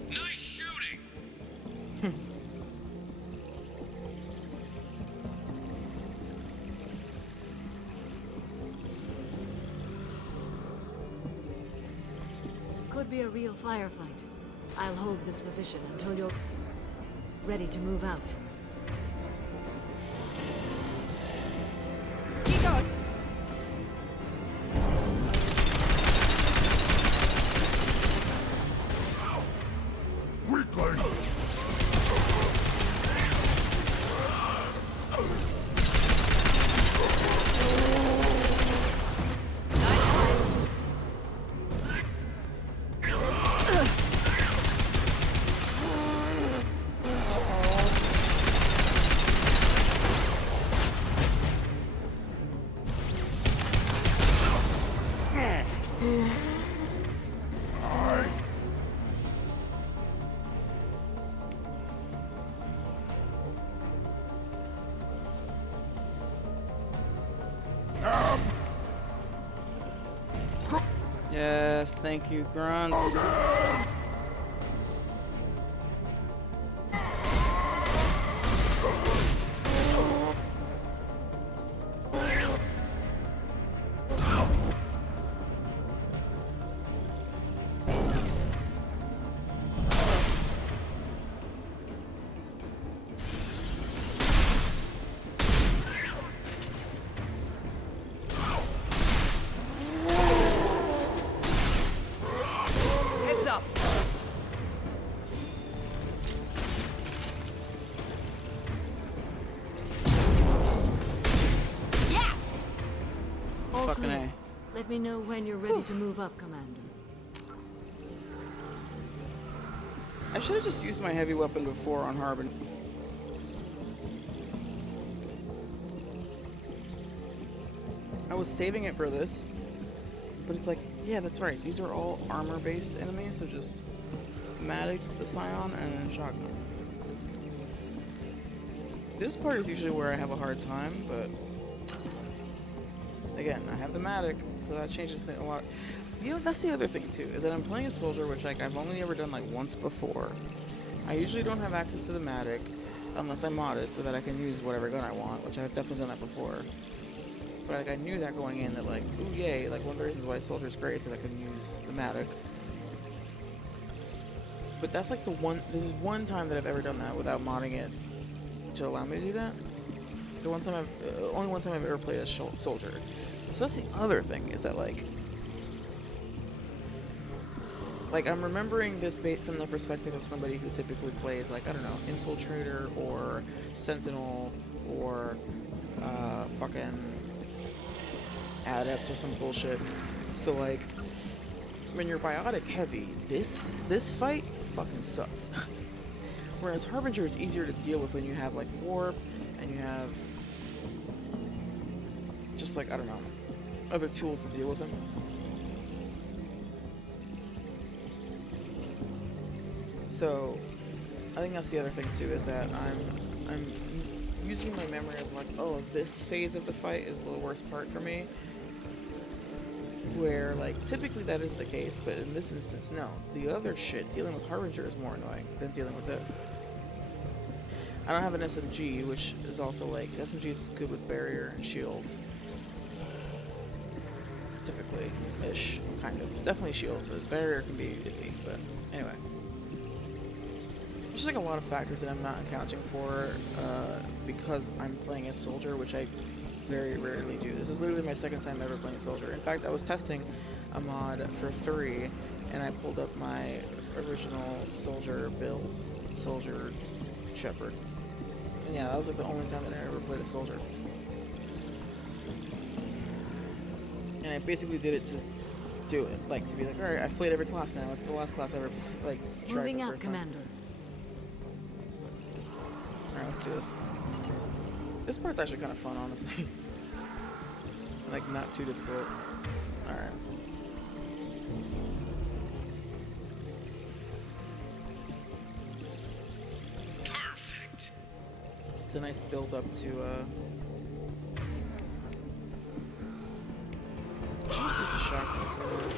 Nice shooting! Could be a real firefight. I'll hold this position until you're ready to move out. Keep going. Weakling! Yes, thank you, grunts. Heads up. Yes! All Fucking clear. A. Let me know when you're ready to move up, Commander. I should have just used my heavy weapon before on Harbin. I was saving it for this, but it's like, yeah, that's right. These are all armor-based enemies, so just Matic, the Scion, and then Shotgun. This part is usually where I have a hard time, but again, I have the Matic, so that changes things a lot. You know, that's the other thing too, is that I'm playing a soldier, which like I've only ever done like once before. I usually don't have access to the Matic unless I mod it so that I can use whatever gun I want, which I've definitely done that before. But like I knew that going in, that like, ooh yay, like one of the reasons why Soldier's great because I can use the Matic. But that's like there's one time that I've ever done that without modding it to allow me to do that. The one time only one time I've ever played as Soldier. So that's the other thing, is that like I'm remembering this from the perspective of somebody who typically plays like, I don't know, Infiltrator or Sentinel or fucking Adept or some bullshit. So like, when you're biotic heavy, this fight fucking sucks. Whereas Harbinger is easier to deal with when you have like Warp and you have just like, I don't know, other tools to deal with him. So I think that's the other thing too, is that I'm using my memory of like, oh, this phase of the fight is the worst part for me. Where like typically that is the case, but in this instance, no. The other shit, dealing with Harbinger, is more annoying than dealing with this. I don't have an SMG, which is also like, SMG is good with barrier and shields. Typically, ish, kind of. Definitely shields. The barrier can be iffy, but anyway. There's like a lot of factors that I'm not accounting for because I'm playing as Soldier, which I very rarely do. This is literally my second time ever playing Soldier. In fact, I was testing a mod for 3, and I pulled up my original Soldier build, Soldier Shepard. And yeah, that was like the only time that I ever played a Soldier. And I basically did it to do it. Like, to be like, alright, I've played every class now. It's the last class I ever, like, tried Moving the up, first time. Commander. Alright, let's do this. This part's actually kind of fun, honestly. Like, not too difficult. Alright. Perfect. Just a nice build up to, shock this over.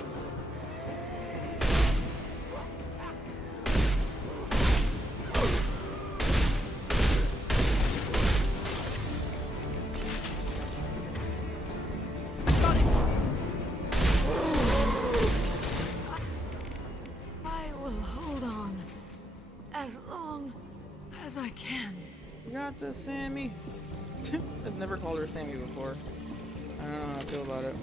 I will hold on as long as I can. You got this, Sammy. I've never called her Sammy before. I don't know how I feel about it.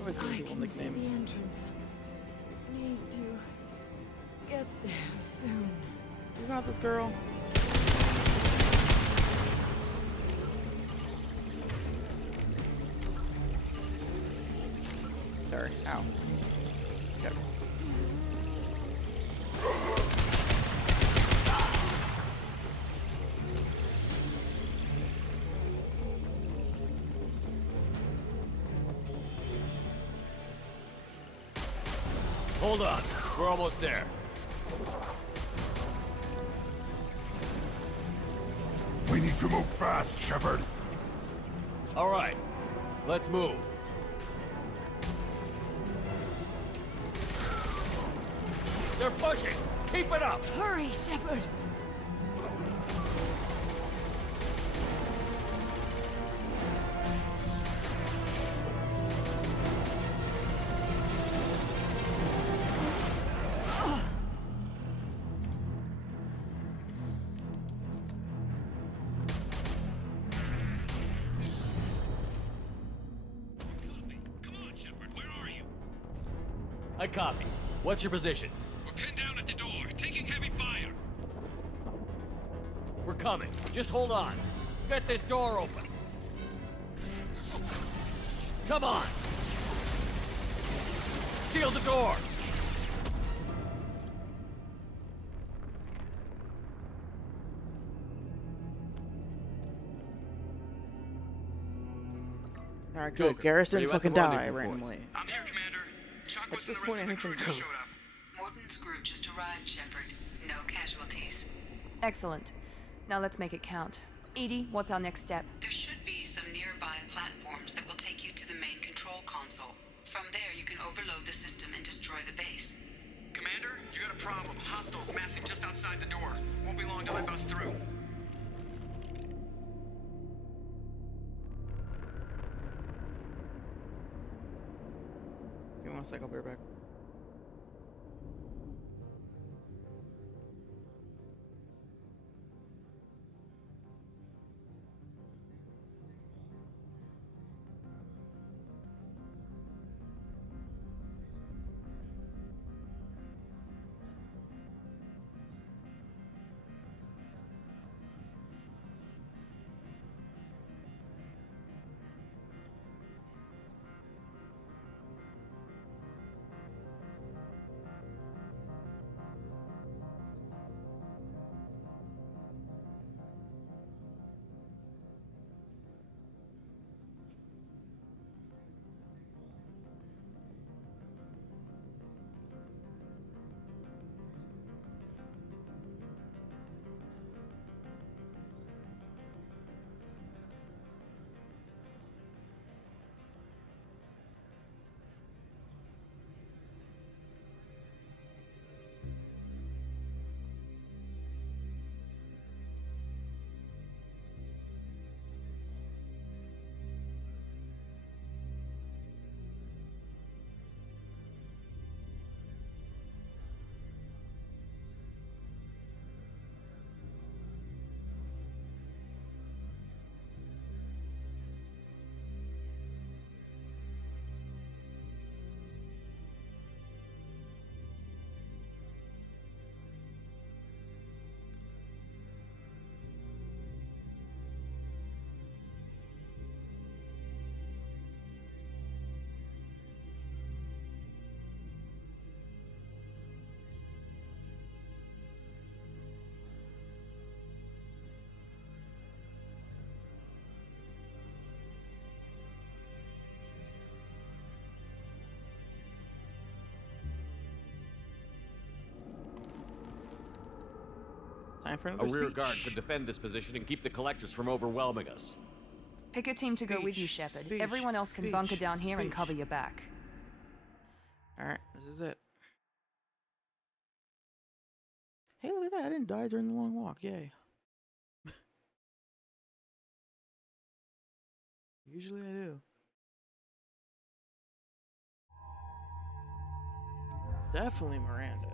Always giving people nicknames. The entrance. Need to get there soon. You got this, girl. Sorry. Ow. Okay. Hold on. We're almost there. We need to move fast, Shepard. All right. Let's move. They're pushing. Keep it up. Hurry, Shepard. I copy. What's your position? We're pinned down at the door, taking heavy fire. We're coming. Just hold on. Get this door open. Come on. Seal the door. Alright, go. Garrison fucking die randomly. I'm here, Commander. Chuck At this point, anything goes. Morton's group just arrived, Shepard. No casualties. Excellent. Now let's make it count. Edie, what's our next step? There should be some nearby platforms that will take you to the main control console. From there, you can overload the system and destroy the base. Commander, you got a problem. Hostiles massing just outside the door. Won't be long till they bust through. Give me 1 sec, I'll be right back. time for A another rear speech. guard could defend this position and keep the collectors from overwhelming us. Pick a team to go with you, Shepard. Everyone else can bunker down here and cover your back. Alright, this is it. Hey, look at that. I didn't die during the long walk. Yay. Usually I do. Definitely Miranda.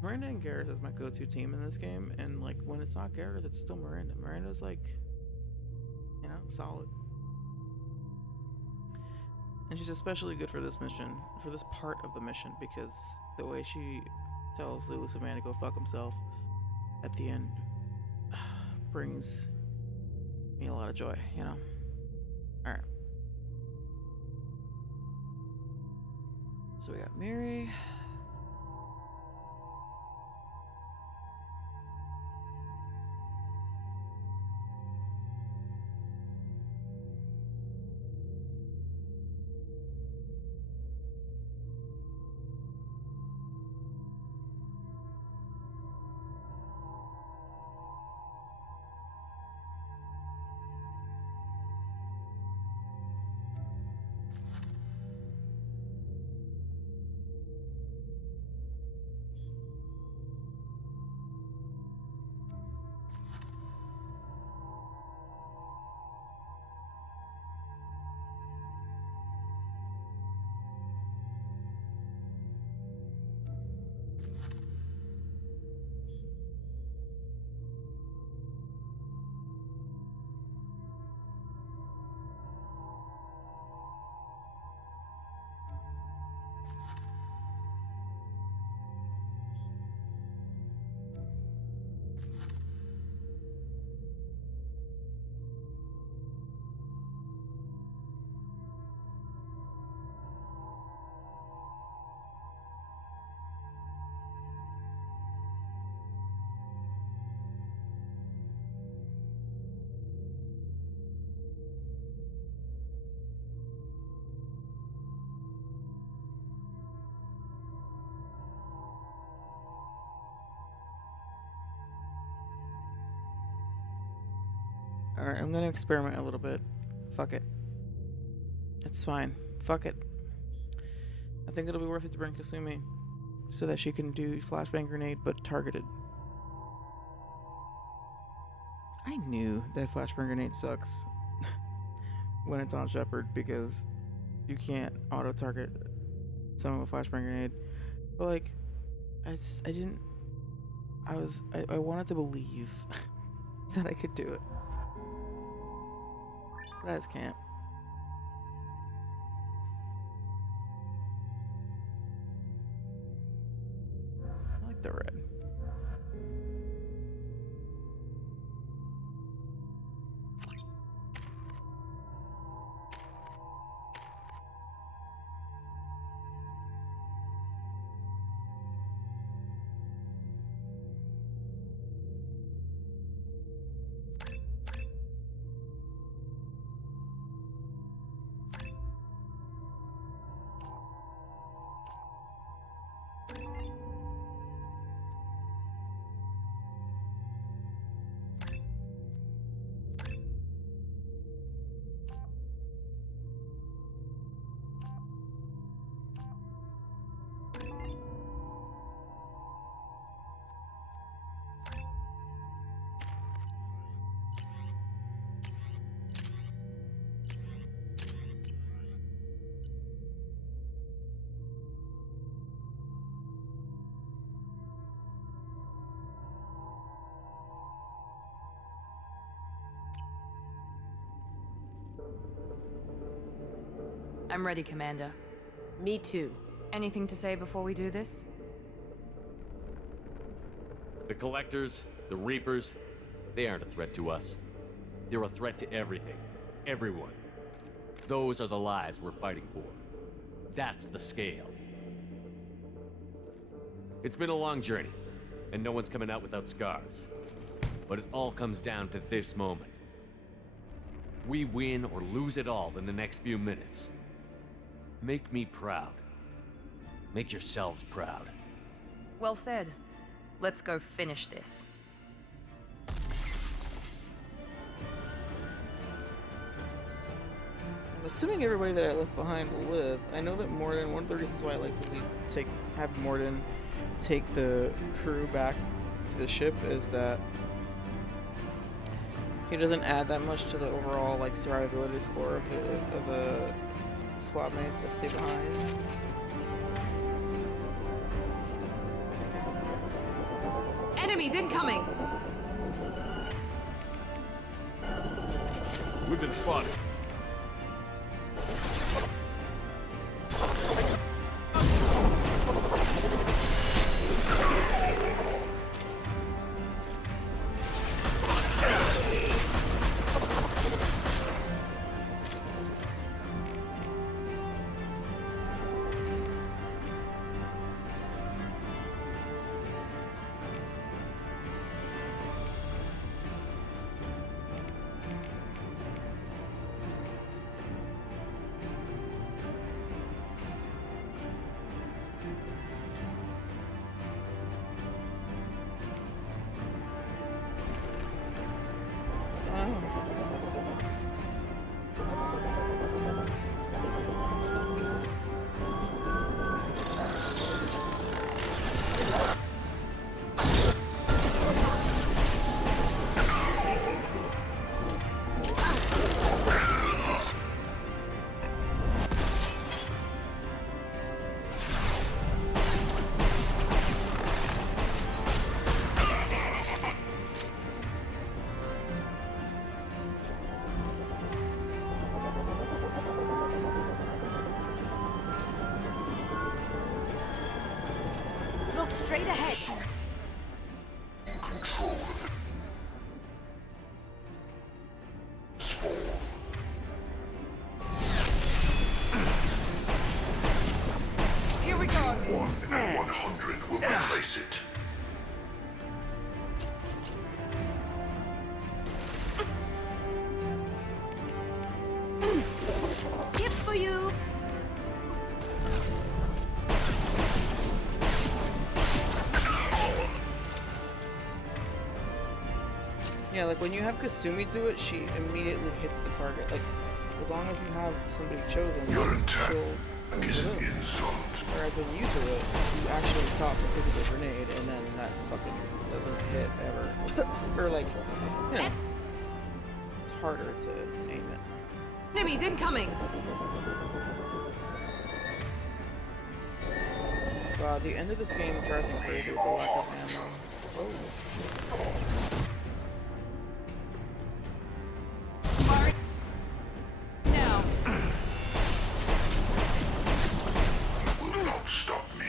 Miranda and Garrus is my go-to team in this game, and like when it's not Garrus, it's still Miranda. Miranda's like, you know, solid. And she's especially good for this mission, for this part of the mission, because the way she tells the elusive man to go fuck himself at the end brings me a lot of joy, you know? Alright. So we got Miri. Alright, I'm gonna experiment a little bit. Fuck it. It's fine. Fuck it. I think it'll be worth it to bring Kasumi so that she can do flashbang grenade but targeted. I knew that flashbang grenade sucks when it's on Shepard because you can't auto target someone with flashbang grenade. But like, I wanted to believe that I could do it. But I just can't. I like the red. I'm ready, Commander. Me too. Anything to say before we do this? The Collectors, the Reapers, they aren't a threat to us. They're a threat to everything. Everyone. Those are the lives we're fighting for. That's the scale. It's been a long journey, and no one's coming out without scars. But it all comes down to this moment. We win or lose it all in the next few minutes. Make me proud. Make yourselves proud. Well said. Let's go finish this. I'm assuming everybody that I left behind will live. I know that Morden, one of the reasons why I like to have Morden take the crew back to the ship is that he doesn't add that much to the overall like survivability score of the squad mates that stay behind. Enemies incoming! We've been spotted. Straight ahead. Control of the spawn. Here we go. 1 and 100 will replace it. Gift for you. Yeah, like when you have Kasumi do it, she immediately hits the target. Like, as long as you have somebody chosen, she'll Is an insult. Whereas when you do it, you actually toss a physical grenade, and then that fucking doesn't hit ever. Or like, you know, it's harder to aim it. Enemies incoming! Wow, the end of this game drives me crazy with the lack of ammo. Oh. Now. You will not stop me.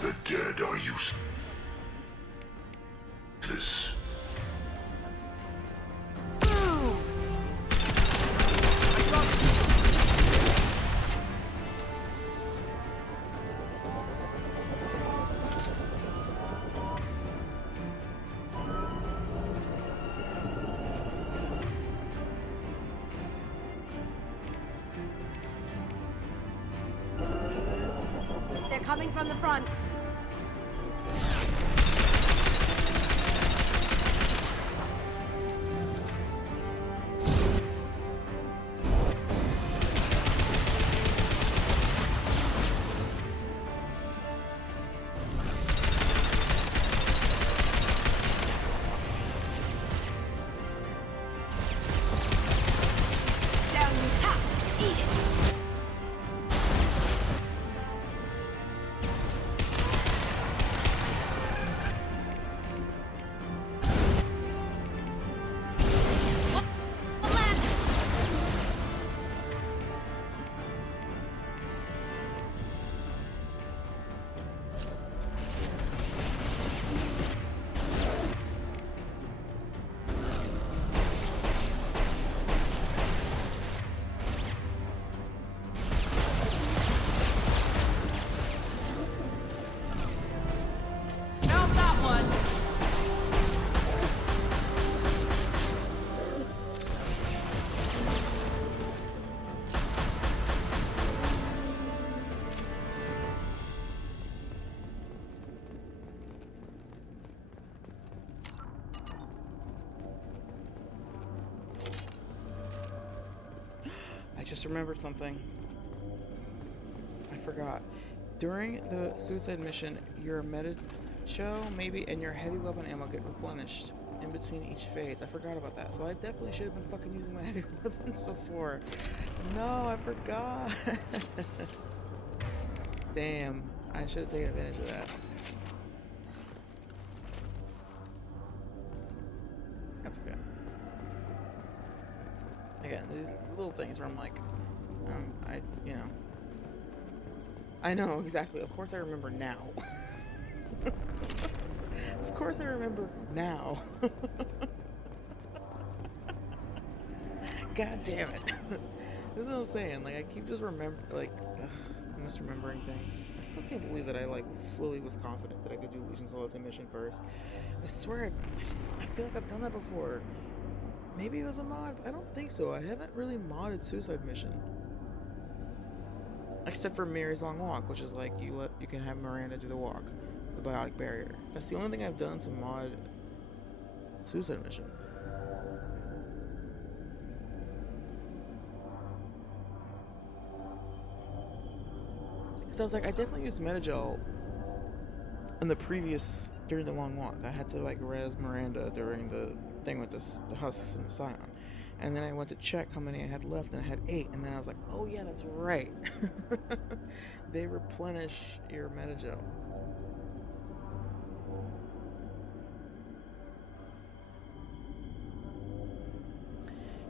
The dead are useless. They're coming from the front. Down the top. Eat it. I just remembered something. I forgot. During the suicide mission, your meta-cho maybe and your heavy weapon ammo get replenished in between each phase. I forgot about that. So I definitely should have been fucking using my heavy weapons before. No, I forgot. Damn. I should have taken advantage of that. That's okay. Again, these little things where I'm like, you know. I know, exactly. Of course I remember now. Of course I remember now. God damn it. This is what I'm saying. Like, I keep just I'm misremembering things. I still can't believe that I, like, fully was confident that I could do Legion Solid's mission first. I swear, I feel like I've done that before. Maybe it was a mod, but I don't think so. I haven't really modded Suicide Mission. Except for Mary's Long Walk, which is like you can have Miranda do the walk, the biotic barrier. That's the only thing I've done to mod Suicide Mission. So I was like, I definitely used Metagel in the during the Long Walk. I had to like res Miranda during the thing with the husks and the scion. And then I went to check how many I had left, and I had 8. And then I was like, oh yeah, that's right. They replenish your Metagel.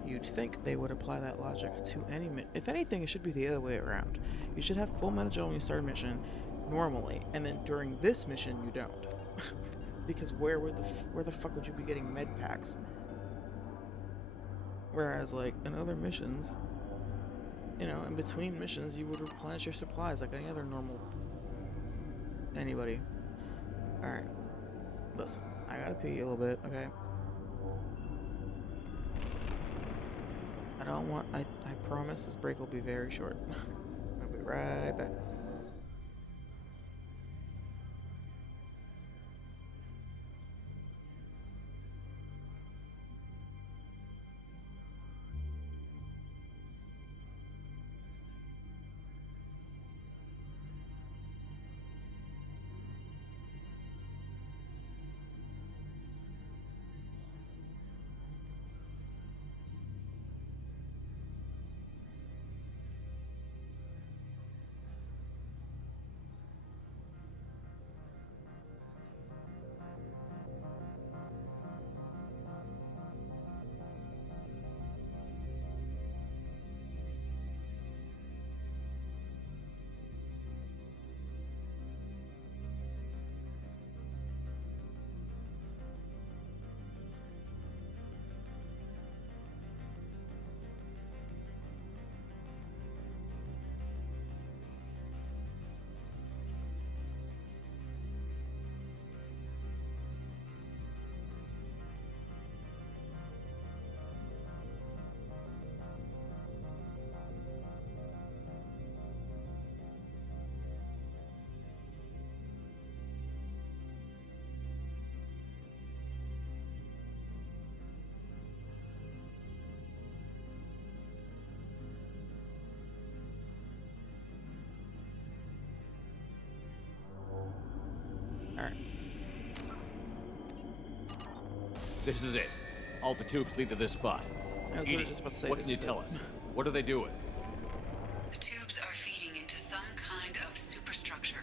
You'd think they would apply that logic to any if anything, it should be the other way around. You should have full Metagel when you start a mission normally, and then during this mission you don't. Because where the fuck would you be getting med packs? Whereas, like, in other missions, you know, in between missions, you would replenish your supplies like any other normal anybody. Alright. Listen, I gotta pee a little bit, okay? I promise this break will be very short. I'll be right back. Alright. This is it. All the tubes lead to this spot. I was Edie, just about to say, what can you tell us? What are they doing? The tubes are feeding into some kind of superstructure.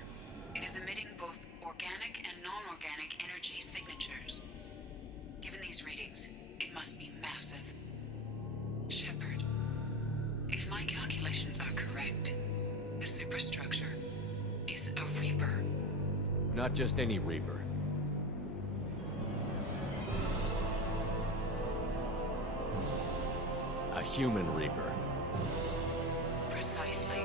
It is emitting both organic and non-organic energy signatures. Given these readings, it must be massive. Shepard, if my calculations are correct, the superstructure is a Reaper. Not just any Reaper. A human Reaper. Precisely.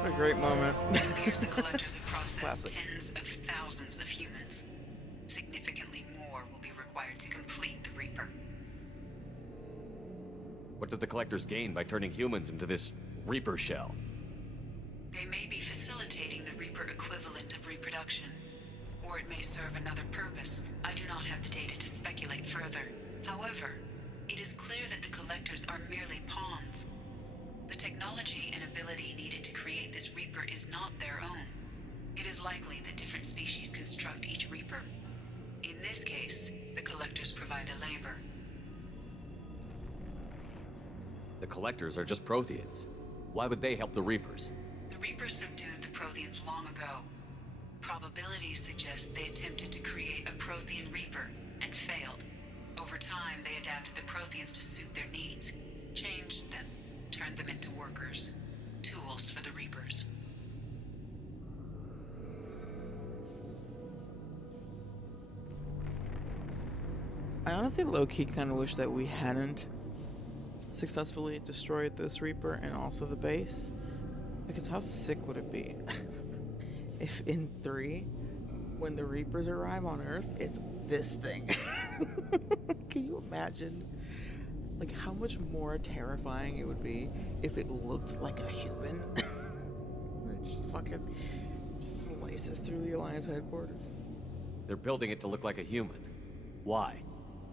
What a great moment. It appears the collectors have processed Classic. tens of thousands of humans. Significantly more will be required to complete the Reaper. What did the collectors gain by turning humans into this Reaper shell? They may be facilitating the Reaper equivalent of reproduction, or it may serve another purpose. I do not have the data to speculate further. However, it is clear that the Collectors are merely pawns. The technology and ability needed to create this Reaper is not their own. It is likely that different species construct each Reaper. In this case, the Collectors provide the labor. The Collectors are just Protheans. Why would they help the Reapers? The Reapers subdued the Protheans long ago. Probabilities suggest they attempted to create a Prothean Reaper and failed. Over time, they adapted the Protheans to suit their needs, changed them, turned them into workers, tools for the Reapers. I honestly low-key kind of wish that we hadn't successfully destroyed this Reaper and also the base. Because how sick would it be if in 3, when the Reapers arrive on Earth, it's this thing? Can you imagine like how much more terrifying it would be if it looked like a human? It just fucking slices through the Alliance headquarters. They're building it to look like a human. Why?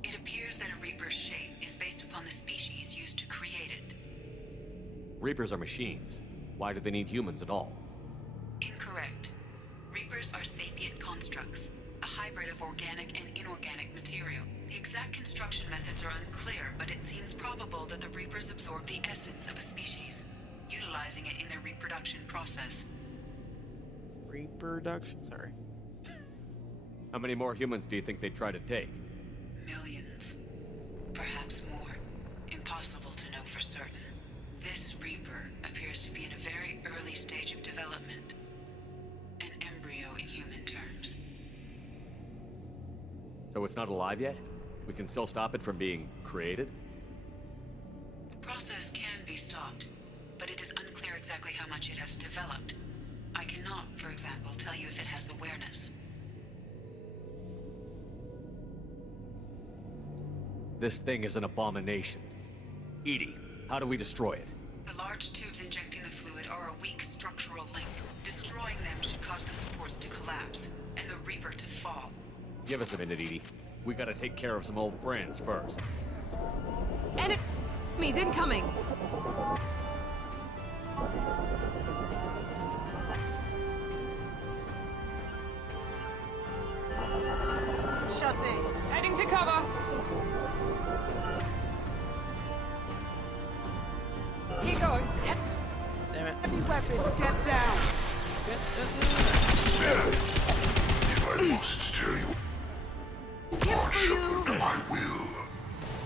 It appears that a Reaper's shape is based upon the species used to create it. Reapers are machines. Why do they need humans at all? Incorrect. Reapers are sapient constructs, a hybrid of organic and inorganic material. The exact construction methods are unclear, but it seems probable that the Reapers absorb the essence of a species, utilizing it in their reproduction process. Reproduction? Sorry. How many more humans do you think they'd try to take? Millions. Perhaps more. Impossible to know for certain. This Reaper appears to be in a very early stage of development. An embryo in human terms. So it's not alive yet? We can still stop it from being created? The process can be stopped, but it is unclear exactly how much it has developed. I cannot, for example, tell you if it has awareness. This thing is an abomination. Edie, how do we destroy it? The large tubes injecting the fluid are a weak structural link. Destroying them should cause the supports to collapse, and the Reaper to fall. Give us a minute, Edie. We gotta take care of some old friends first. Enemies incoming! Shut me! Heading to cover! Here goes. Damn it. Heavy weapons, get down! If I must tear you apart, Shepard, I will.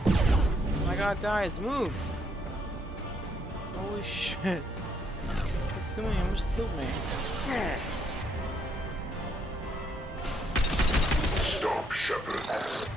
Oh my god, guys, move! Holy shit. Assuming almost killed me. Stop, Shepard.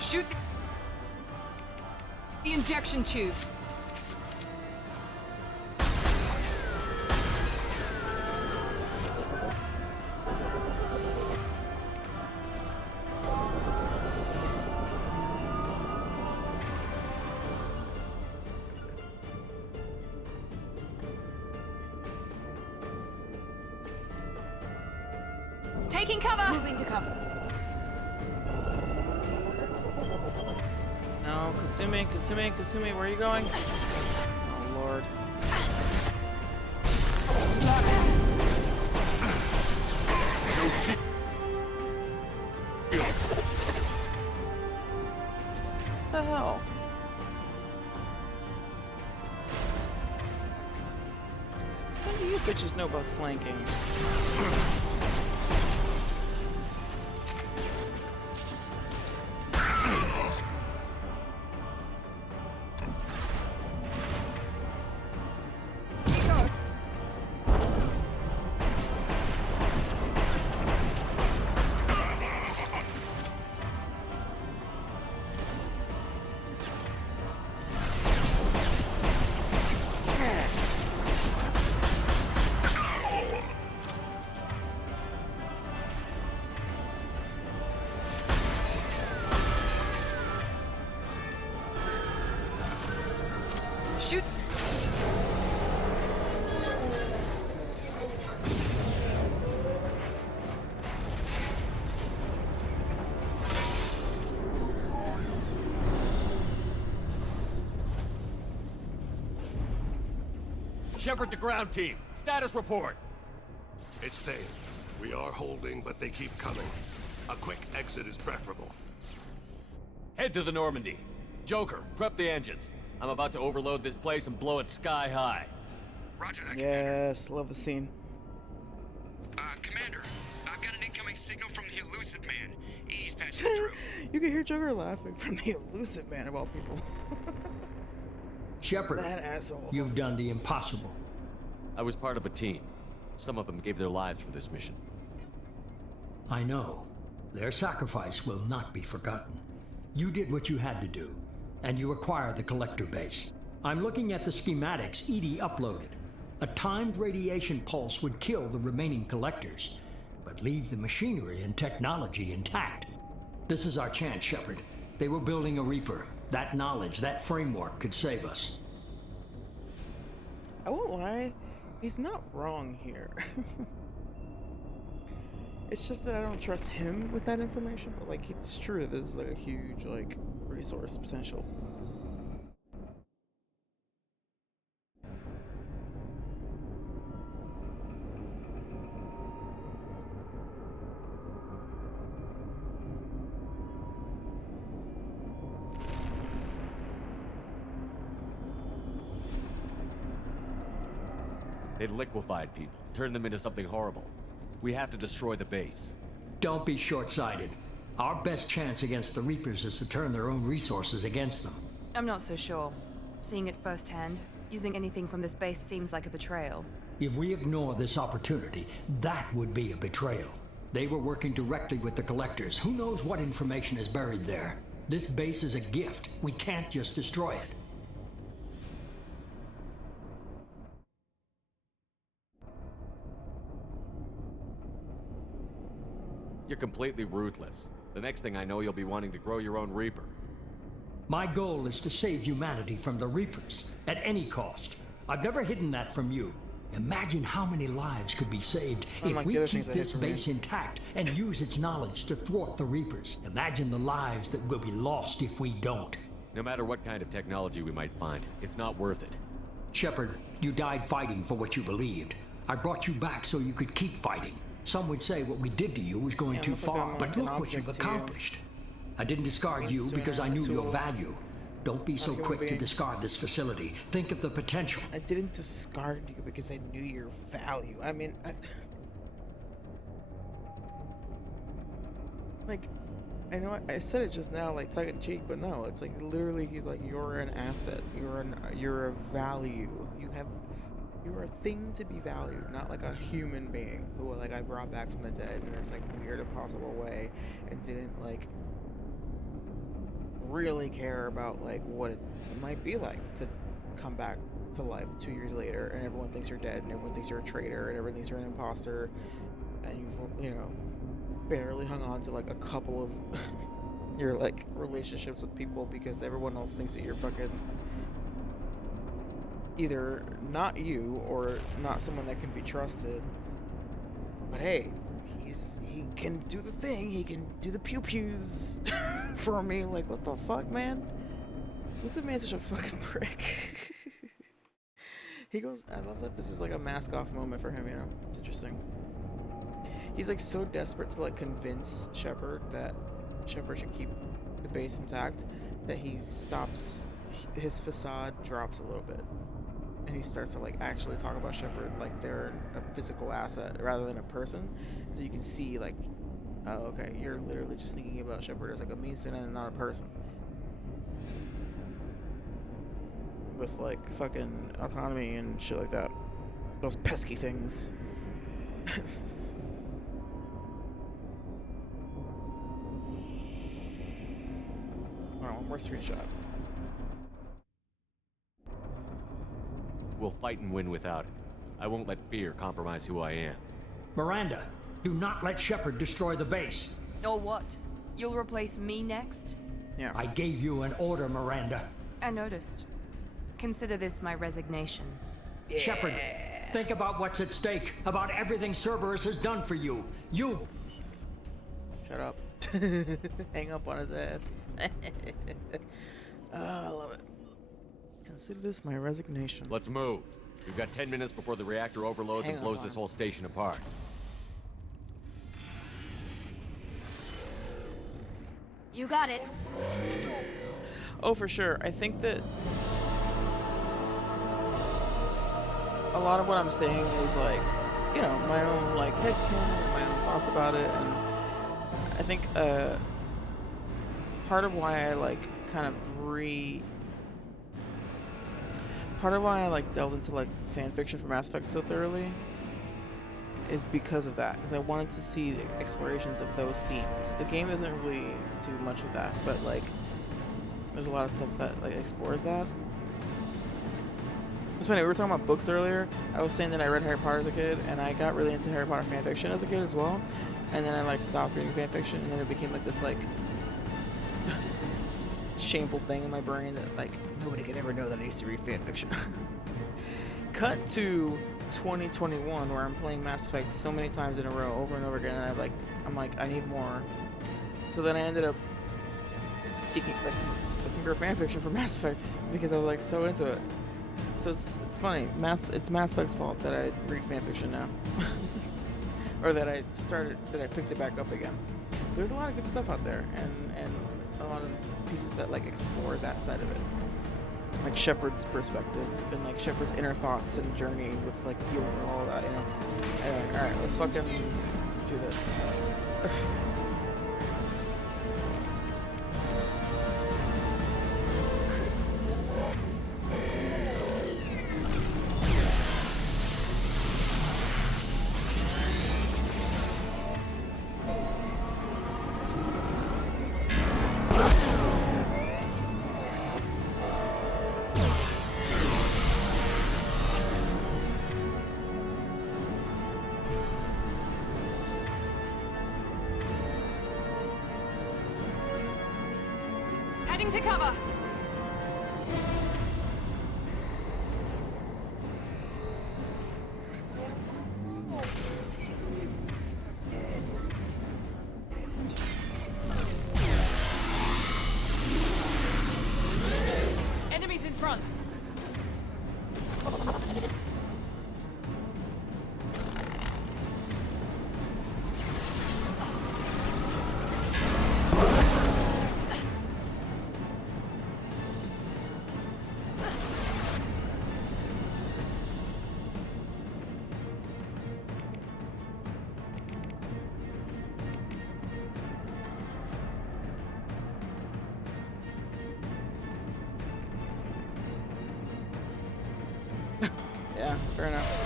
Shoot the injection tubes. Taking cover. Moving to cover. No, Kasumi, where are you going? Oh lord. What the hell? Some of you bitches know about flanking. Shoot! Shepard to ground team. Status report. It's Thane. We are holding, but they keep coming. A quick exit is preferable. Head to the Normandy. Joker, prep the engines. I'm about to overload this place and blow it sky high. Roger that, Yes, love the scene. Commander, I've got an incoming signal from the Elusive Man. He's patching it through. You can hear Joker laughing from the Elusive Man of all people. Shepard, that asshole. You've done the impossible. I was part of a team. Some of them gave their lives for this mission. I know. Their sacrifice will not be forgotten. You did what you had to do, and you acquired the collector base. I'm looking at the schematics Edie uploaded. A timed radiation pulse would kill the remaining collectors, but leave the machinery and technology intact. This is our chance, Shepard. They were building a Reaper. That knowledge, that framework could save us. I won't lie, he's not wrong here. It's just that I don't trust him with that information, but like it's true, there's like a huge like resource potential. They've liquefied people, turned them into something horrible. We have to destroy the base. Don't be short-sighted. Our best chance against the Reapers is to turn their own resources against them. I'm not so sure. Seeing it firsthand, using anything from this base seems like a betrayal. If we ignore this opportunity, that would be a betrayal. They were working directly with the collectors. Who knows what information is buried there? This base is a gift. We can't just destroy it. You're completely ruthless. The next thing I know, you'll be wanting to grow your own Reaper. My goal is to save humanity from the Reapers, at any cost. I've never hidden that from you. Imagine how many lives could be saved if we keep this base intact and use its knowledge to thwart the Reapers. Imagine the lives that will be lost if we don't. No matter what kind of technology we might find, it's not worth it. Shepard, you died fighting for what you believed. I brought you back so you could keep fighting. Some would say what we did to you was going too far, but look what you've accomplished. I didn't discard you because I knew your value. Don't be so quick to discard this facility. Think of the potential. I didn't discard you because I knew your value. I mean, like, I know I said it just now, like tongue in cheek, but no, it's like literally he's like, you're an asset. You're a value. You're a thing to be valued, not like a human being who like I brought back from the dead in this like weird impossible way and didn't like really care about like what it might be like to come back to life 2 years later and everyone thinks you're dead and everyone thinks you're a traitor and everyone thinks you're an imposter and you've, you know, barely hung on to like a couple of your like relationships with people because everyone else thinks that you're fucking either not you or not someone that can be trusted. But hey, he can do the thing, he can do the pew-pews for me. Like, what the fuck, man? Who's the man such a fucking prick? He goes, I love that this is like a mask off moment for him, you know? It's interesting. He's like so desperate to like convince Shepard that Shepard should keep the base intact that he stops, his facade drops a little bit. And he starts to like actually talk about Shepard like they're a physical asset rather than a person. So you can see like, oh okay, you're literally just thinking about Shepard as like a means to an end and not a person. With like fucking autonomy and shit like that. Those pesky things. Alright, one more screenshot. We'll fight and win without it. I won't let fear compromise who I am. Miranda, do not let Shepard destroy the base. Or what? You'll replace me next? Yeah. I gave you an order, Miranda. I noticed. Consider this my resignation. Yeah. Shepard, think about what's at stake, about everything Cerberus has done for you. You... Shut up. Hang up on his ass. I love it. Consider this my resignation. Let's move. We've got 10 minutes before the reactor overloads and blows this whole station apart. You got it. Oh, for sure. I think that a lot of what I'm saying is like, you know, my own like headcanon, my own thoughts about it, and I think part of why I like kind of part of why I like delved into like fan fiction for Mass Effect so thoroughly is because of that, because I wanted to see the explorations of those themes. The game doesn't really do much of that, but like there's a lot of stuff that like explores that. It's funny, we were talking about books earlier. I was saying that I read Harry Potter as a kid, and I got really into Harry Potter fan fiction as a kid as well. And then I like stopped reading fan fiction, and then it became like this like shameful thing in my brain that like nobody could ever know that I used to read fan fiction. Cut to 2021, where I'm playing Mass Effect so many times in a row, over and over again, and I'm like, I need more. So then I ended up looking for fan fiction for Mass Effect because I was like so into it. So it's funny. It's Mass Effect's fault that I read fan fiction now, or that I picked it back up again. There's a lot of good stuff out there, and a lot of pieces that like explore that side of it, like Shepard's perspective and like Shepard's inner thoughts and journey with like dealing with all of that, you know. Anyway, all right, let's fucking do this. Heading to cover. Enemies in front. Yeah, fair enough.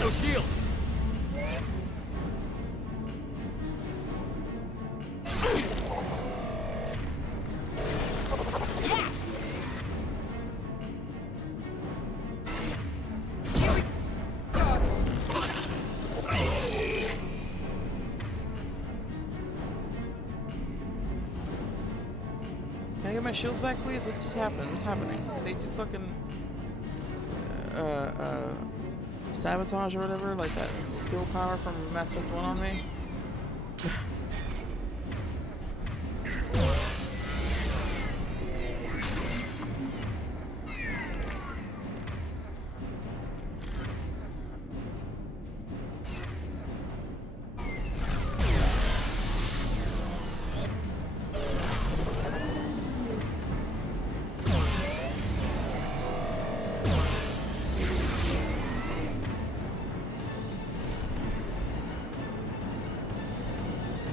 No shield! Can I get my shields back, please? What just happened? What's happening? They do fucking sabotage or whatever, like that skill power from Mass Effect 1 on me.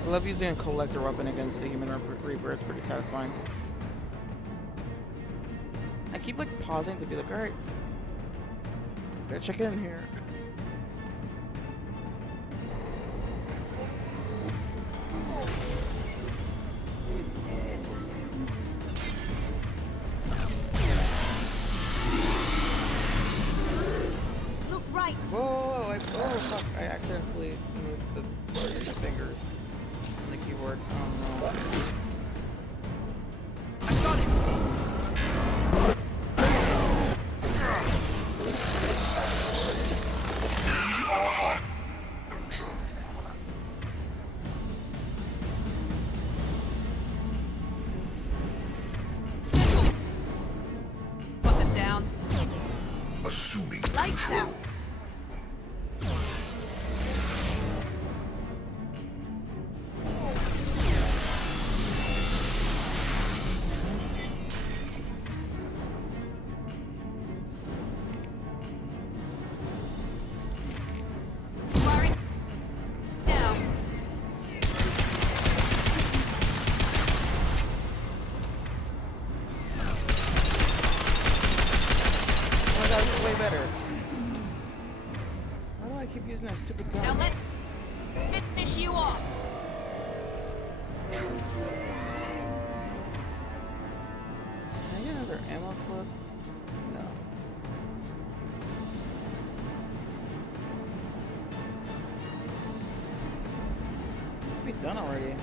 I love using a collector weapon against the human Reaper, it's pretty satisfying. I keep like pausing to be like, alright, Gotta check in here. Look right. Whoa! Oh fuck! I accidentally moved the fingers on the keyboard. Oh no. I got it. Put them down. Assuming Lights control. out. Firing now. Oh my god, it's way better. Why do I keep using that stupid gun? Now let's finish you off. Can I get another ammo clip? No. Be done already.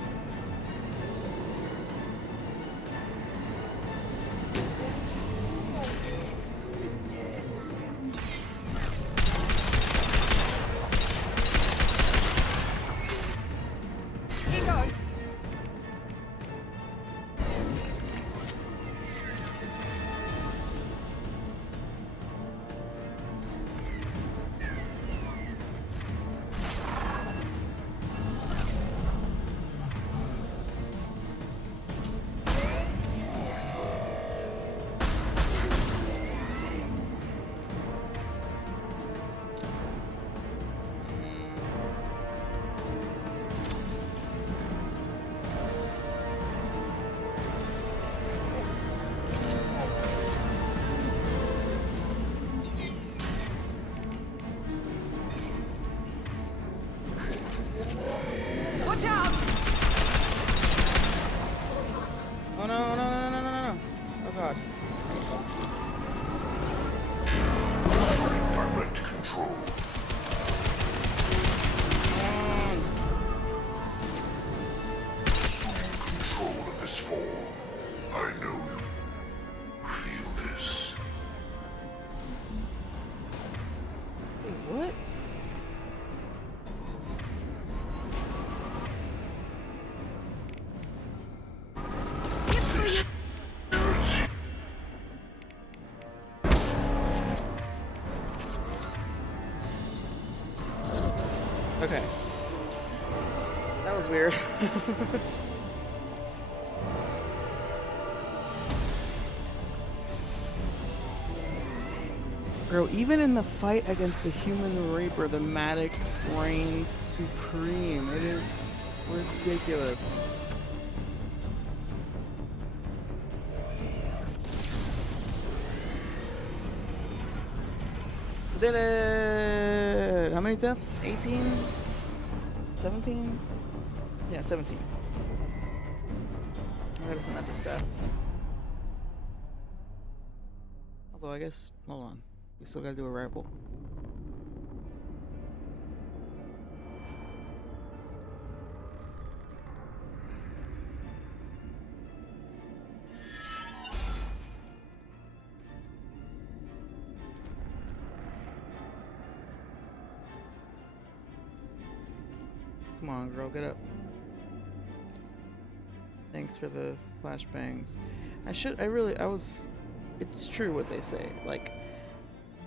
Keep going. Watch out! Oh no, no, no, no, no, no, no. Oh god. Direct control. Assume control of this form. I know you. Feel this. Wait, what? Okay. That was weird. Bro, even in the fight against the human Reaper, the Matic reigns supreme. It is ridiculous. Did it! How many deaths? 18? 17? Yeah, 17. I gotta send that to Steph. Although I guess, hold on. We still gotta do a rifle. Come on, girl, get up. Thanks for the flashbangs. It's true what they say. Like,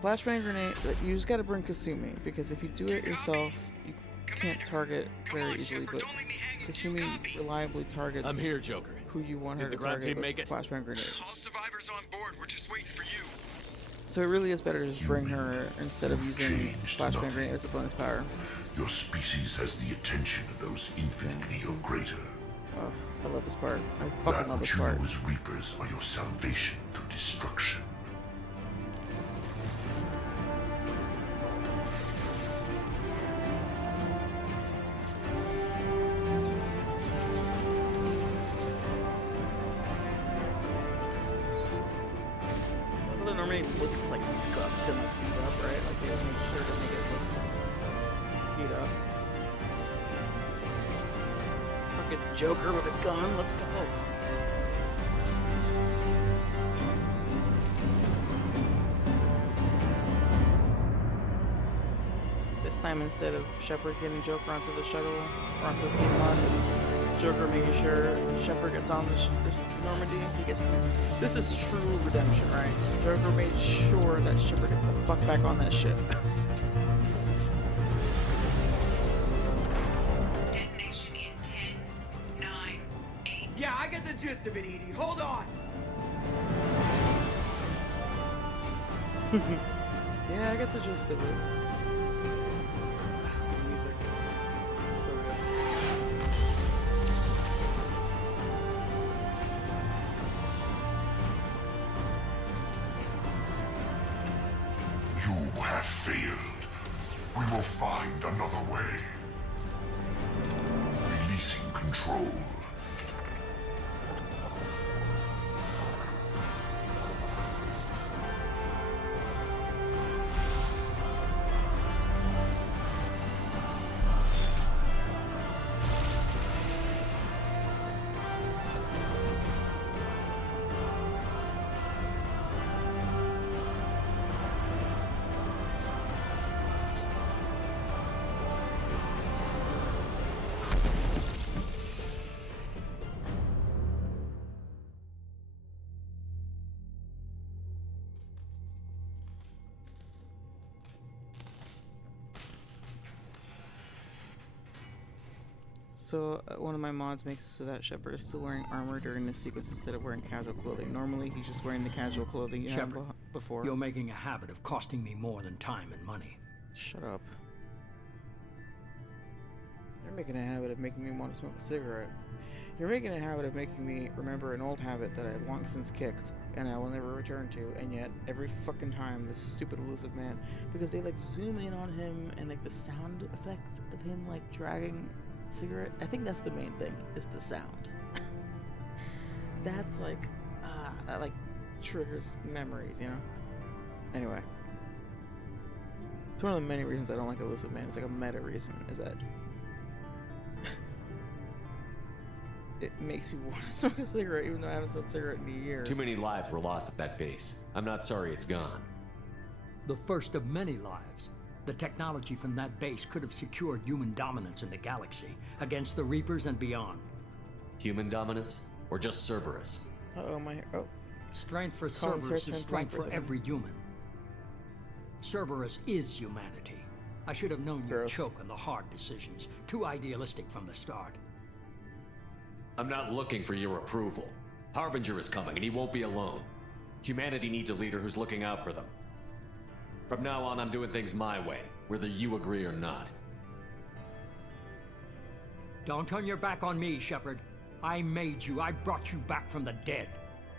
flashbang grenade, you just gotta bring Kasumi, because if you do it yourself, you can't target very easily, but Kasumi reliably targets I'm here, Joker. who you want her Did to the ground target team with make it? flashbang grenades. All survivors on board. We're just waiting for you. So it really is better to just bring her instead of using flashbang grenade as a bonus power. Your species has the attention of those infinitely or greater. Oh, I love this part. I fucking love this That which part. you know as Reapers are your salvation to destruction. normally it looks like scuffed and like beat up, right? Like they make sure to make it look beat up. Fucking Joker with a gun, let's go. This time instead of Shepard getting Joker onto the shuttle or onto the ski mod, it's Joker making sure Shepard gets on the Normandy. He gets this is true redemption, right? Joker made sure that Shepard gets the fuck back on that ship. Detonation in 10, 9, 8. Yeah, I get the gist of it, Edie. Hold on. Yeah, I get the gist of it. Music. So good. You have failed. We will find another way. Releasing control. So one of my mods makes so that Shepard is still wearing armor during this sequence instead of wearing casual clothing. Normally he's just wearing the casual clothing you had before. You're making a habit of costing me more than time and money. Shut up. You're making a habit of making me want to smoke a cigarette. You're making a habit of making me remember an old habit that I have long since kicked and I will never return to, and yet every fucking time this stupid elusive man, because they like zoom in on him and like the sound effect of him like dragging cigarette, I think that's the main thing, is the sound. That's like that like triggers memories, you know? Anyway, it's one of the many reasons I don't like elusive man. It's like a meta reason, is that it makes me want to smoke a cigarette even though I haven't smoked a cigarette in years. Too many lives were lost at that base. I'm not sorry it's gone. The first of many lives. The technology from that base could have secured human dominance in the galaxy against the Reapers and beyond. Human dominance? Or just Cerberus? Uh-oh, my... Oh. Strength for Cerberus is strength for every human. Cerberus is humanity. I should have known you'd choke on the hard decisions. Too idealistic from the start. I'm not looking for your approval. Harbinger is coming, and he won't be alone. Humanity needs a leader who's looking out for them. From now on, I'm doing things my way, whether you agree or not. Don't turn your back on me, Shepard. I made you. I brought you back from the dead.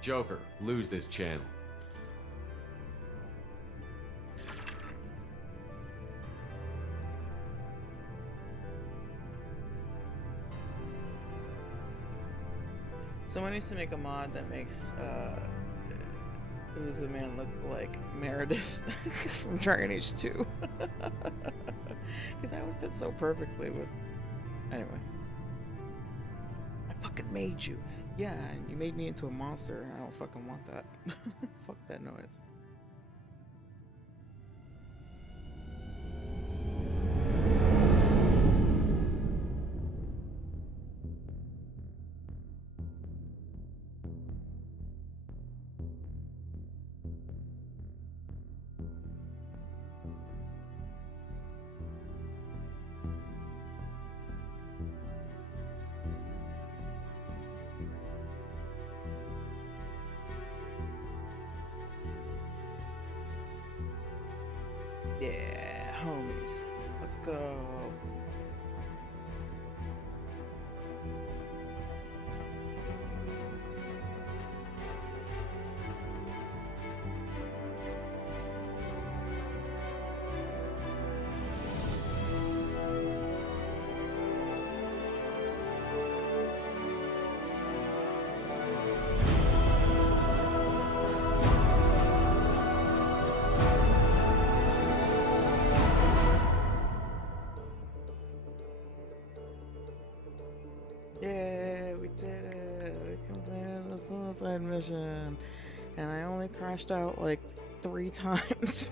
Joker, lose this channel. Someone needs to make a mod that makes Elusive Man look like Meredith from Dragon Age 2. Because that would fit so perfectly with... Anyway. I fucking made you. Yeah, and you made me into a monster. I don't fucking want that. Fuck that noise. Yeah, homies. Let's go. side mission, and I only crashed out like 3 times.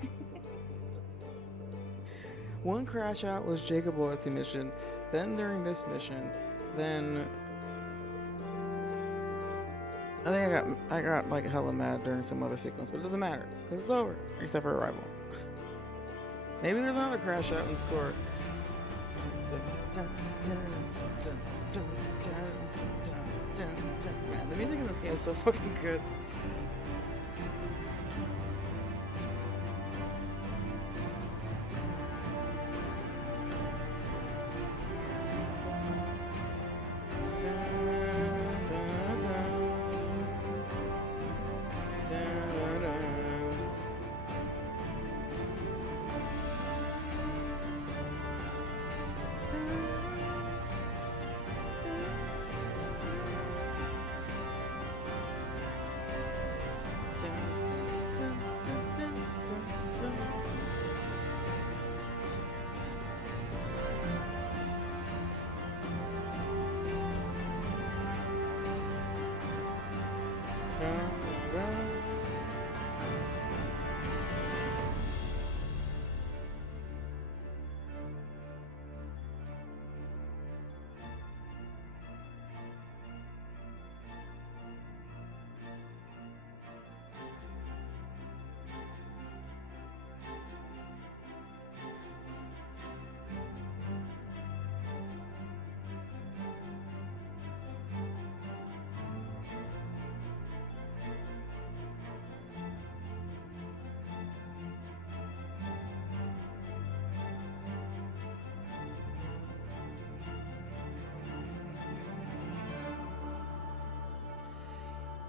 One crash out was Jacob Loyalty mission, then during this mission, then I think I got like hella mad during some other sequence, but it doesn't matter because it's over, except for Arrival. Maybe there's another crash out in store. Man, the music in this game is so fucking good.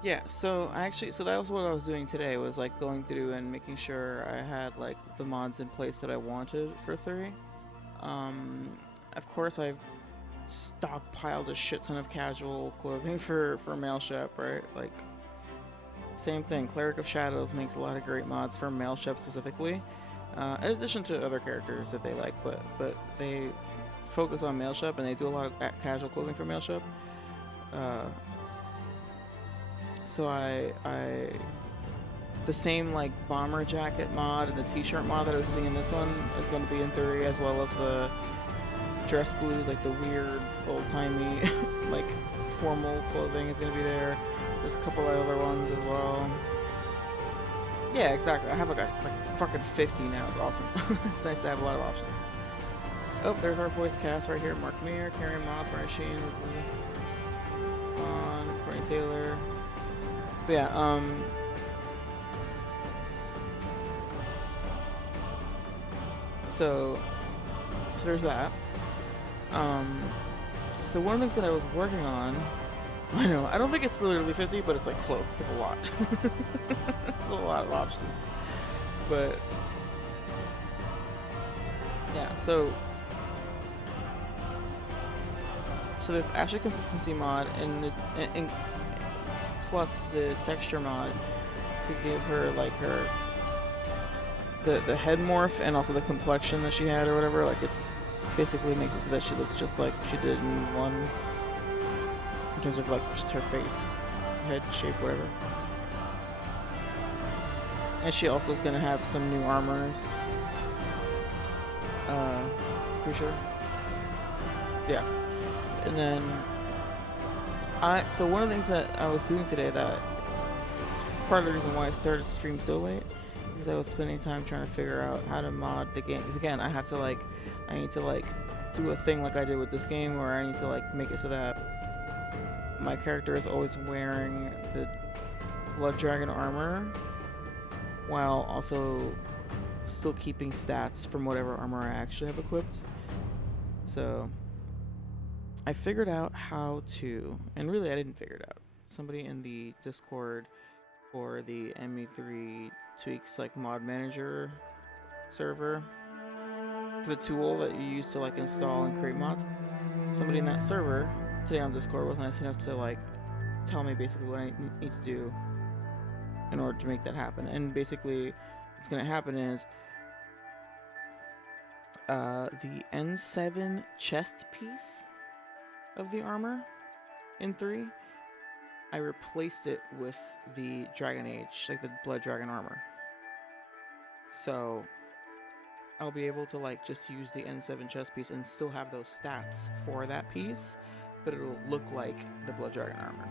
Yeah, so that was what I was doing today, was like going through and making sure I had like the mods in place that I wanted for 3. Of course I've stockpiled a shit ton of casual clothing for Mail Shep, right? Like, same thing, Cleric of Shadows makes a lot of great mods for Mail Shep specifically, in addition to other characters that they like, but they focus on Mail Shep and they do a lot of casual clothing for Mail Shep. So the same like bomber jacket mod and the t-shirt mod that I was using in this one is going to be in 3, as well as the dress blues, like the weird old-timey like formal clothing is going to be there. There's a couple of other ones as well. Yeah, exactly. I have like fucking 50 now. It's awesome. It's nice to have a lot of options. Oh, there's our voice cast right here. Mark Meir, Carrie Moss, Ryan Sheen, Courtney Taylor. But yeah, so there's that. So one of the things that I was working on, I know, I don't think it's literally 50, but it's like close. It's like a lot. It's a lot of options. But yeah, so there's actually consistency mod and plus the texture mod to give her like the head morph and also the complexion that she had or whatever. Like it's basically makes it so that she looks just like she did in 1, in terms of like just her face, head shape, whatever. And she also is gonna have some new armors. Pretty sure. Yeah. And then so one of the things that I was doing today that is part of the reason why I started to stream so late, because I was spending time trying to figure out how to mod the game. Because again, I need to do a thing like I did with this game, where I need to like make it so that my character is always wearing the Blood Dragon armor, while also still keeping stats from whatever armor I actually have equipped. So I figured out how to, and really I didn't figure it out. Somebody in the Discord for the ME3 Tweaks like mod manager server, for the tool that you use to like install and create mods, somebody in that server today on Discord was nice enough to like tell me basically what I need to do in order to make that happen. And basically what's going to happen is the N7 chest piece of the armor in 3 I replaced it with the Dragon Age, like the Blood Dragon armor. So I'll be able to like just use the N7 chest piece and still have those stats for that piece, but it'll look like the Blood Dragon armor.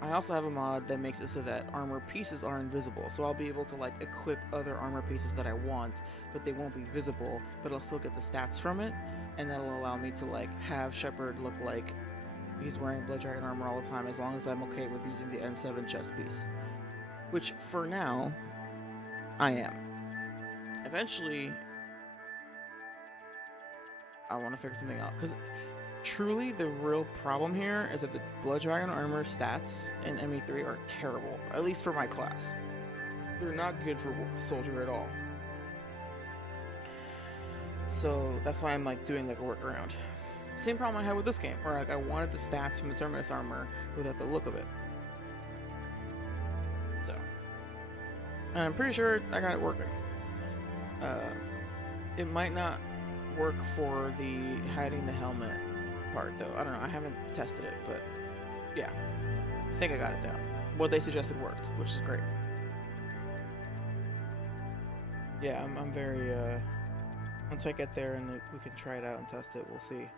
I also have a mod that makes it so that armor pieces are invisible, so I'll be able to like equip other armor pieces that I want, but they won't be visible, but I'll still get the stats from it, and that'll allow me to like have Shepard look like he's wearing Blood Dragon armor all the time, as long as I'm okay with using the N7 chest piece. Which, for now, I am. Eventually, I want to figure something out, because truly, the real problem here is that the Blood Dragon armor stats in ME3 are terrible, at least for my class. They're not good for soldier at all. So that's why I'm like doing like a workaround. Same problem I had with this game, where like I wanted the stats from the Terminus armor without the look of it. So, and I'm pretty sure I got it working. It might not work for the hiding the helmet part though. I don't know, I haven't tested it, but yeah, I think I got it down. What they suggested worked, which is great. Yeah, I'm very once I get there and we can try it out and test it, we'll see.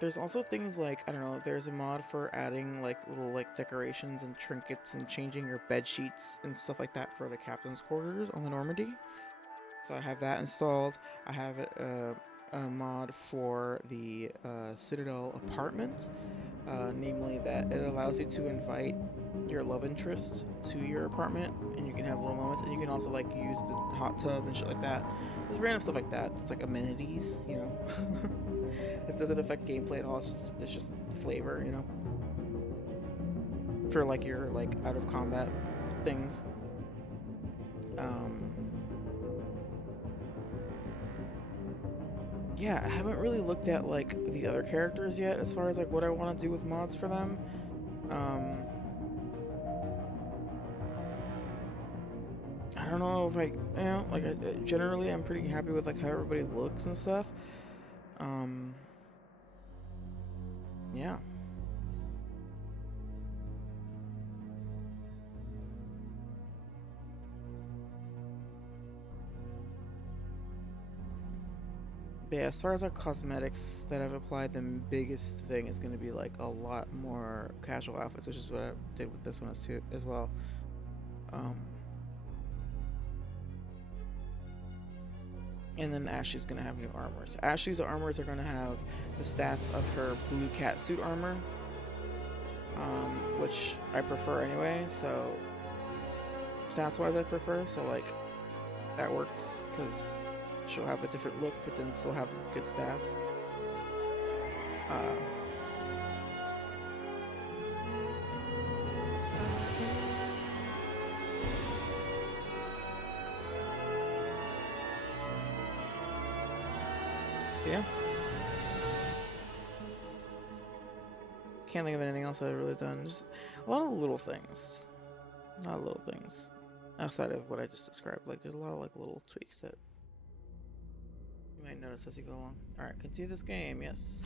There's also things like, I don't know, there's a mod for adding like little like decorations and trinkets and changing your bed sheets and stuff like that for the captain's quarters on the Normandy. So I have that installed. I have a mod for the Citadel apartment, namely that it allows you to invite your love interest to your apartment, and you can have little moments, and you can also like use the hot tub and shit like that. There's random stuff like that. It's like amenities, you know. It doesn't affect gameplay at all. It's just flavor, you know, for like your like out of combat things. Yeah, I haven't really looked at like the other characters yet as far as like what I want to do with mods for them. I don't know if generally I'm pretty happy with like how everybody looks and stuff. Yeah. But yeah, as far as our cosmetics that I've applied, the biggest thing is going to be like a lot more casual outfits, which is what I did with this one as well. And then Ashley's going to have new armors. Ashley's armors are going to have the stats of her blue cat suit armor, which I prefer anyway, so stats wise I prefer, so like that works because she'll have a different look but then still have good stats. Yeah. Can't think of anything else I've really done. Just a lot of little things. Not little things. Outside of what I just described. Like, there's a lot of like little tweaks that you might notice as you go along. Alright, continue this game, yes.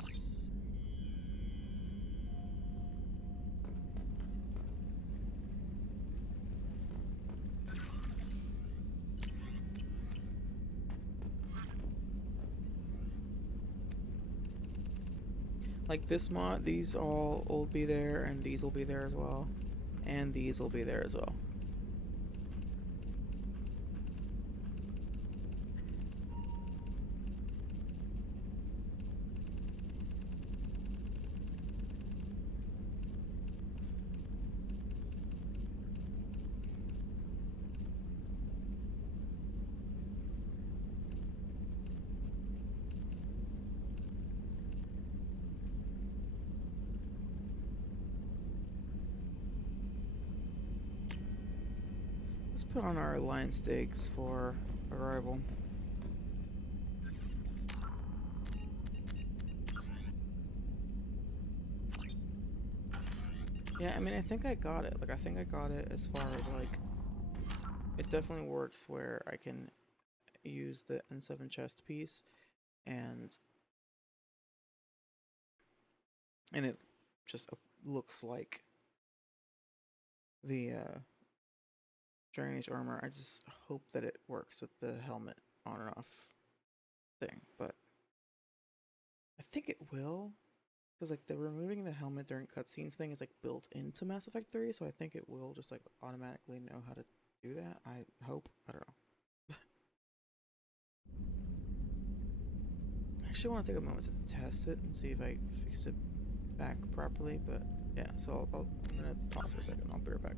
Like this mod, these all will be there, and these will be there as well. And these will be there as well. Let's put on our alliance stakes for arrival. Yeah, I mean, I think I got it. Like, I think I got it as far as, like, it definitely works where I can use the N7 chest piece and it just looks like the Dragon Age armor. I just hope that it works with the helmet on and off thing, but I think it will, because like the removing the helmet during cutscenes thing is like built into Mass Effect 3, so I think it will just like automatically know how to do that. I hope. I don't know. I actually want to take a moment to test it and see if I fix it back properly, but yeah, so I'm gonna pause for a second. I'll be right back.